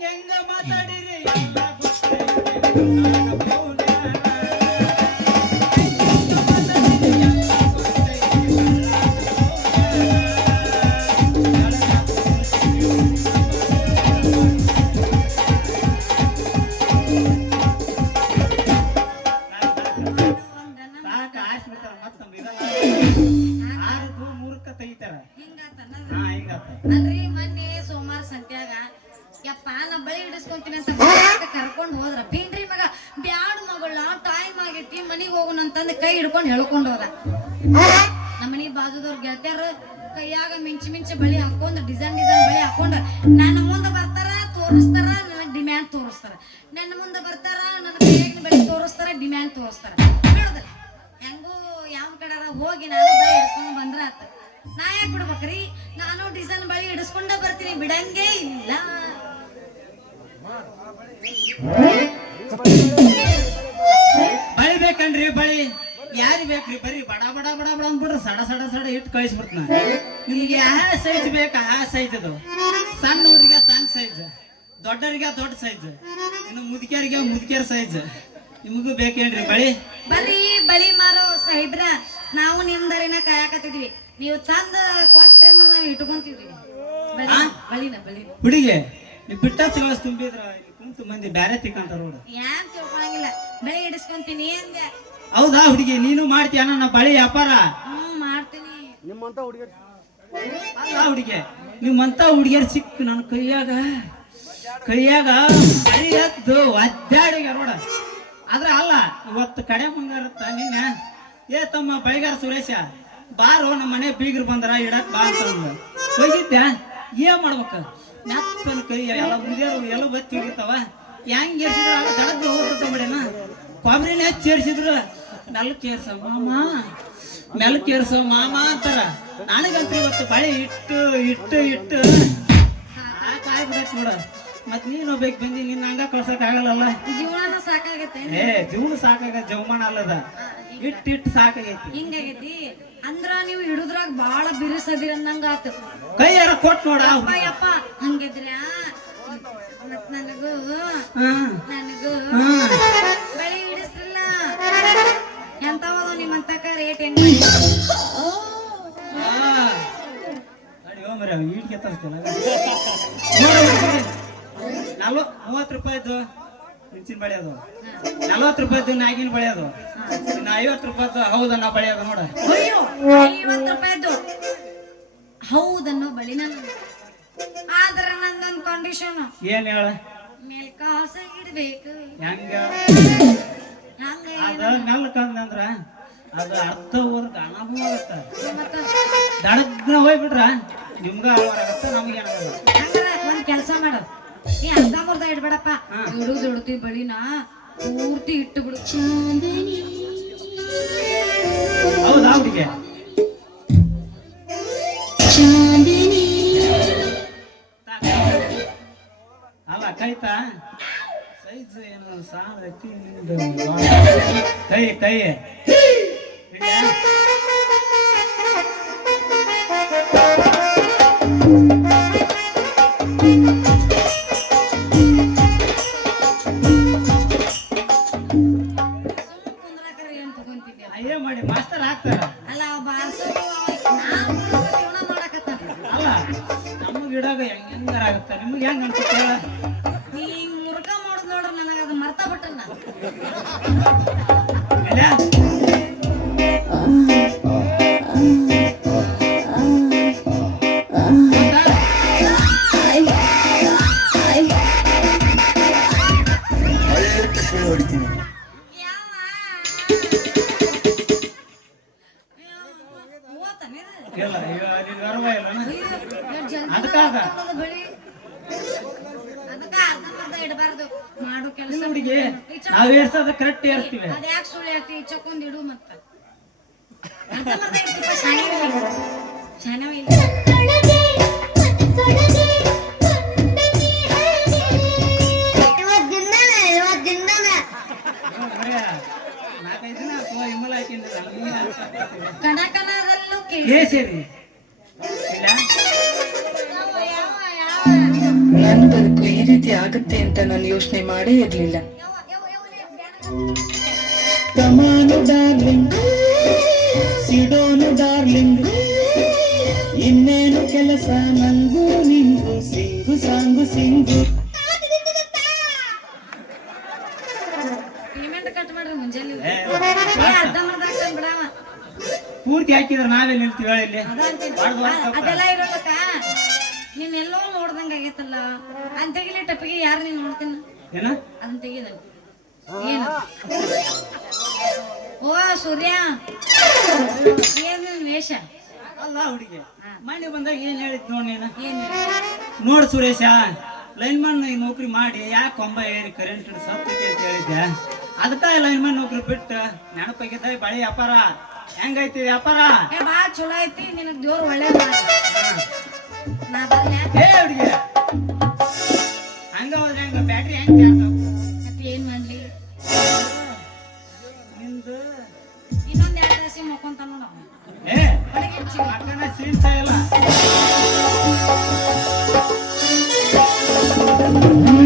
ಹೆಂಗ ಮಾತಾಡಿರಿ ಎಲ್ಲ ಗೊತ್ತೈತಿ ಸಾಕ ಆಸ್ಬಿಡ್ತಾರ ಮತ್ತ ಆರು ಮೂರಕ್ಕ ತೆಗಿತಾರ ಹಾ ಹಿಂಗಾತ ಅಲ್ರಿ ಮೊನ್ನೆ ಸೋಮವಾರ ಸಂತ್ಯಾಗ ಯಪ್ಪ ನಾ ಬಳಿ ಹಿಡಿಸ್ಕೊಂತೀನಿ ಅಂತ ಕರ್ಕೊಂಡ್ ಹೋದ್ರ ಬೀನ್ರಿ ಮಗ ಬ್ಯಾಡ್ ಮಗಳ ಟೈಮ್ ಆಗೈತಿ ಮನಿಗ್ ಹೋಗೋಣ ಅಂತಂದ್ ಕೈ ಹಿಡ್ಕೊಂಡ್ ಹೇಳ್ಕೊಂಡ್ ಹೋದ ನಮ್ಮ ಮನಿ ಬಾಜುದವ್ರ ಗೆಳತ್ಯಾರ ಕೈಯಾಗ ಮಿಂಚಿ ಬಳಿ ಹಾಕೊಂಡ್ ಡಿಸೈನ್ ಬಳಿ ಹಾಕೊಂಡ್ ನನ್ನ ಮುಂದೆ ಬರ್ತಾರ ತೋರಿಸ್ತಾರ ನನಗ್ ಡಿಮ್ಯಾಂಡ್ ತೋರಿಸ್ತಾರ ನನ್ನ ಮುಂದೆ ಬರ್ತಾರ ನನ್ನ ಕೈಯಾಗಿನ ಬಳಿ ತೋರಿಸ್ತಾರ ಡಿಮ್ಯಾಂಡ್ ತೋರಿಸ್ತಾರ ಬಿಡುದಿಲ್ಲ ಹೆಂಗೂ ಯಾವ ಕಡೆ ಹೋಗಿ ನಾನು ಬಳಿ ಹಿಡ್ಸ್ಕೊಂಡ್ ಬಂದ್ರ ಆತ ನಾ ಯಾಕೆ ಬಿಡ್ಬೇಕ್ರಿ ನಾನು ಡಿಸೈನ್ ಬಳಿ ಹಿಡಿಸ್ಕೊಂಡ ಬರ್ತೀನಿ ಬಿಡಂಗೇ ಇಲ್ಲ ಬಳಿ ಬೇಕನ್ರಿ ಬಳಿ ಯಾರು ಬೇಕ್ರಿ ಬರೀ ಬಡ ಬಡ ಬಡ ಬಡ ಅಂದ್ಬಿಡ್ರಿ ಸಡ ಸಡ ಸಡ ಇಟ್ಟು ಕಳಿಸ್ಬಿಡ್ತಾನ ನಿಮ್ಗೆ ಯಾವ ಸೈಜ್ ಬೇಕಾ ಆ ಸೈಜ್ ಅದು ಸಣ್ಣ ಊರಿಗೆ ಸಣ್ಣ ಸೈಜ್ ದೊಡ್ಡರಿಗೆ ದೊಡ್ಡ ಸೈಜ್ ಇನ್ನು ಮುದುಕಿಯರಿಗೆ ಮುದುಕಿಯರ್ ಸೈಜ್ ನಿಮಗೂ ಬೇಕೇನ್ರಿ ಬಳಿ ಬರ್ರಿ ಬಳಿ ಮಾರೋ ಸಾಹಿಬ್ರ ನಾವು ನಿಮ್ದರಿನ ಕಾಯಕತ್ತಿದ್ವಿ ನೀವು ತಂದ ಕೊಟ್ರಿ ಅಂದ್ರೆ ನಾವು ಇಟ್ಕೊಂತೀವ್ರಿ ಬಳಿನ ಹುಡುಗಿ ನೀವು ಬಿಟ್ಟ ಸಿಗೋಸ್ ತುಂಬಿದ್ರ ಇಲ್ಲಿ ಕುಂತು ಮಂದಿ ಬ್ಯಾರೆ ತಿಕ್ಕಂತಾರ ನೋಡು ಯಾನ್ ತಿಳ್ಕೊಳಂಗಿಲ್ಲ ಬಳಿ ಹಿಡಿಸ್ಕೊಂತೀನಿ ಅಂದೆ ಹೌದಾ ಹುಡುಗಿ ನೀನು ಮಾಡ್ತೀಯ ನನ್ನ ಬಳಿ ವ್ಯಾಪಾರ ಮಾಡ್ತೀನಿ ಅಲ್ಲ ಹುಡುಗಿ ನಿಮ್ಮಂತ ಹುಡುಗಿಯರ್ ಸಿಕ್ಕು ನನ್ನ ಕೈಯಾಗ ಬಳಿ ಎದ್ದು ಒದ್ದಾಡಿಗ ನೋಡ ಆದ್ರೆ ಅಲ್ಲ ಇವತ್ತು ಕಡೆ ಬಂಗಾರತ್ತ ನಿನ್ನೆ ಏ ತಮ್ಮ ಬಳಿಗಾರ ಸುರೇಶ ಬಾರೋ ನಮ್ಮ ಮನೆ ಬೀಗರು ಬಂದ್ರ ಇಡಕ್ ಬಾ ಅಂತ ಹೋಗಿದ್ದೆ ಏನ್ ಮಾಡ್ಬೇಕ ನೆತ್ತನ ಕೈ ಎಲ್ಲ ಮುದಿಯರು ಎಲ್ಲ ಬತ್ತಿ ಹಿಡಿತಾವ ಹೆಂಗ್ ಏರ್ಸಿದ್ರ ದಡದ್ದು ಹೋಗ್ತದ ಬಿಡೇನ ಕೊಬ್ಬರಿನ ಹೆಚ್ಚು ಏರ್ಸಿದ್ರು ಮೆಲ್ಲಕ್ಕೆ ಏರ್ಸ ಮಾಮ ಅಂತಾರ ನನಗಂತ ಇವತ್ತು ಬಳಿ ಇಟ್ಟು ಸಾಕಾಗ್ಬಿಡತ್ ನೋಡ ಮತ್ ನೀನು ಬೇಕು ಬಂದಿ ನಿನ್ನ ಹಂಗ ಕಳ್ಸಕ್ ಆಗಲ್ಲ ಜೀವನ ಸಾಕಾಗತ್ತೆ ಜೀವನ ಸಾಕಾಗ ಜವಮಾನ ಅಲ್ಲದ ಇಟ್ಟು ಸಾಕಾಗೈತಿ ಹಿಂಗಾಗೈತಿ ಅಂದ್ರ ನೀವು ಹಿಡುದ್ರಾಗ ಬಾಳ ಬಿರುಸದಿರ ಅನ್ನಂಗ ಆತು ಕೈಯಾರ ಕೊಟ್ ನೋಡ ಯಪ್ಪ ಹಂಗಿದ್ರ ನನಗೂ ಹಾ ನನಗೂ ಹಾ ಬಳಿ ಹಿಡಿಸ್ರಲ್ಲ ಎಂತವದು ನಿಮ್ಮಂತಕ ರೇಟ್ ಹೆಂಗ್ ಅಡಿ ಮರ ಈಟ್ಗೆ ತರಿಸ್ತಿಲ್ಲ 30 ರೂಪಾಯಿದು ಮೆಣಸಿನ ಬಳೆ ಅದು 40 ರೂಪಾಯಿದು ನಾಗಿನ ಬಳೆ ಅದು ಇನ್ನು 50 ರೂಪಾಯಿದು ಹೌದನ್ನ ಬಳೆ ಅದು ನೋಡ ಅಯ್ಯೋ 50 ರೂಪಾಯಿದು ಹೌದನ್ನೋ ಬಳಿ ನಾನು ಆದ್ರೆ ನಂದೊಂದು ಕಂಡೀಷನ್ ಏನ್ ಹೇಳ ಮೇಲ್ಕ ಹೊಸ ಇಡ್ಬೇಕು ಹೆಂಗ ಹಂಗ ಅದ ಮೆಲ್ಕಂದ್ರ ಅದು ಅರ್ಧ ಊರ್ದ ಅನುಭವ ಆಗತ್ತ ಮತ್ತ ದಡಗ್ನ ಹೋಗ್ಬಿಟ್ರ ನಿಮ್ಗ ಆಗತ್ತ ನಮಗೇನಾಗಲ್ಲ ಹಂಗಾರ ಒಂದ್ ಕೆಲ್ಸ ಮಾಡು ನೀ ಅರ್ಧ ಮುರ್ಧ ಇಡ್ಬೇಡಪ್ಪ ಇಡುದು ಬಳಿನ ಪೂರ್ತಿ ಇಟ್ಟು ಬಿಡು ಹೌದಾ ಹುಡುಗಿ ಅಲ್ಲ ಕೈತಾ ಸೈಜ್ ಏನು ಸಾಲ ಐತಿ ಕೈ ಕೈ ಇಡ್ಲ್ಯಾ? ಕುಂದ್ರಾಕರಿ ಏನ್ ತಗೊಂತಿದ್ಯ ಅಯ್ಯೇ ಮಾಡಿ ಮಾಸ್ತರ್ ಹಾಕ್ತಾರ ಅಲ್ಲ ಅವ ಬಾರ್ಸೋದು ನಾವು ಜೀವನ ಮಾಡಕತ್ತ ಅಲ್ಲ ನಮಗ್ ಇಡಾಗ ಹೆಂಗಾರ ಆಗತ್ತ ನಿಮ್ಗೆ ಹೆಂಗ ಅನ್ಸುತ್ತೆ ಹೇಳ? ನೀ ಮುರ್ಕ ಮಾಡೋದ್ ನೋಡ್ರ ನನಗ ಅದು ಮರ್ತ ಬಿಟ್ಟನ ಇಲ್ಯಾ? ಇಲ್ಲ ಈಗ ನಿನ್ ಗರ್ವ ಇಲ್ಲನ? ಅದಕ್ಕಾಗ ಮಾಡು ಕೆಲಸ ಇಲ್ಲ ಹುಡುಗಿ ನಾವ್ ಏರ್ಸೋದ ಕರೆಕ್ಟ್ ಏರ್ಸ್ತೀವಿ ಅದ್ಯಾಕ್ ಸುಳ್ಳು ಹೇಳ್ತಿ ಚಕ್ಕೊಂಡ್ ಇಡು ಮತ್ತ ಶಾನವ ಇಲ್ಲ ನಾಲ್ಕೈದು ದಿನ ಅಥವಾ ಹಿಮ್ಮಲ ಹಾಕಿಂದ ಕಣಕಣದಲ್ಲೂ ಕೇಸರಿ ಇಲ್ಲ ನನ್ನ ಬದುಕು ಈ ರೀತಿ ಆಗುತ್ತೆ ಅಂತ ನಾನು ಯೋಚನೆ ಮಾಡೇ ಇರ್ಲಿಲ್ಲ. ಕಮಾನು ಡಾರ್ಲಿಂಗ್ ಸಿಡೋನು ಡಾರ್ಲಿಂಗ್ ಇನ್ನೇನು ಕೆಲಸ ನಂಗೂ ನಿಂಗು sing song sing payment cut ಮಾಡ್ರಿ ಮುಂಜಾನೆ ಅರ್ಧ ಮರ್ಧ ಬಿಡವ ಪೂರ್ತಿ ಹಾಕಿದ್ರೆ ನಾವೆಲ್ಲಿ ನಿಲ್ತೀವಿ ಹೇಳಿ ಇಲ್ಲಿ ಅದೆಲ್ಲ ಇರೋದಕ್ಕ ನೀನ್ ಎಲ್ಲೋ ನೋಡ್ದಂಗ ಆಗೈತಲ್ಲ ಅದ್ ತೆಗಿಲಿ ಟಪ್ಪಿಗೆ ಯಾರು ನೀನ್ ನೋಡ್ತೀನ ಏನ ಅದನ್ನ ತೆಗಿದ ಏನು ಓ ಸೂರ್ಯ ಏನ್ ನಿನ್ ವೇಷ ಅಲ್ಲ ಹುಡುಗಿ ಮನೆ ಬಂದಾಗ ಏನ್ ಹೇಳಿದ್ ನೋಡ್ ನೀನು ಏನ್ ನೋಡ್ ಸುರೇಶ ಲೈನ್ ಮ್ಯಾನ್ ನೌಕರಿ ಮಾಡಿ ಯಾಕೆ ಕೊಂಬ ಏರಿ ಕರೆಂಟ್ ಸತ್ತೈತಿ ಅಂತ ಹೇಳಿದ್ದೆ ಅದಕ್ಕ ಲೈನ್ ಮ್ಯಾನ್ ನೌಕರಿ ಬಿಟ್ಟು ನೆನಪಾಗಿದ್ದ ಬಳಿ ವ್ಯಾಪಾರ ಹೆಂಗೈತಿ ವ್ಯಾಪಾರ ಏ ಬಾ ಚಲೋ ಐತಿ ನಿನಗ್ ದೇವ್ರ ಒಳ್ಳೆ ನಾ ಬರ್ಲ್ಯಾ ಏ ಹುಡುಗಿ ಹಂಗ ಹೋದ್ರೆ ಹಂಗ ಬ್ಯಾಟ್ರಿ ಹೆಂಗ್ ಚಾರ್ಜ್ ಮತ್ತೆ ಏನ್ ಮಾಡ್ಲಿ ನಿಂದು ಇನ್ನೊಂದ್ 2 ತಾಸಿ ಮಕ್ಕೊಂತಾನ ನೋಡ ಏ ಅಕ್ಕನ ಸೀನ್ಸ ಇಲ್ಲ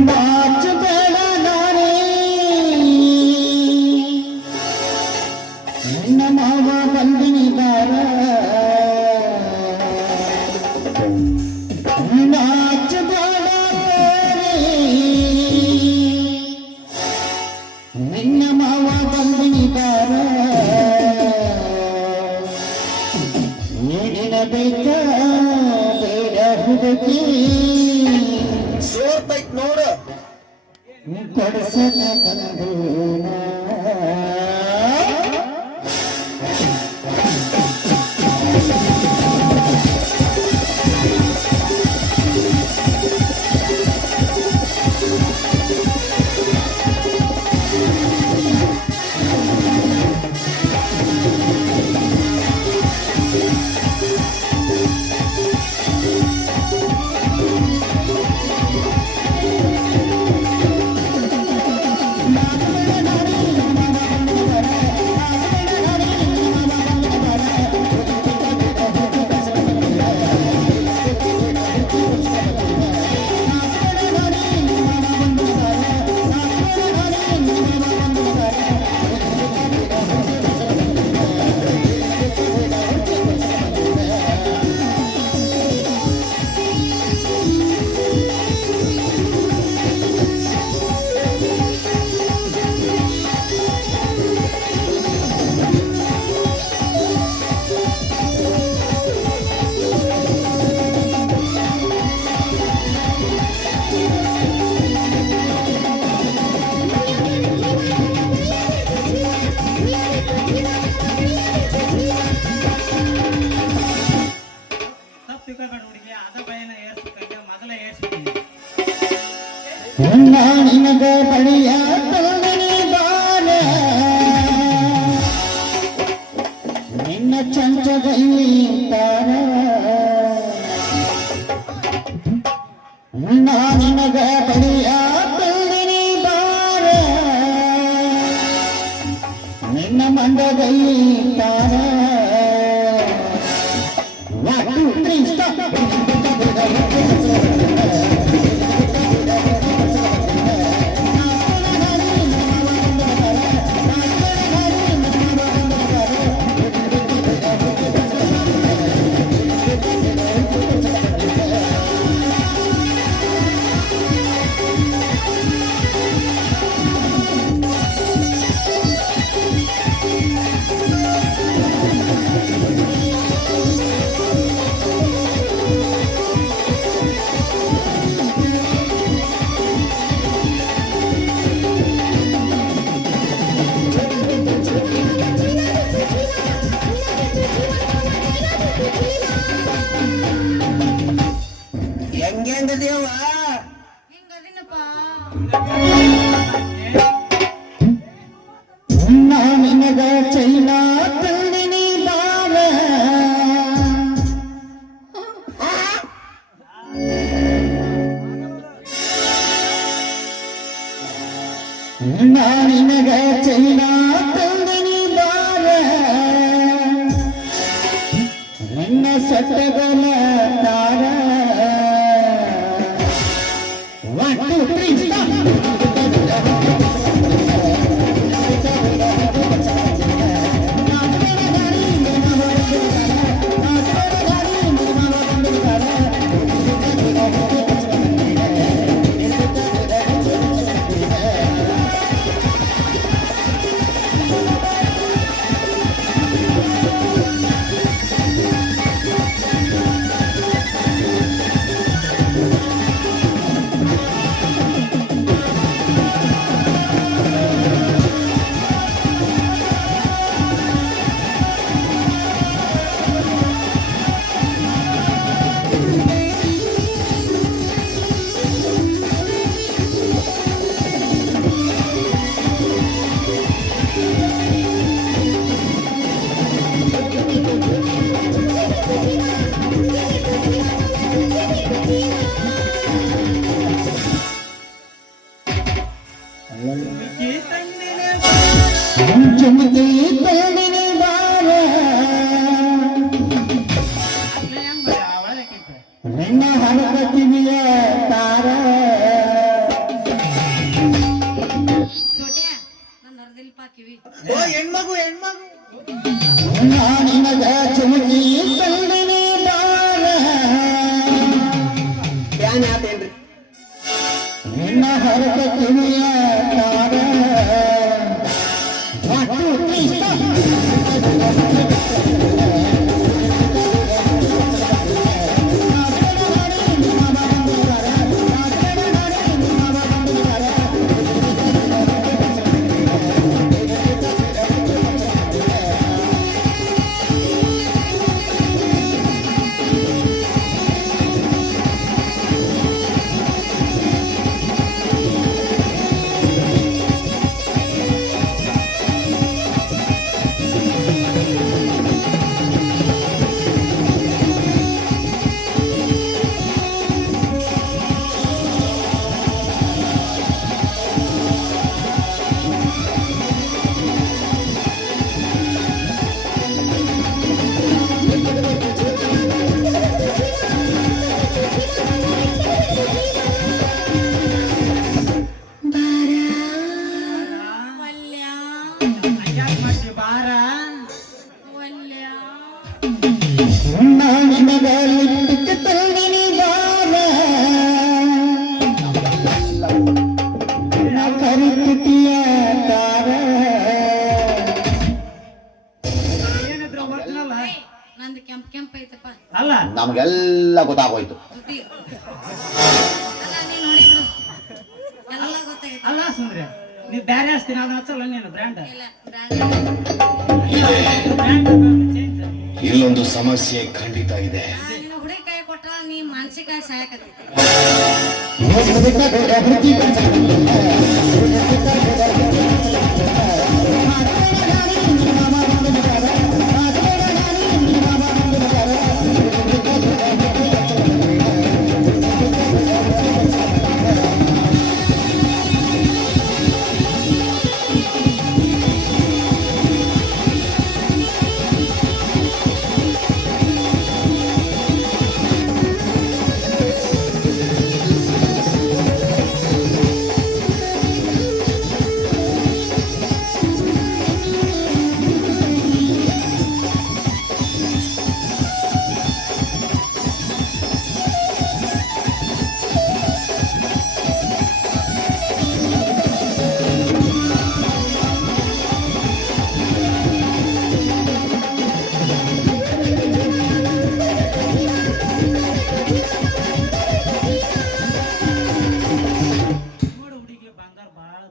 ನಾಚಬೇಡ ನಾನೇ ನನ್ನ ಮಾವ ಬಂದಿನಿ ಬಾರ ನಾಚಬೇಡ ನಿನ್ನ ಮಾವ ಬಂದಿನಿ ಬಾರ ಏನಿರಬೇಕ ಬೇಡ ಹುಡುಗಿ ಸೋತೈತ್ ನೋಡ ಕೊಡಸನ ಬಂದೇನ ನಾಚಬೇಡ ನಾನೇ ಮಂಡಗೈತಾರ ಹೆಂಗ ದೇವ ಹಿಂಗದಿನಪ್ಪ ನಿನಗ ಚೈನಾ ತಂದಿನಿ ಬಾರ ನಿನಗ ಚೈನಾ ತಂದಿನಿ ಬಾರ ನಿನ್ನ ಸಟ್ಟಗಲ ತಾರ ಚುಮಕಿ ತಂದಿನಿ ಬಾರ ನಿನ್ನ ಹರಕ ಕಿವಿಯ ತಾರ ಚೋಟ್ಯಾ ನಂದು ಅರ್ಧಿಲ್ಪ ಕಿವಿ ನಿನಗ ಚುಮಕಿ ತಂದಿನಿ ಬಾರ ನಿನ್ನ ಹರಕ ಕಿವಿಯ ತಾರ ನಿನಗ ಲಿಪ್ಟಿಕ್ ತಂದಿನಿ ಬಾರ ಕರಿತಿಯ ತಾರ ನಂದು ಕೆಂಪ್ ಐತಪ್ಪ ಅಲ್ಲ ನಮಗೆಲ್ಲ ಗೊತ್ತಾಗೋಯ್ತು. ದುಡ್ಡಿ ಅಲ್ಲ ನೀನ್ ನೋಡಿ ಬಿಡು ಎಲ್ಲ ಗೊತ್ತಾಗೈತೆ ಅಲ್ಲ ಸುಂದ್ರಿ ನೀವ್ ಬ್ಯಾರೆ ಹಚ್ತೀನಿ ಅದನ್ನ ಹಚ್ಚಲ್ಲ ನೀನು ಬ್ರ್ಯಾಂಡ್ ಇಲ್ಲ ಇಲ್ಲೊಂದು ಸಮಸ್ಯೆ ಖಂಡಿತ ಇದೆ. ನಿನ್ನ ಹುಡುಗಿ ಕೈ ಕೊಟ್ಟ ನೀ ಮಾನಸಿಕ ಸಾಯಕತ್ತಿ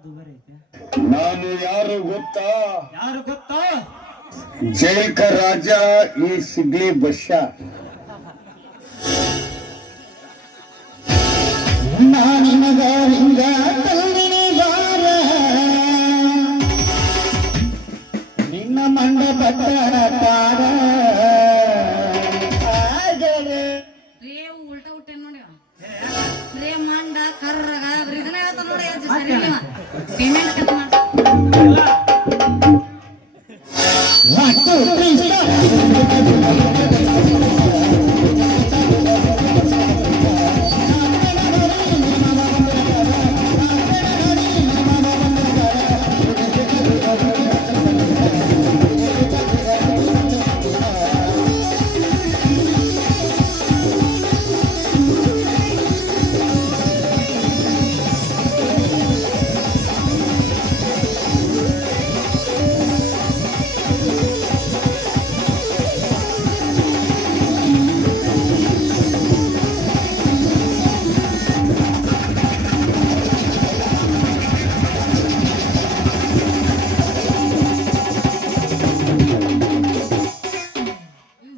ದುಬಾರಿ ಐತೆ. ನಾನು ಯಾರು ಗೊತ್ತಾ? ಯಾರು ಗೊತ್ತಾ? ಜೈಕ ರಾಜ ಈ ಸಿಗ್ಲಿ ಬಶ್ಯ. ನಾನಿನಗ ಹಿಂಗ ತಂದಿನಿ ಬಾರ ನಿನ್ನ ಮಂಡ ಬಟ್ಟಣ ಪಾರ ರೇವ್ ಉಲ್ಟಾ ಹುಟ್ಟೇನ್ ನೋಡಿ ಅವ. ರೇ ಮಂಡ ಕರ್ರಗ ಇದನ್ನ ಹೇಳ್ತಾನ ನೋಡಿ ಸರಿ ಇಲ್ಲ ಪೇಮೆಂಟ್ ಕಟ್ ಮಾಡ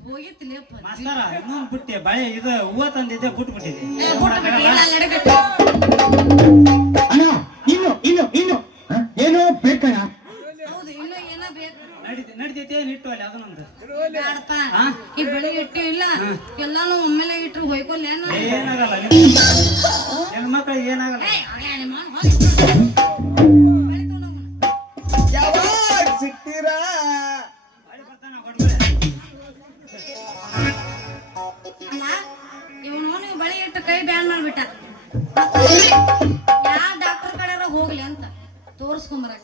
ಹೋಗಿತ್ತಿಲ್ಲಪ್ಪ ಮಾಸ್ತರ ಇನ್ನೊಂದು ಬಿಟ್ಟೆ ಬಳೆ ಇದು ಹೂವ ತಂದಿದ್ದೆ ಬಿಟ್ಬಿಟ್ಟಿದೆ. ಅಣ್ಣ ಇನ್ನು ಏನೋ ಬೇಕಣ್ಣ. ಹೌದು ಇನ್ನು ಏನೋ ಬೇಕು ನಡಿತೈತೆ ಇಟ್ಟು ಅಲ್ಲಿ ಅದನ್ನೊಂದು ಬೇಡಪ್ಪ ಈ ಬೆಳಿಗ್ಗೆ ಇಟ್ಟು ಇಲ್ಲ ಎಲ್ಲಾನು ಒಮ್ಮೆಲೆ ಇಟ್ರು ಹೋಯ್ಕೊಲ್ಲೇನು ಏನಾಗಲ್ಲ ಹೆಣ್ಮಕ್ಳಿಗೆ ಏನಾಗಲ್ಲ. ಯಾವಾಗ ಸಿಗ್ತೀರಾ? ಬಳೆ ಬರ್ತಾನ ಹೊಡ್ಬಿಡ. ಅಲ್ಲ ಇವನು ನೀವು ಬಳಿ ಇಟ್ಟು ಕೈ ಬ್ಯಾನ್ ಮಾಡ್ಬಿಟ್ಟ ಯಾವ ಡಾಕ್ಟರ್ ಕಡೆ ಹೋಗ್ಲಿ ಅಂತ ತೋರಿಸ್ಕೊಂಬರಕ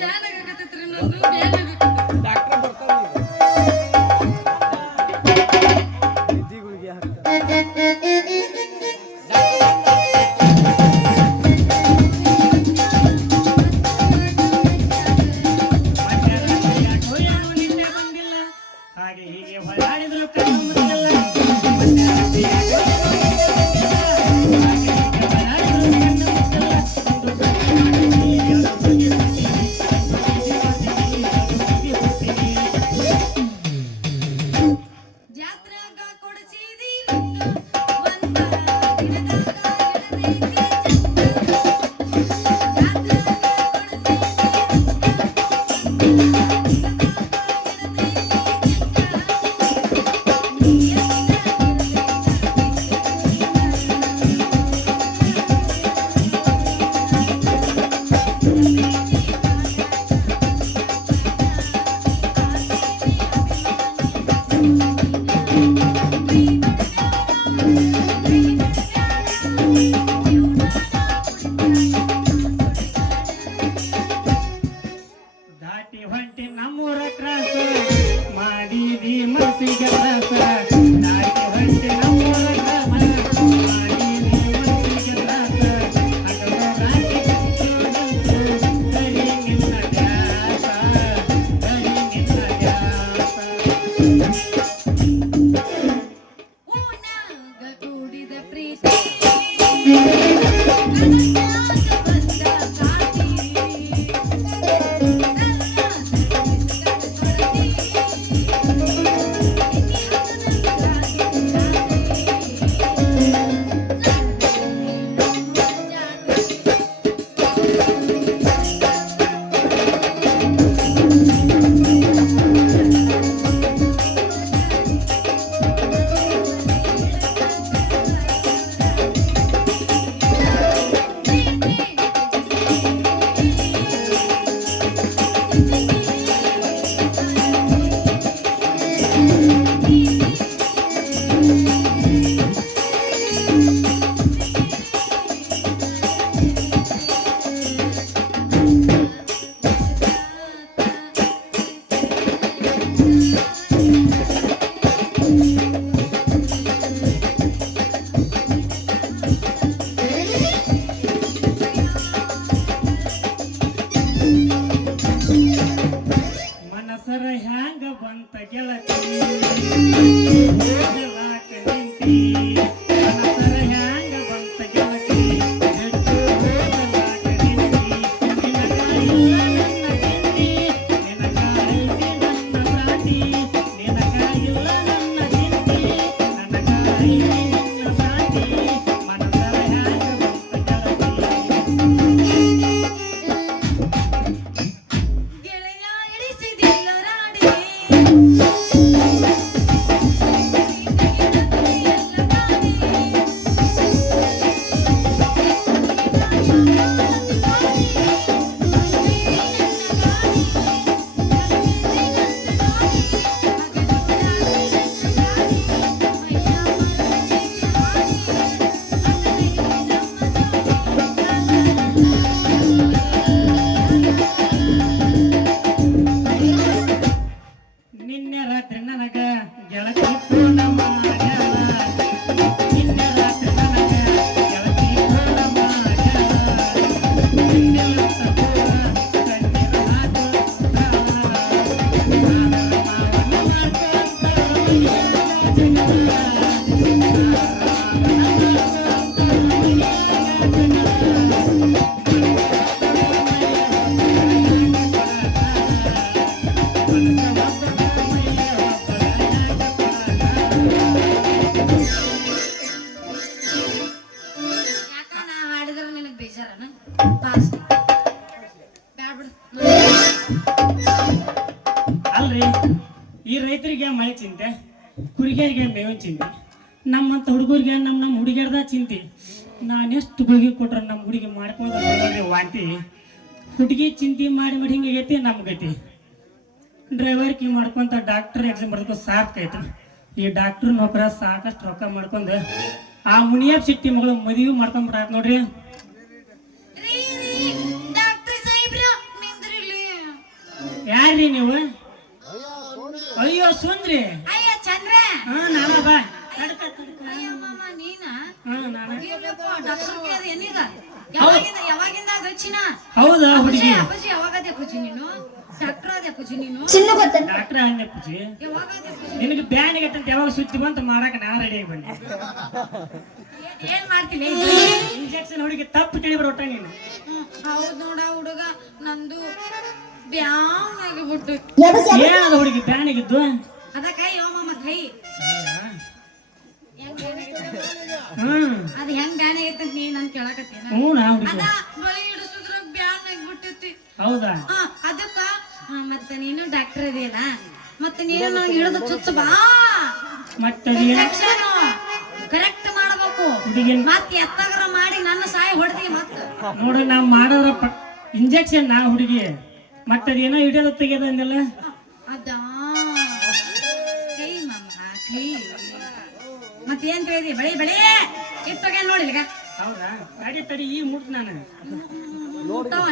ಬ್ಯಾನ್ ಆಗಕತ್ತೈತ್ರಿ ನಂದು ಬ್ಯಾನ್ ನಿನ್ನೆ ಬಂದಿಲ್ಲ ಹಾಗೆ ಹೀಗೆ ಹೊರಡಿದ್ರು ಕಣ್ಣು ಮುಚ್ಚಿಲ್ಲ. ಜಾತ್ರೆಯಾಗ ಕೊಡಿಸಿದಿ ಹುಡುಗಿಯರಿಗೆ ಮೇವಿನ ಚಿಂತೆ, ನಮ್ಮಂತ ಹುಡುಗರಿಗೆ ನಮ್ಮ ಹುಡುಗಿಯರ್ದ ಚಿಂತೆ. ನಾನೆಷ್ಟು ಗುಳಿಗೆ ಕೊಟ್ರೆ ನಮ್ಮ ಹುಡುಗಿ ಮಾಡ್ಕೊಂಡು ವಾಂತಿ. ಹುಡುಗಿ ಚಿಂತೆ ಮಾಡಿ ಮಾಡಿ ಹಿಂಗೈತಿ ನಮ್ಗೈತಿ. ಡ್ರೈವರ್ಗೆ ಮಾಡ್ಕೊಂತ ಡಾಕ್ಟರ್ ಎಕ್ಸಾಮ್ ಬರ್ಬೇಕು ಸಾಕೈತಿ. ಈ ಡಾಕ್ಟರ್ ನೌಕರ ಸಾಕಷ್ಟು ರೊಕ್ಕ ಮಾಡ್ಕೊಂಡು ಆ ಮುನಿಯಪ್ಪ ಸಿಟ್ಟಿ ಮಗಳು ಮದುವೆ ಮಾಡ್ಕೊಂಡ್ಬಿಟ್ಟಾಕ ನೋಡ್ರಿ. ಯಾರ್ರಿ ನೀವು? ಅಯ್ಯೋ ಸುಂದ್ರಿ. ಚಂದ್ರ ಹಾ ನಾನ ಬಾ. ಹೌದಾ ಹುಡುಗಿ? ಡಾಕ್ಟರ್ ಹಂಗೆ ಪೂಜಿ ನಿನಗೆ ಬ್ಯಾನ್ ಆಗೈತಂತ ಯಾವಾಗ ಸುತ್ತಿ ಬಂತ ಮಾಡಾಕ ನಾ ರೆಡಿ ಆಗಿ ಬಂದೆ. ಏನ್ ಮಾಡ್ತೀನಿ? ಇಂಜೆಕ್ಷನ್ ಹುಡುಗಿ ತಪ್ಪು ತಿಳಿಬಿಡ ಒಟ್ಟ ನೀನು. ಹೌದ್ ನೋಡ ಹುಡುಗ, ನಂದು ಬ್ಯಾನ್ ಆಗಿಬಿಟ್ಟು. ಏನದ ಹುಡುಗಿ ಬ್ಯಾನ್ ಆಗಿದ್ದು? ಅದ ಕೈ ಮಾಮ ಕೈ ಅದ ಹೆಂಗ್ ಬ್ಯಾನ್ ಆಗೈತೆ ಅಂತ ನೀ ನನ್ ಕೇಳಕತ್ತೀನ. ಅದ ಬಳಿ ಹಿಡಿಸಿದ್ರ ಬ್ಯಾನ್ ಆಗಿಬಿಟ್ಟೈತಿ. ಹೌದಾ? ಅದಕ್ಕ ಮತ್ತ ನೀನು ಡಾಕ್ಟರ್ ಇದೆಯಲ್ಲ, ಮತ್ತೆ ನೀನು ನಂಗೆ ಹಿಡಿದು ಚುಚ್ಚ ಬಾ. ಮತ್ತೆ ಕರೆಕ್ಟ್ ಮಾಡಬೇಕು. ಮತ್ತೆ ಎತ್ತಗರ ಮಾಡಿ ನನ್ನ ಸಾಯಿ ಹೊಡೆದಿ. ಮತ್ತ ನೋಡ್ರಿ ನಾ ಮಾಡೋದ್ರ ಇಂಜೆಕ್ಷನ್ ನಾ ಹುಡುಗಿ ಮತ್ತದೇನೋ ಹಿಡಿಯೋದು ತೆಗೆದ ಅಂದಲ್ಲ. ಅದಾ ಕೈ ಮಾಮ ಕೈ. ಮತ್ತೇನ್ ತಿಳಿದಿ? ಬಳಿ ಬಳಿ ಇಟ್ಟೋಗ ನೋಡಿಲ್ಗ. ಹೌದಾ? ತಡಿ ತಡಿ ಈ ಮುಟ್ ನಾನು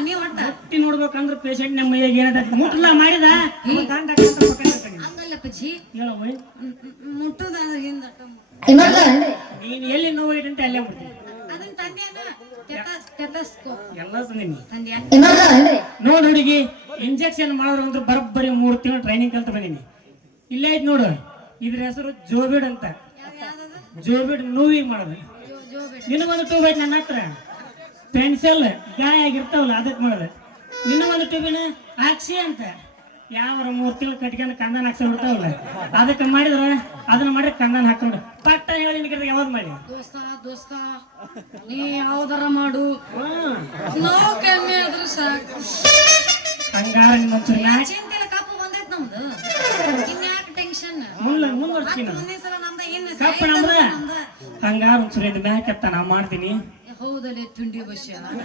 ನೀ ಒಟ್ಟ ಮುಟ್ಟಿ ನೋಡ್ಬೇಕಂದ್ರ ಪೇಷಂಟ್ ನಮ್ಮ ಮೈಯಾಗ ಏನದ ಮುಟ್ಟಲ್ಲ ಮಾಡಿದ ಹಂಗಲ್ಲ ಪಜ್ಜಿ, ಹೇಳವ್ವ. ಮುಟ್ಟುದಾದ್ರೆ ಹಿಂದ ನೀನ್ ಎಲ್ಲಿ ನೋವು ಅಂತ ಅಲ್ಲೇ ಮುಟ್ತೀನಿ. ಅದನ್ನ ತಂದೆಯನ್ನ ಎಲ್ಲ ತಂದೀನಿ. ತಂದೆಯ ನೋಡ್ ಹುಡುಗಿ, ಇಂಜೆಕ್ಷನ್ ಮಾಡೋರು ಅಂದ್ರೆ ಬರೋಬ್ಬರಿ 3 ತಿಂಗಳು ಟ್ರೈನಿಂಗ್ ಕಲ್ತು ಬಂದೀನಿ. ಇಲ್ಲೇ ಐತ್ ನೋಡು, ಇದ್ರ ಹೆಸರು ಜೋಬಿಡ್ ಅಂತ. ಜೋಬಿಡ್ ನೋವಿಗೆ ಮಾಡೋದು. ನಿನಗೊಂದು ಟ್ಯೂಬ್ ಐತಿ ನನ್ನ ಹತ್ರ, ಪೆನ್ಸಿಲ್ ಗಾಯ ಆಗಿರ್ತಾವಲ್ಲ ಅದಕ್ಕೆ ಮಾಡೋದು. ನಿನ್ನ ಒಂದು ಟ್ಯೂಬಿನ ಹಾಕ್ಸಿ ಅಂತ ಯಾವ 3 ತಿಂಗಳು ಕಟ್ಕೊಂಡು ಕಂದನ್ ಹಾಕ್ಸ ಬಿಡ್ತಾವಲ್ಲ ಅದಕ್ಕೆ ಮಾಡಿದ್ರ ಅದನ್ನ ಮಾಡಿ ಕಂದನ್ ಹಾಕೊಂಡು ಪಟ್ಟ ಹೇಳಿ ಯಾವ್ದು ಮಾಡಿ. ದೋಸ್ತ ದೋಸ್ತ ನೀ ಯಾವ್ದಾರ ಮಾಡು, ನೋವು ಕಮ್ಮಿ ಆದ್ರೂ ಸಾಕು. ಹಂಗಾರ ನಿಮ್ಮೊಂಚೂರು ಚಿಂತೆಲ್ಲ ಕಪ್ಪು ಬಂದೈತ್ ನಮ್ದು, ಇನ್ಯಾಕೆ ಟೆನ್ಷನ್? ಮುಂದರ್ಸ್ತೀನಿ ಕಪ್ಪ ನಮ್ದ. ಹಂಗಾರ ಒಂಚೂರು ಇದು ಮ್ಯಾಕ್ ಎತ್ತ ನಾ ಮಾಡ್ತೀನಿ. ಹೌದಲ್ಲೇ ತುಂಡಿ ಬಸ್ಯ ನೋಡಿ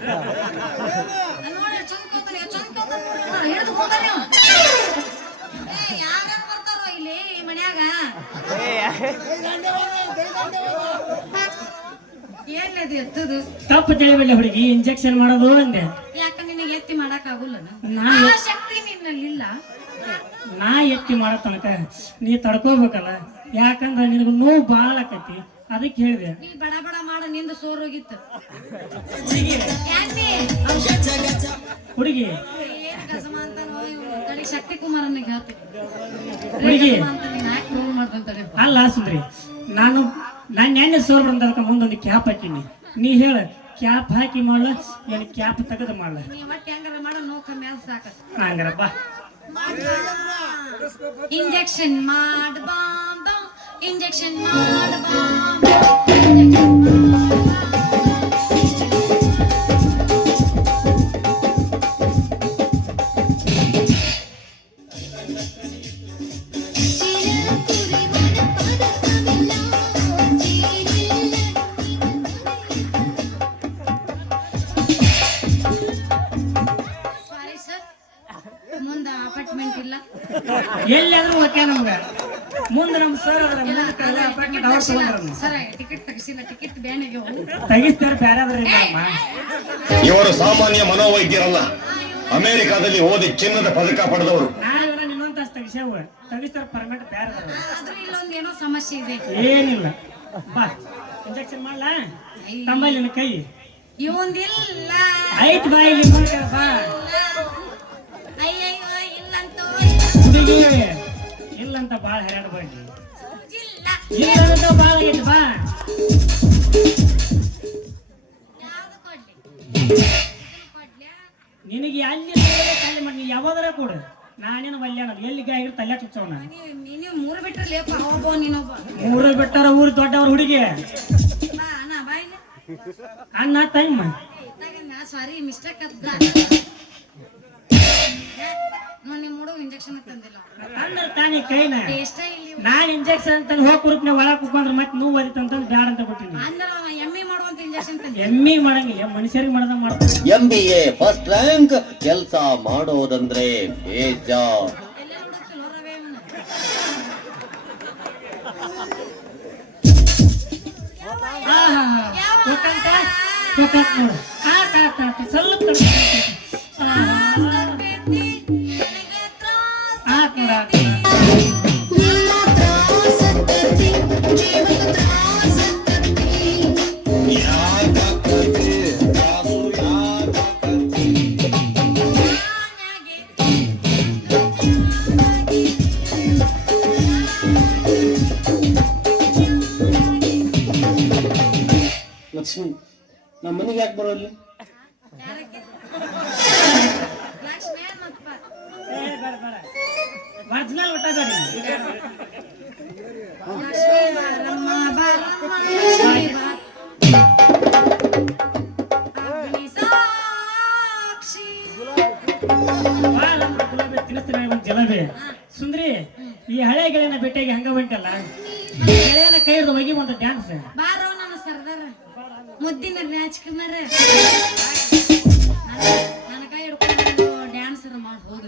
ಚಂದ್ಕೋತಾನೆ ಹಿಡಿದು ಹೋಗ್ತಾನೆ. ಯಾರ ಬರ್ತಾರೋ ಇಲ್ಲಿ ಮನ್ಯಾಗ? ಏನ್ಲದು ಎತ್ತದು? ತಪ್ಪು ತಿಳಿಬೇಡ ಹುಡುಗಿ, ಇಂಜೆಕ್ಷನ್ ಮಾಡೋದು ಅಂದೆ. ಯಾಕ ನಿನಗೆ ಎತ್ತಿ ಮಾಡಕ್ ಆಗುಲ್ಲ? ಶಕ್ತಿ ನಿನ್ನಲ್ಲಿಲ್ಲ. ನಾ ಎತ್ತಿ ಮಾಡೋ ತನಕ ನೀ ತಡ್ಕೋಬೇಕಲ್ಲ, ಯಾಕಂದ್ರೆ ನಿನಗ ನೋವು ಬಾಳ ಆಕತಿ ಅದಕ್ಕೆ ಹೇಳಿದೆ. ನೀ ಬಡ ಬಡ ಮಾಡ ನಿಂದ ಸೋರೋಗಿತ್ತು ಹುಡುಗಿ. ಏನ್ ಕಸಮ ಅಂತ ತಡಿ ಶಕ್ತಿ ಕುಮಾರನಿಗೆ ಹೇಳ್ತೀನಿ ಹುಡುಗಿ ಮಾಡ್ತಂತಾರೆ. ಅಲ್ಲ ಸುಂದ್ರಿ, ನಾನು ಎಣ್ಣೆ ಸೋರ್ ಬಂದದಕ್ಕೆ ಮುಂದೊಂದು ಕ್ಯಾಪ್ ಹಾಕಿನಿ. ನೀ ಹೇಳ ಕ್ಯಾಪ್ ಹಾಕಿ ಮಾಡ್ಲ ಏನು ಕ್ಯಾಪ್ ತೆಗೆದು ಮಾಡ್ಲ? ನೀ ಮತ್ತೆ ಹೆಂಗಾರ ಮಾಡ ನೋ ಕಮ್ಮಿ ಆದ ಸಾಕ. ಹಂಗಾರಪ್ಪ ಇಂಜೆಕ್ಷನ್ ಮಾಡ ಬಾಂಬ, ಇಂಜೆಕ್ಷನ್ ಮಾಡ ಬಾಂಬ. ಮುಂದ ಅಪಾರ್ಟ್ಮೆಂಟ್ ಇಲ್ಲ, ಎಲ್ಲಾದ್ರೂ ಓಕೆ ನಮ್ಗೆ. ಮುಂದೆ ನಮ್ಮ ಸರ್ ಅಪಾರ್ಟ್ಮೆಂಟ್ ಅವ್ರು ತಗೊಂಡ್ರು. ಸರ್ ಟಿಕೆಟ್ ತೆಗಿಸಿಲ್ಲ, ಟಿಕೆಟ್ ಬ್ಯಾನ್ ಆಗ್ಯಾವ. ತೆಗಿಸ್ತಾರೆ ಬೇರೆ ಆದ್ರೆ. ಇವರು ಸಾಮಾನ್ಯ ಮನೋವೈದ್ಯರಲ್ಲ, ಅಮೆರಿಕಾದಲ್ಲಿ ಓದಿ ಚಿನ್ನದ ಪದಕ ಪಡೆದವರು. ನಾಳೆ ಇನ್ನೊಂದು ತಾಸು ತೆಗಿಸ್ತಾರೆ ಪರ್ಮನೆಂಟ್ ಬೇರೆ ಆದ್ರೂ ಇಲ್ಲೊಂದು ಏನೋ ಸಮಸ್ಯೆ ಇದೆ. ಏನಿಲ್ಲ ಬಾ ಇಂಜೆಕ್ಷನ್ ಮಾಡ್ಲಾ? ತಂಬಲ್ಲಿ ನಿನ್ನ ಕೈ ಇವಂದಿಲ್ಲ ಐತ್ ಬಾಯಿಗೆ ಬಾ. ಅಯ್ಯಯ್ಯೋ ಇಲ್ಲಂತ ಹುಡುಗಿ ಇಲ್ಲಂತ ಬಾಳ ಹರಡಬೇಡಿ. ಇಲ್ಲ ಬಾಳ ಆಗೈತಿ ಬಾ. ನಿನಗೆ ಅಲ್ಲಿ ತಲೆ ಮಾಡಿ ನೀ ಯಾವ್ದಾರ ಕೊಡು, ನಾನೇನು ವಲ್ಯಾಣ ಎಲ್ಲಿ ಗಾಯ ತಲೆ ಚುಚ್ಚೋಣ. ನೀನು 3 ಬಿಟ್ರೆ ಲೇಪ ಒಬ್ಬ ನೀನೊಬ್ಬ. 3 ಬಿಟ್ಟಾರ ಊರು ದೊಡ್ಡವ್ರ ಹುಡುಗಿ. ಬಾ ಅಣ್ಣ ಬಾಯಿಲೆ ಅಣ್ಣ ಟೈಮ್ ಸಾರಿ ಮಿಸ್ಟೇಕ್ ಅದ. ನಿಮ್ಮ ಹುಡುಗ ಇಂಜೆಕ್ಷನ್ ತಂದಿಲ್ಲ ಅಂದ್ರೆ ತಾನೇ ಕೈನ ಎಷ್ಟ ಇಲ್ಲಿ ನಾನ್ ಇಂಜೆಕ್ಷನ್ ಅಂತ ಹೋಗಿ ಕುರುಪ್ನೆ ಒಳಗ್ ಕುತ್ಕೊಂಡ್ರೆ ಮತ್ತೆ ನೋವು ಬದಿತಂತ ಬ್ಯಾಡ ಅಂತ ಕೊಟ್ಟಿನಿ. ಅಂದ್ರ ಎಮ್ಮಿ ಮಾಡುವಂತ ಇಂಜೆಕ್ಷನ್ ತಂದಿ ಎಮ್ಮಿ ಮಾಡಂಗಿಲ್ಲ, ಮನುಷ್ಯರಿಗೆ ಮಾಡ್ದಂಗ ಮಾಡ್ತಾರೆ. MBA ಫಸ್ಟ್ ರ್ಯಾಂಕ್ ಕೆಲಸ ಮಾಡೋದಂದ್ರೆ ಬೇಜಾರ್. ಎಲ್ಲ ಹುಡುಕ್ತಿಲ್ಲ ರವೆ ನೋಡು ಸ್ವಲ್ಪ ಆತ್ ನೋಡ. ಲಕ್ಷ್ಮಿ ನಮ್ಮ ಮನೆಗೆ ಯಾಕೆ ಬರೋಲ್ಲಿ? ಒರಿಜಿನಲ್ ಊಟ ಬೇಡಿ. ಜಲಬೆ ಸುಂದ್ರಿ, ಈ ಹಳೆ ಗೆಳೆಯನ ಭೇಟಿಯಾಗಿ ಹಂಗ ಹೊಂಟಲ್ಲ, ಗೆಳೆಯನ ಕೈ ಹಿಡಿದು ಹೋಗಿ ಒಂದು ಡ್ಯಾನ್ಸ್ ಬಾರೋ ನನ್ನ ಸರ್ದಾರ ಮುದ್ದಿನ ರಾಜ್ಕುಮಾರ ನನ್ನ ಕೈ ಹಿಡ್ಕೊಂಡು ಡ್ಯಾನ್ಸ್ ಮಾಡಿ ಹೋದ.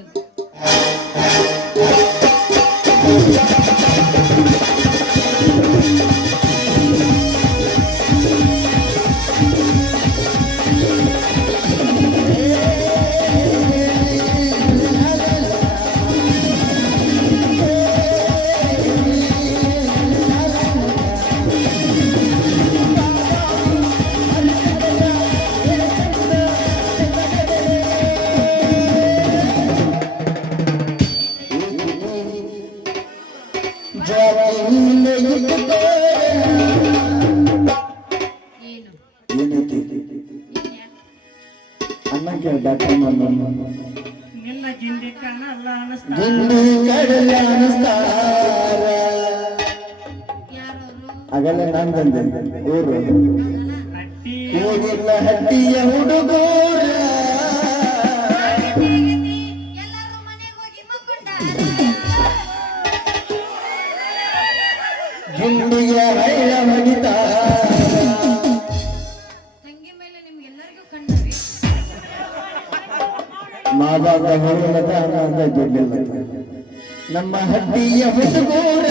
ನಿನ್ನ ಗಿಂಡಿ ಕಣ್ಣಲ್ಲ ಆಗಲ್ಲ ನಾನ್ ಬಂದೆ ಊರು ಹಟ್ಟಿ ಊರಿನ ಹಟ್ಟಿಯ ಹುಡುಗೂರ ಎಲ್ಲರೂ ಮನೆಗೆ ಹೋಗಿ ಮಕ್ಕೊಂಡ ಗಿಂಡಿಯ ಹೈಳ ಮಣಿತ ತಂಗಿ ಮೇಲೆ ನಿಮ್ಗೆಲ್ಲರಿಗೂ ಕಂಡರಿ ಮಾವಾಗ ಹೊರಲದ ನಮ್ಮ ಹಟ್ಟಿಯ ಹುಡುಗೂರ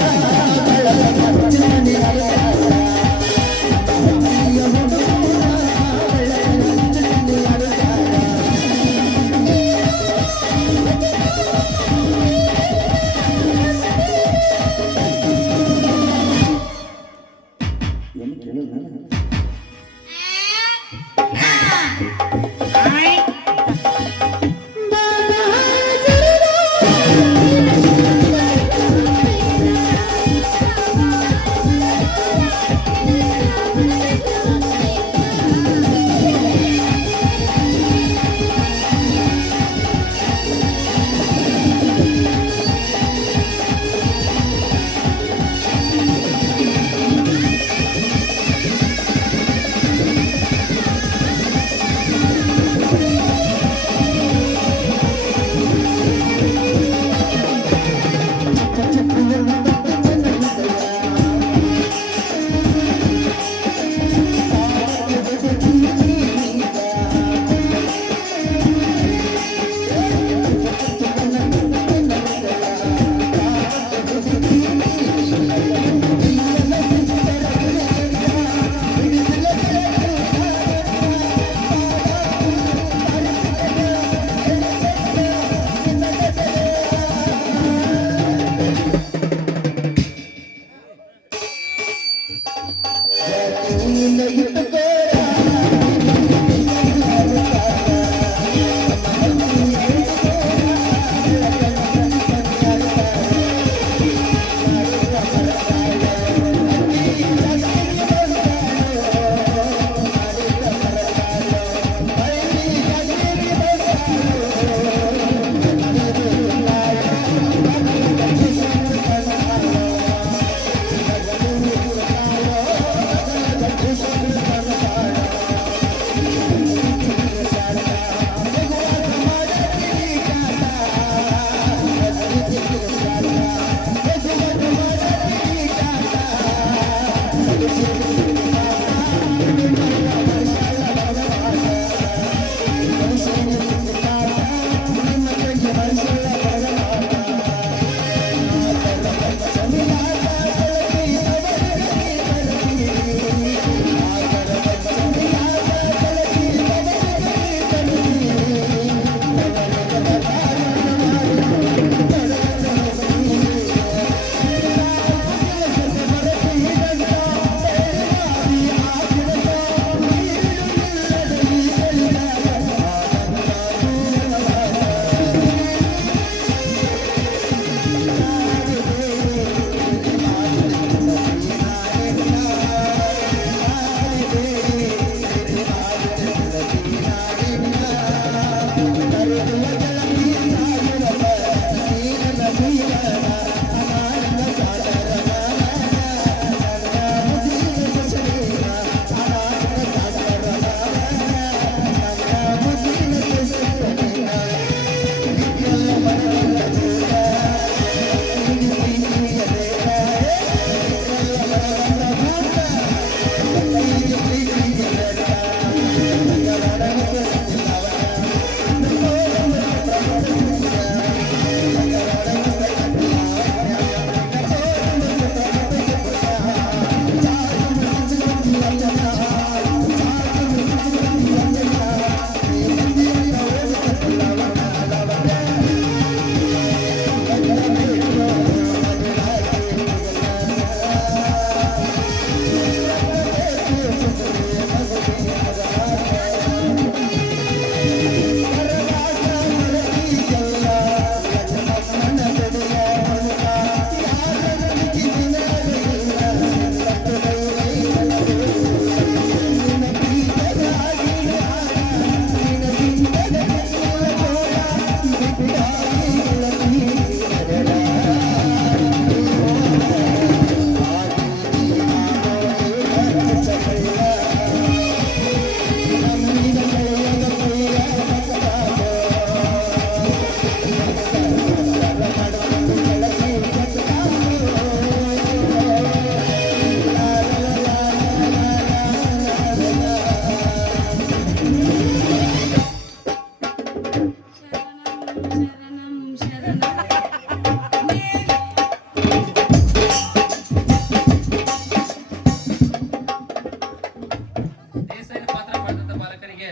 ದೇಸಾಯಿ ಪಾತ್ರ ಮಾಡಿದಂತ ಬಾಲಕರಿಗೆ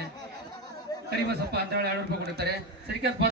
ಕರಿಬಸಪ್ಪ ಅಂತ ಹೇಳಿ 2 ರೂಪಾಯಿ ಕೊಡುತ್ತಾರೆ. ಸರಿಕೆ